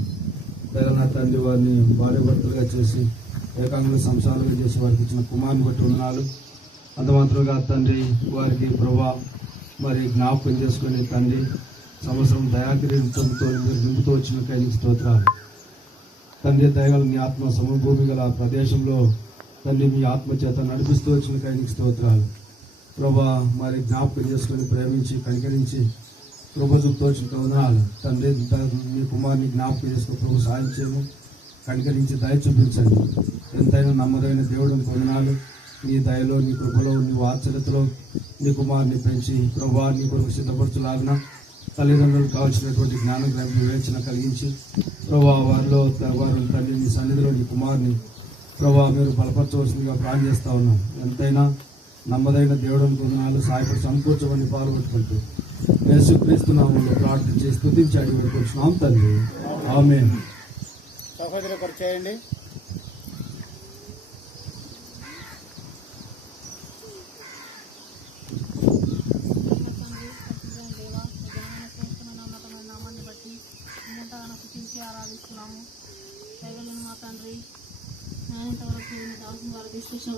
ఏదైనా తండ్రి వారిని భార్య భర్తలుగా చేసి ఏకాంగ సంసారాలుగా చేసి వారికి ఇచ్చిన కుమారుని బట్టి వందనాలు. అంత మాత్రమే తండ్రి వారికి ప్రభా మరి జ్ఞాపకం చేసుకుని తండ్రి సంవత్సరం దయాకిరీటంతో మీరు నింపుతూ వచ్చిన కైలికి స్తోత్రాలు. తండ్రి దయగల మీ ఆత్మ సమభూమి గల ప్రదేశంలో తండ్రి మీ ఆత్మ చేత నడిపిస్తూ వచ్చిన కైలికి స్తోత్రాలు. ప్రభా మరి జ్ఞాపకం చేసుకుని ప్రేమించి కనికరించి ప్రభు చూపుతూ వచ్చిన వందనాలు. తండ్రి మీ కుమారుని జ్ఞాపకం చేసుకుని ప్రభు సాయం చేయము, కనికరించి దయ చూపించండి. ఎంతైనా నమ్మదైన దేవుడు వందనాలు. నీ దయలో, నీ కృపలో, నీ వాత్సల్యతలో నీ కుమారుని పెంచి ప్రభా నీ కొరకు సిద్ధపరచులాగిన తల్లిదండ్రులకు కావాల్సినటువంటి జ్ఞానం వివేచన కలిగించి ప్రభా వారిలో వారు తండ్రి నీ సన్నిధిలో నీ కుమారుని ప్రభా మీరు బలపరచవలసిందిగా ప్రార్థన చేస్తా ఉన్నాం. ఎంతైనా నమ్మదైన దేవుడిని కొందనాలు సాయపడి సమకూర్చమని పాల్గొట్టుకుంటూ యేసుక్రీస్తు నామములో ప్రార్థించి స్తుతించి అడిగి పెట్టుకుంటున్నాం తండ్రి. ఆమేన్. సహోదరు పరిచయండి.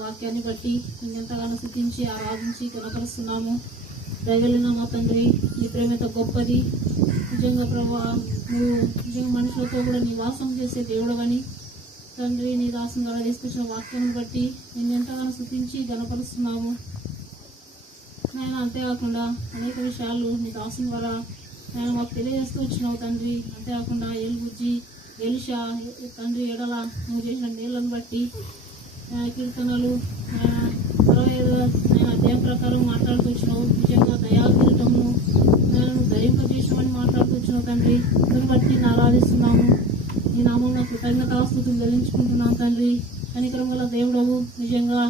వాక్యాన్ని బట్టి ఎంతగానో స్తుతించి ఆరాధించి కనపరుస్తున్నాము. దయగలిగిన మా తండ్రి నీ ప్రేమత గొప్పది. నిజంగా ప్రభా నువ్వు నిజంగా మనుషులతో కూడా నీ వాసం చేసే దేవుడవని తండ్రి నీ దాసం ద్వారా తీసుకొచ్చిన వాక్యాన్ని బట్టి నేను ఎంతగానో స్తుతించి గనపరుస్తున్నాము. నేను అంతేకాకుండా అనేక విషయాలు నీ దాసం ద్వారా నేను మాకు తెలియజేస్తూ వచ్చినావు తండ్రి. అంతేకాకుండా ఎలుగుజ్జి ఎలిషా తండ్రి ఎడల నువ్వు చేసిన నీళ్ళను బట్టి కీర్తనలు 65 అధ్యాయం ప్రకారం మాట్లాడుతూ వచ్చినావు. నిజంగా దయాకీర్తము నేను ధరింపజేసినామని మాట్లాడుతూ వచ్చినావు తండ్రి. అందుని బట్టి నేను ఆరాధిస్తున్నాము. నీ నామంలో కృతజ్ఞతాస్తుతులు చెల్లించుకుంటున్నాను తండ్రి. కనికరం గల దేవుడవు నిజంగా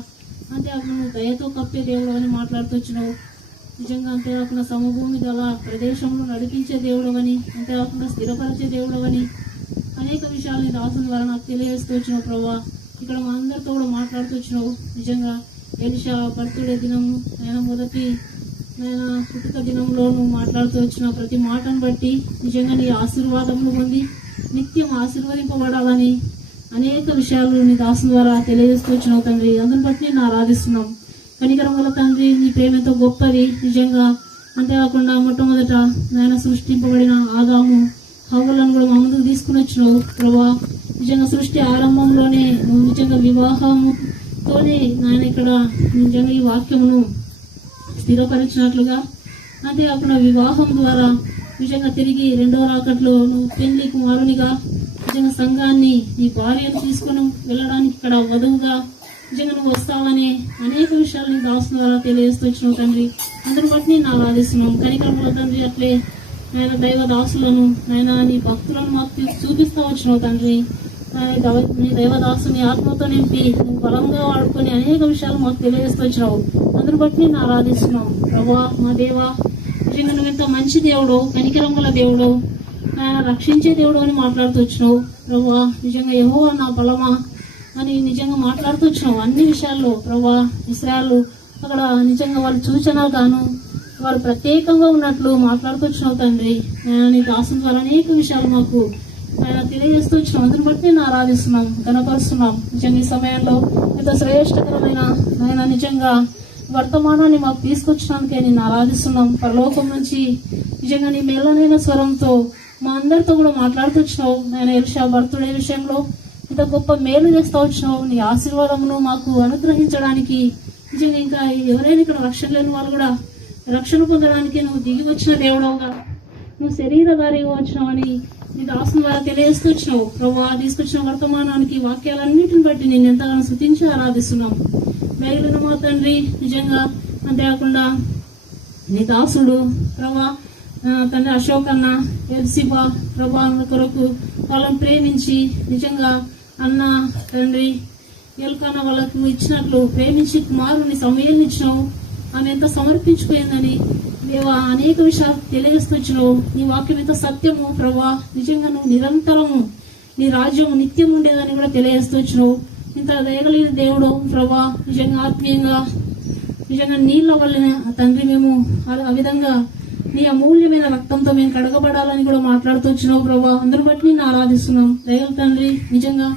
అంతేకాకుండా నువ్వు దయతో కప్పే దేవుడు అని మాట్లాడుతూ వచ్చినావు. నిజంగా అంతేకాకుండా సమభూమి గల ప్రదేశంలో నడిపించే దేవుడవని అంతేకాకుండా స్థిరపరిచే దేవుడవని అనేక విషయాలు దాసుల ద్వారా నాకు తెలియజేస్తూ వచ్చినావు ప్రభా. ఇక్కడ మా అందరితో కూడా మాట్లాడుతూ వచ్చినావు. నిజంగా ఎలిషా బర్త్డే దినము నేను మొదటి నేను పుట్టుక దినంలో నువ్వు మాట్లాడుతూ వచ్చిన ప్రతి మాటను బట్టి నిజంగా నీ ఆశీర్వాదములు పొంది నిత్యం ఆశీర్వదింపబడాలని అనేక విషయాలు నీ దాసుల ద్వారా తెలియజేస్తూ వచ్చినావు తండ్రి. అందుని బట్టి నేను ఆరాధిస్తున్నాం. కనికరం వల్ల తండ్రి నీ ప్రేమతో గొప్పది. నిజంగా అంతేకాకుండా మొట్టమొదట నేను సృష్టింపబడిన ఆదాము హవ్వలను కూడా మా ముందుకు తీసుకుని వచ్చినావు ప్రభా. నిజంగా సృష్టి ఆరంభంలోనే నువ్వు నిజంగా వివాహంతోనే నాయన ఇక్కడ నిజంగా ఈ వాక్యమును స్థిరపరిచినట్లుగా అంతేకాకుండా వివాహం ద్వారా నిజంగా తిరిగి రెండవ రాకట్లో నువ్వు పెళ్లి కుమారునిగా నిజంగా సంఘాన్ని నీ భార్యను తీసుకుని వెళ్ళడానికి ఇక్కడ వధువుగా నిజంగా నువ్వు వస్తావని అనేక విషయాలు నీ దాసుల ద్వారా తెలియజేస్తూ వచ్చినావు తండ్రి. అందరిని బట్టి నేను ఆరాధిస్తున్నాం. కనికరంలో తండ్రి అట్లే నాయన దైవ దాసులను నాయన నీ భక్తులను మాకు చూపిస్తూ వచ్చినావు తండ్రి. నీ దైవదాసుని ఆత్మతో నింపి నువ్వు బలంగా వాడుకొని అనేక విషయాలు మాకు తెలియజేస్తూ వచ్చినావు. అందరిని బట్టి నేను ఆరాధిస్తున్నావు ప్రభా. మా దేవా నిజంగా నువ్వు ఎంతో మంచి దేవుడు, కనికరం గల దేవుడు, నాయన రక్షించే దేవుడు అని మాట్లాడుతూ వచ్చినావు ప్రభా. నిజంగా యెహోవా నా బలమా అని నిజంగా మాట్లాడుతూ వచ్చినావు అన్ని విషయాల్లో ప్రభా. ఇశ్రాయేలు అక్కడ నిజంగా వాళ్ళు సూచనలు గాను వాళ్ళు ప్రత్యేకంగా ఉన్నట్లు మాట్లాడుతూ వచ్చినావు తండ్రి. నీ దాసం ద్వారా అనేక విషయాలు మాకు ఆయన తెలియజేస్తూ వచ్చినాం. అందుని బట్టి నేను ఆరాధిస్తున్నాం, కనపరుస్తున్నాం. నిజంగా ఈ సమయంలో ఎంతో శ్రేష్టకరమైన ఆయన నిజంగా వర్తమానాన్ని మాకు తీసుకొచ్చినానికే నేను ఆరాధిస్తున్నాం. పరలోకం నుంచి నిజంగా నీ మెల్లనైన స్వరంతో మా అందరితో కూడా మాట్లాడుతూ వచ్చినావు. నేను ఎలిషా బర్త్డే విషయంలో ఇంత గొప్ప మేలు చేస్తూ వచ్చినావు. నీ ఆశీర్వాదమును మాకు అనుగ్రహించడానికి నిజంగా ఇంకా ఎవరైనా ఇక్కడ రక్షణ లేని వాళ్ళు కూడా రక్షణ పొందడానికి నువ్వు దిగి వచ్చిన దేవుడవుగా నువ్వు శరీరధారిగా వచ్చినావని నీ దాసుని ద్వారా తెలియజేస్తూ వచ్చినావు ప్రభా. తీసుకొచ్చిన వర్తమానానికి వాక్యాలన్నిటిని బట్టి నేను ఎంతగానో స్తుతించి ఆరాధిస్తున్నాం. బయలుదేరిన మా తండ్రి నిజంగా అంతేకాకుండా నీ దాసుడు ప్రభా తండ్రి అశోక్ అన్న ఎల్సిబా ప్రభా కొరకు వాళ్ళని ప్రేమించి నిజంగా అన్న తండ్రి ఎల్కన్న వాళ్ళకు ఇచ్చినట్లు ప్రేమించి కుమారుని సమయాన్ని ఇచ్చినావు. ఆమె ఎంత సమర్పించుకోయిందని దేవా అనేక విషయాలు తెలియజేస్తున్నావు. నీ వాక్యం ఎంత సత్యము ప్రభా. నిజంగా నువ్వు నిరంతరము నీ రాజ్యం నిత్యం ఉండేదని కూడా తెలియజేస్తున్నావు. ఇంత దయగలిగిన దేవుడు ప్రభా. నిజంగా ఆత్మీయంగా నిజంగా నీళ్ళ వల్ల తండ్రి మేము ఆ విధంగా నీ అమూల్యమైన రక్తంతో మేము కడగబడాలని కూడా మాట్లాడుతూ వచ్చినావు ప్రభా. అందరిని బట్టి నేను ఆరాధిస్తున్నాం. దయగల తండ్రి నిజంగా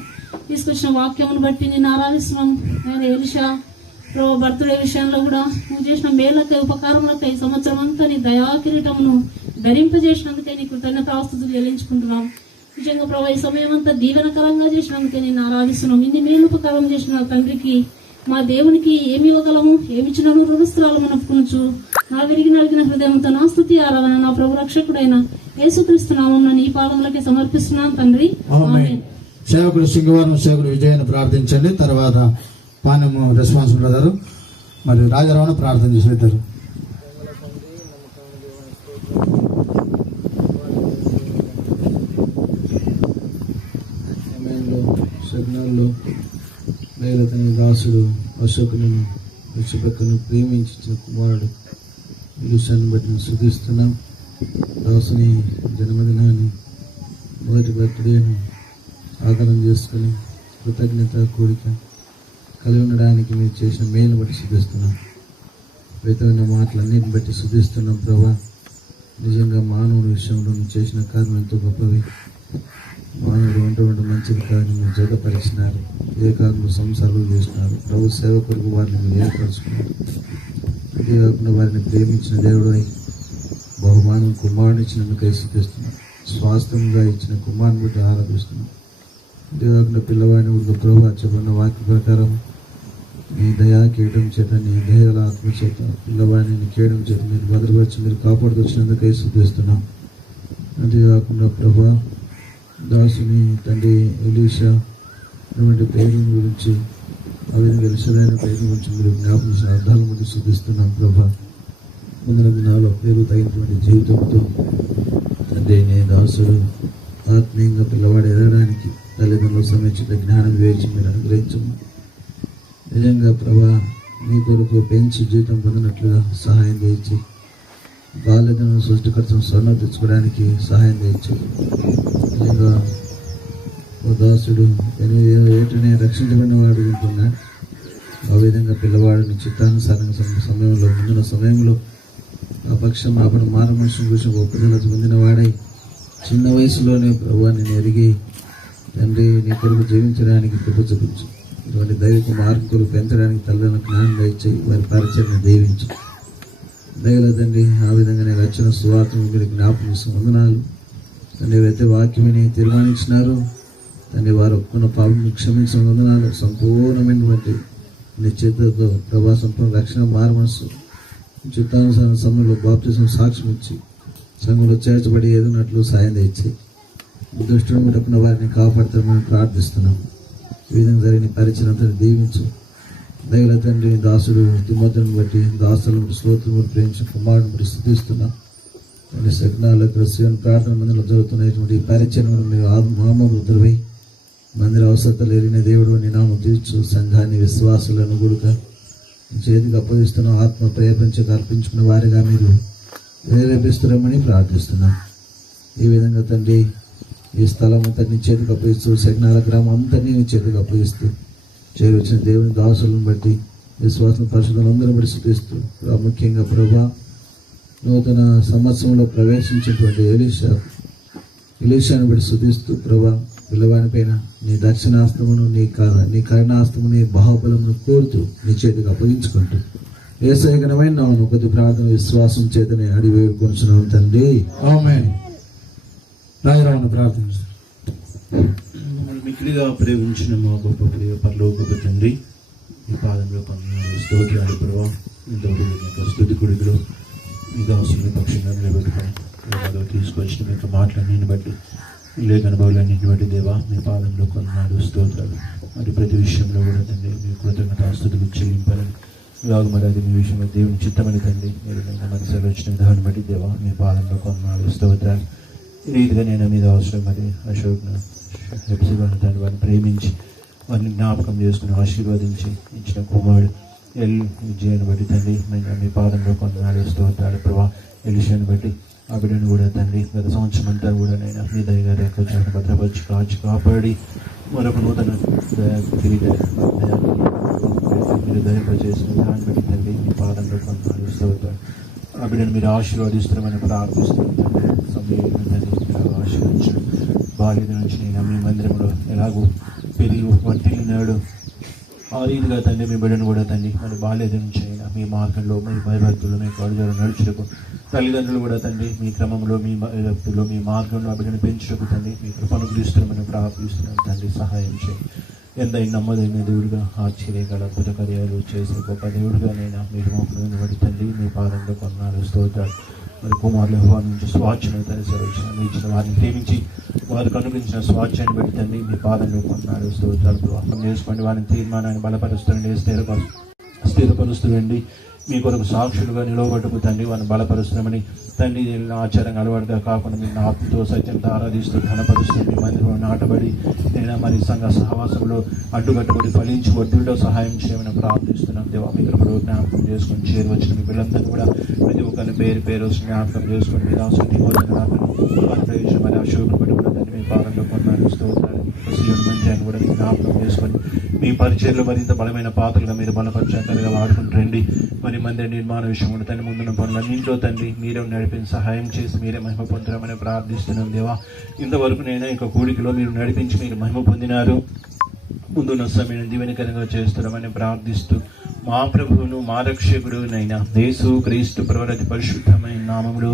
తీసుకొచ్చిన వాక్యమును బట్టి నేను ఆరాధిస్తున్నాం. ఆయన ఎలిషా ప్రభా బర్త్డే విషయంలో కూడా నువ్వు చేసిన మేలకై ఉపకారములకై ఈ సంవత్సరం అంతా నీ దయాకిరీటమును ధరింపజేసినందుకే నీ కృతజ్ఞతాస్తుతులు చెల్లించుకుంటున్నాం. నిజంగా ప్రభా ఈ సమయం అంతా దీవెనకరంగా చేసినందుకే నేను ఆరాధిస్తున్నాం. ఇన్ని మేలు ఉపకారం చేసిన తండ్రికి మా దేవునికి ఏమి ఇవ్వగలము, ఏమిచ్చినను రుణస్థలాలు మనపుకొనొచ్చు. నా విరిగి నలిగిన హృదయంతో నా స్తుతి ఆరాధన నా ప్రభు రక్షకుడైన యేసుక్రీస్తు నామమున నీ పాదములకే సమర్పిస్తున్నాను తండ్రి. ఆమేన్. సేవకుడు సింగవరం సేవకుడు విజయను ప్రార్థించండి. తర్వాత పానము రెస్పాన్స్ బ్రదరు మరియు రాజారావును ప్రార్థన చేసేద్దరు. దినాల్లో లేదా తన దాసుడు అశోకులను విడిచిపెక్కను ప్రేమించిన కుమారుడు ఈ విషయాన్ని బట్టి నేను శుద్ధిస్తున్నాం. దాసుని జన్మదినాన్ని మొదటి బర్త్డేను ఆధారం చేసుకుని కృతజ్ఞత కోరిక కలిగి ఉండడానికి మీరు చేసిన మేలు బట్టి శుద్ధిస్తున్నాం. విధమైన మాటలన్నిటిని బట్టి శుద్ధిస్తున్నాం ప్రభా. నిజంగా మానవుడి విషయంలో మీరు చేసిన కార్యం ఎంతో గొప్పవి. మానవుడు వంటి మంచిది కాదని మీరు జతపరిచినారు. ఏ కాలంలో సంసారాలు చేసినారు. ప్రభు సేవ కొరకు వారిని మీరు ఏర్పరచుకున్నారు. అదే కాకుండా వారిని ప్రేమించిన దేవుడు బహుమానం కుమారుని ఇచ్చినందుకై శుద్ధిస్తున్నాం. స్వాస్థ్యంగా ఇచ్చిన కుమారుని బట్టి ఆరాధిస్తున్నాం. అదే కాకుండా పిల్లవాడిని ఒక ప్రభు చెప్పిన వాక్య ప్రకారం మీ దయా కీయడం చేత నీ దయల ఆత్మ చేత పిల్లవాడిని కీయడం చేత మీరు భద్రపరిచి మీరు కాపాడుకొచ్చినందుకై శుద్ధిస్తున్నాం. అంతేకాకుండా ప్రభా దాసుని తండ్రి ఎలీషా అటువంటి పేరు గురించి ఆ విధంగా ఎలిషదైన పేరు గురించి మీరు జ్ఞాపించిన అర్థాల ముందు శుద్ధిస్తున్నాం ప్రభా. ముందున దినాల్లో పేరు తగినటువంటి జీవితంతో తండ్రి నీ దాసుడు ఆత్మీయంగా పిల్లవాడు ఎదగడానికి తల్లిదండ్రులు సమీక్షిత జ్ఞానం వేచి మీరు అనుగ్రహించము. నిజంగా ప్రభా మీ కొరకు పెంచి జీవితం పొందినట్లుగా సహాయం చేయించి బాల్యతను సృష్టికర్తను స్వర్ణ తెచ్చుకోవడానికి సహాయం చేయించి నిజంగా ఓ దాసుడు ఏటనే రక్షించబడిన వాడు ఉంటున్నాడు. ఆ విధంగా పిల్లవాడిని చిత్తానుసారంగా ముందున్న సమయంలో ఆ పక్షం అప్పుడు మార మనుషుల గురించి ఒప్పుదల పొందిన వాడై చిన్న వయసులోనే ప్రభు నేను ఎరిగి తండ్రి నీ కొరకు జీవించడానికి కృప చూపించు. ఇటువంటి దైవిక మార్పులు పెంచడానికి తల్లిదండ్రులకు జ్ఞానం దయచేయి. వారి పరిచయం దీవించు దయల తండ్రి. ఆ విధంగా నేను వచ్చిన సువార్తను మీరు జ్ఞాపకం వందనాలు తండ్రి. ఎవరైతే వాక్యమని తీర్మానించినారో తండ్రి వారు ఒప్పుకున్న పాపం క్షమించిన వందనాలు. సంపూర్ణమైనటువంటి నిశ్చితతో ప్రభా సంపూర్ణ రక్షణ మారమనసు చిత్తానుసార సమయంలో బాప్తిసం సాక్ష్యం ఇచ్చి సంఘంలో చేర్చబడి ఏదన్నట్లు సాయం తెచ్చి దుష్టుడు ముట్టుకున్న వారిని కాపాడుతామని ప్రార్థిస్తున్నాం. ఈ విధంగా జరిగిన పరిచయంతో దీవించు దయల తండ్రి. దాసుడు తిమోతిని బట్టి దాసులను స్తోత్రములు ప్రేమించిన కుమారుని బట్టి స్తుతిస్తున్నాం. తండ్రి శగ్నాల క్రిస్టియన్ ప్రార్థన మందిలో జరుగుతున్నటువంటి పరిచయం మీరు మామూలువై మందిర అవసరతలు ఎరిగిన దేవుడు నీ నామం తీర్చు. సంఘాన్ని విశ్వాసులను గుడుక చేతికి అప్పగిస్తున్న ఆత్మ ప్రేరేపించక అర్పించుకున్న వారిగా మీరు ప్రేరేపిస్తున్నామని ప్రార్థిస్తున్నాం. ఈ విధంగా తండ్రి ఈ స్థలం అంతా నీ చేతికి అప్పగిస్తూ శగ్నాల గ్రామం అంతా నీ చేతికి అప్పగిస్తూ చేరొచ్చిన దేవుని దాసులను బట్టి విశ్వాసం పరిశుద్ధులందరూ బట్టి స్తుతిస్తూ ప్రాముఖ్యంగా ప్రభా నూతన సంవత్సరంలో ప్రవేశించినటువంటి ఎలీషాను బట్టి స్తుతిస్తూ ప్రభా పిల్లవాని పైన నీ దక్షిణాస్తమును నీ కరుణాస్తము నీ బాహుబలమును కోరుతూ నీ చేతికి అప్పగించుకుంటూ ఏసైకనమైన నామమున కొద్ది ప్రార్థన విశ్వాసం చేతనే అడిగి వేడుకొనుచున్నాం తండ్రి. ఆమేన్. రాజరావును ప్రార్థన. మిక్కిలిగా ప్రేమించిన మా గొప్ప ప్రియ పరలోకపు తండ్రి మీ పాదంలో కొందరు స్తోత్రాలు ప్రభావ ఇంతవరకు స్తుతి గుడిలో మీ దాసుని పక్షంగా నిలబెట్టుకొని తీసుకొచ్చిన మీ యొక్క మాటలన్నింటిని బట్టి లేఖ అనుభవాలన్నింటిని బట్టి దేవా మీ పాదంలో కొన్నాడు స్తోత్రాలు. మరి ప్రతి విషయంలో కూడా తండ్రి మీ కృతజ్ఞతాస్తుతులు చెల్లింపాలని ఇలాగ మరి అది మీ విషయంలో దేవుని చిత్తమని తండ్రి మీరు మనసులో వచ్చిన విధానం బట్టి దేవా మీ పాదంలో కొన్నాడు స్తోత్రాలు. ఈ రీతిగా నేను మీద అవసరం మరి అశోక్ను తండ్రి వారిని ప్రేమించి వారిని జ్ఞాపకం చేసుకుని ఆశీర్వదించి ఇచ్చిన కుమారుడు విజయాన్ని బట్టి తండ్రి మీ పాదంలో కొన్నాడు స్తోత్రాలు ప్రభా. ఎలిషాను బట్టి ఆ బిడ్డను కూడా తండ్రి గత సంవత్సరం అంతా కూడా నేను మీ దయగా రేఖొచ్చిన భద్రపరిచి కాచి కాపాడి మరొక నూతన మీరు దయచేసిన దాన్ని బట్టి తండ్రి మీ పాదంలో కొన్నాడు స్తోత్రాలు. ఆ బిడ్డను మీరు ఆశీర్వదిస్తున్నామని ప్రార్థిస్తున్నాం తండ్రి. సమయంలో తండ్రి మీరు ఆశీర్వదించడం బాల్యం నుంచి నేను మీ మందిరంలో ఎలాగో పెరిగి వర్తిల్లినాడు ఆ రీతిగా తండ్రి మీ బిడ్డను కూడా తండ్రి మరి బాల్యం నుంచి అయినా మీ మార్గంలో మీ భయభక్తులు మీ కాడుజాలు నడుచుటకు తల్లిదండ్రులు కూడా తండ్రి మీ క్రమంలో మీ భక్తుల్లో మీ మార్గంలో ఆ బిడ్డను పెంచుటకు తండ్రి మీ కృపను గురిస్తున్నామని ప్రార్థిస్తున్నాం తండ్రి. సహాయం చేయండి. ఎంతైనా నమ్మదైన దేవుడుగా ఆశ్చర్యగల అద్భుత కార్యాలు చేసే గొప్ప దేవుడుగా నైనా మీరు మమ్మల్ని బట్టి తండ్రి మీ పాదంలో కొన్నాడు స్తోత్రాలు. మరి కుమారుల వారి నుంచి స్వాచ్ఛను ఇచ్చిన వారిని ప్రేమించి వారికి అనుగ్రహించిన స్వాచ్ఛాన్ని బట్టి తండ్రి మీ పాదంలో కొన్నాడు స్తోత్రాలు. అర్థం చేసుకోండి. వారిని తీర్మానాన్ని బలపరుస్తుండండి, స్థిరపరుస్తుండండి. మీ కొరకు సాక్షులుగా నిలవబట్టుకు తండ్రి వారిని బలపరుస్తున్నామని తండ్రి ఆచారంగా అలవాటుగా కాకుండా మీ ఆత్మతో సత్యంతో ఆరాధిస్తూ ఘనపరుస్తూ మీ మందిరంలో నాటబడి నేను మరి సంఘ సహవాసంలో అడ్డుకట్టుబడి ఫలించి వడ్డీలో సహాయం చేయమని ప్రార్థిస్తున్నాం. దేవా మీ కృపలో జ్ఞాపకం చేసుకొని చేరవచ్చిన మీ పిల్లలందరూ కూడా ప్రతి ఒక్కరిని పేరు పేరు జ్ఞాపకం చేసుకొని మీ దాసుని ప్రవేశం మరి అశోకం పెట్టుకున్న తండ్రి మీ పాలనలో కొన్నాళ్ళు స్తోత్రాలు మంచి కూడా జ్ఞాపకం చేసుకొని మీ పరిచయలో మరింత బలమైన పాత్రలుగా మీరు బలపరచాకలుగా వాడుకుని రండి. మరి మందిర నిర్మాణ విషయం కూడా తండ్రి ముందున్న పనులన్నింటిలో తండ్రి మీరే నడిపించి సహాయం చేసి మీరే మహిమ పొందడమని ప్రార్థిస్తున్నాం. దేవా ఇంతవరకు నేను ఇంక కూడికలో మీరు నడిపించి మీరు మహిమ పొందినారు. ముందున్న సమయం దీవెనకరంగా చేస్తున్నామని ప్రార్థిస్తూ మా ప్రభువును మా రక్షకుడు నైనా యేసు క్రీస్తు ప్రవరతి పరిశుద్ధమైన నామములో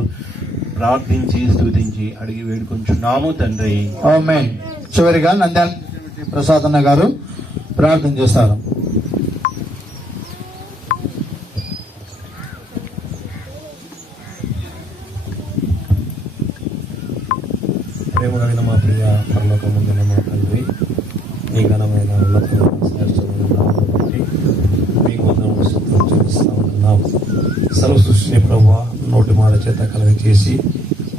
ప్రార్థించి స్తుతించి అడిగి వేడుకొంచున్నాము తండ్రి. ఆమేన్. చివరిగా నంద్యాల ప్రసాద్ అన్న గారు ప్రార్థన చేస్తారు. ప్రేమ కలిగిన మా ప్రియ పరలోకముందున్న మా తండ్రి, మీ ఘనమైన ఉన్నతమైన శ్రేష్టమైన నామమును బట్టి మీకు వందనములు స్తుతులు చెల్లిస్తా ఉంటున్నాం. సర్వ సృష్టిని ప్రభువా నోటి మాట చేత కలగచేసి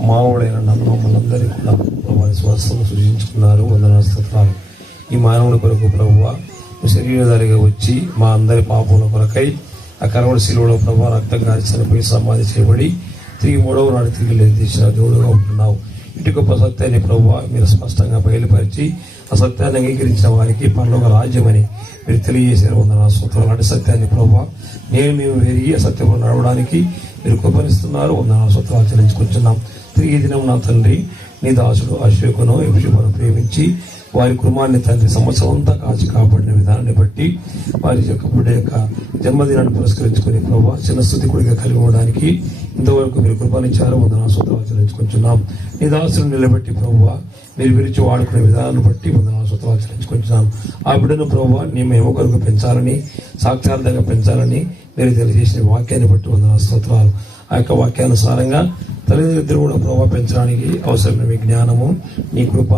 మానవుడైన నన్ను మమ్మల్ని కూడా ప్రభావ స్వస్థము సృజించుకున్నారు. వందన స్తోత్రాలు. ఈ మానవుడి కొరకు ప్రభువా శరీరధారిగా వచ్చి మా అందరి పాపముల కొరకై ఆ కరవడి శిలువలో ప్రభావ రక్తం కాల్చి చనిపోయి సమాధి చేయబడి తిరిగి 3వ నాడు తిరిగి లేచిన దేవుడుగా ఉంటున్నావు. ఇటు గొప్ప సత్యాన్ని ప్రభువా మీరు స్పష్టంగా బయలుపరిచి ఆ సత్యాన్ని అంగీకరించిన వారికి పరలోక రాజ్యమని మీరు తెలియజేశారు. వందన స్తోత్రాలు. అటు సత్యాన్ని ప్రభువా మేము వెరిగి ఆ సత్యంలో నడవడానికి మీరు కృపణిస్తున్నారు. వందన స్తోత్రాలు చెల్లించుకుంటున్నాం. తిరిగి దినం నా తండ్రి నీ దాసుడు అశోకును ఎబిషును ప్రేమించి వారి కుటుంబాన్ని తండ్రి సంవత్సరం అంతా కాచి కాపాడిన విధానాన్ని బట్టి వారి యొక్క బిడ్డ యొక్క జన్మదినాన్ని పురస్కరించుకుని ప్రభావ చిన్న స్థుతి కొడిగా కలిగి ఉండడానికి ఇంతవరకు మీరు కృపణించారు. వందన స్తోత్రాలు చెల్లించుకుంటున్నాం. నీ దాసులను నిలబెట్టి ప్రభువా మీరు విరిచి వాడుకునే విధానాన్ని బట్టి వందన స్తోత్రాలు చెల్లించుకుంటున్నాం. ఆ బిడ్డను ప్రభువా నీ మేము కొరకు పెంచాలని సాక్షార్థంగా పెంచాలని మీరు తెలియజేసిన వాక్యాన్ని బట్టి వందన స్తోత్రాలు. ఆ యొక్క వాక్యానుసారంగా తల్లిదండ్రులు కూడా ప్రభావ పెంచడానికి అవసరమైన మీ జ్ఞానము నీ కృప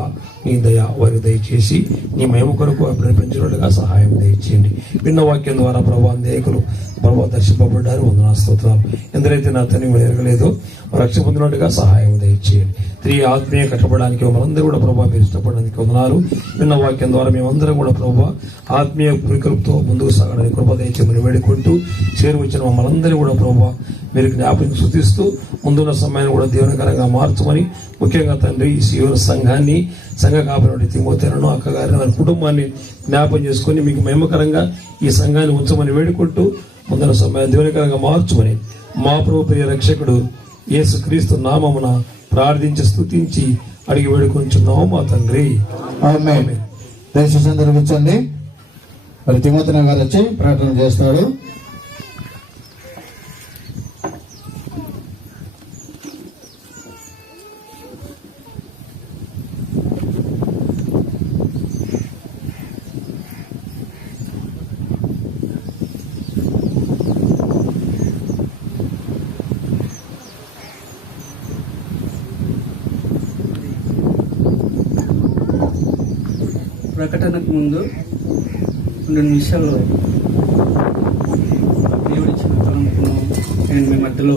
నీ దయ వారికి దయచేసి నీ మహిమ కొరకు అప్పుడు పెంచినట్లుగా సహాయం దయచేయండి. విన్న వాక్యం ద్వారా ప్రభావ అనేకులు ప్రభావ దర్శింపబడ్డారు. వందన స్తోత్రాలు. ఎందరైతే నా తండ్రి ఎరగలేదో రక్షణ పొందినట్టుగా సహాయం దయచేయండి. తిరిగి ఆత్మీయ కట్టబడడానికి మనందరూ కూడా ప్రభావ మీరు ఇష్టపడడానికి వందనాలు. విన్న వాక్యం ద్వారా మేమందరం కూడా ప్రభావ ఆత్మీయ పురికలతో ముందుకు సాగడానికి కృప దయచేయమని వేడుకుంటూ చేరువచ్చిన మమ్మల్ందరూ కూడా ప్రభావ మీరు జ్ఞాపకం శుద్ధిస్తూ ముందున్న సమయాన్ని కూడా దీవెనకరంగా మార్చమని ముఖ్యంగా తండ్రి ఈ శివుల సంఘాన్ని సంఘ కాపరి తిమోతేలను అక్కగారిని వారి కుటుంబాన్ని జ్ఞాపకం చేసుకుని మీకు మహిమకరంగా ఈ సంఘాన్ని ఉంచమని వేడుకుంటూ ముందున్న సమయాన్ని దీవెనకరంగా మార్చమని మా ప్రభు ప్రియ రక్షకుడు యేసు క్రీస్తు నామమున ప్రార్థించి స్తుతించి అడిగి వేడుకొంచున్నాము మా తండ్రి. ఆమేన్. దయచేసి అందరూ కూర్చోండి. మరి తిమోతి గారు వచ్చి ప్రార్థన చేస్తాడు. ప్రకటనకు ముందు 2 నిమిషాలు దేవుడిచ్చిన తలంపును నేను మీ మధ్యలో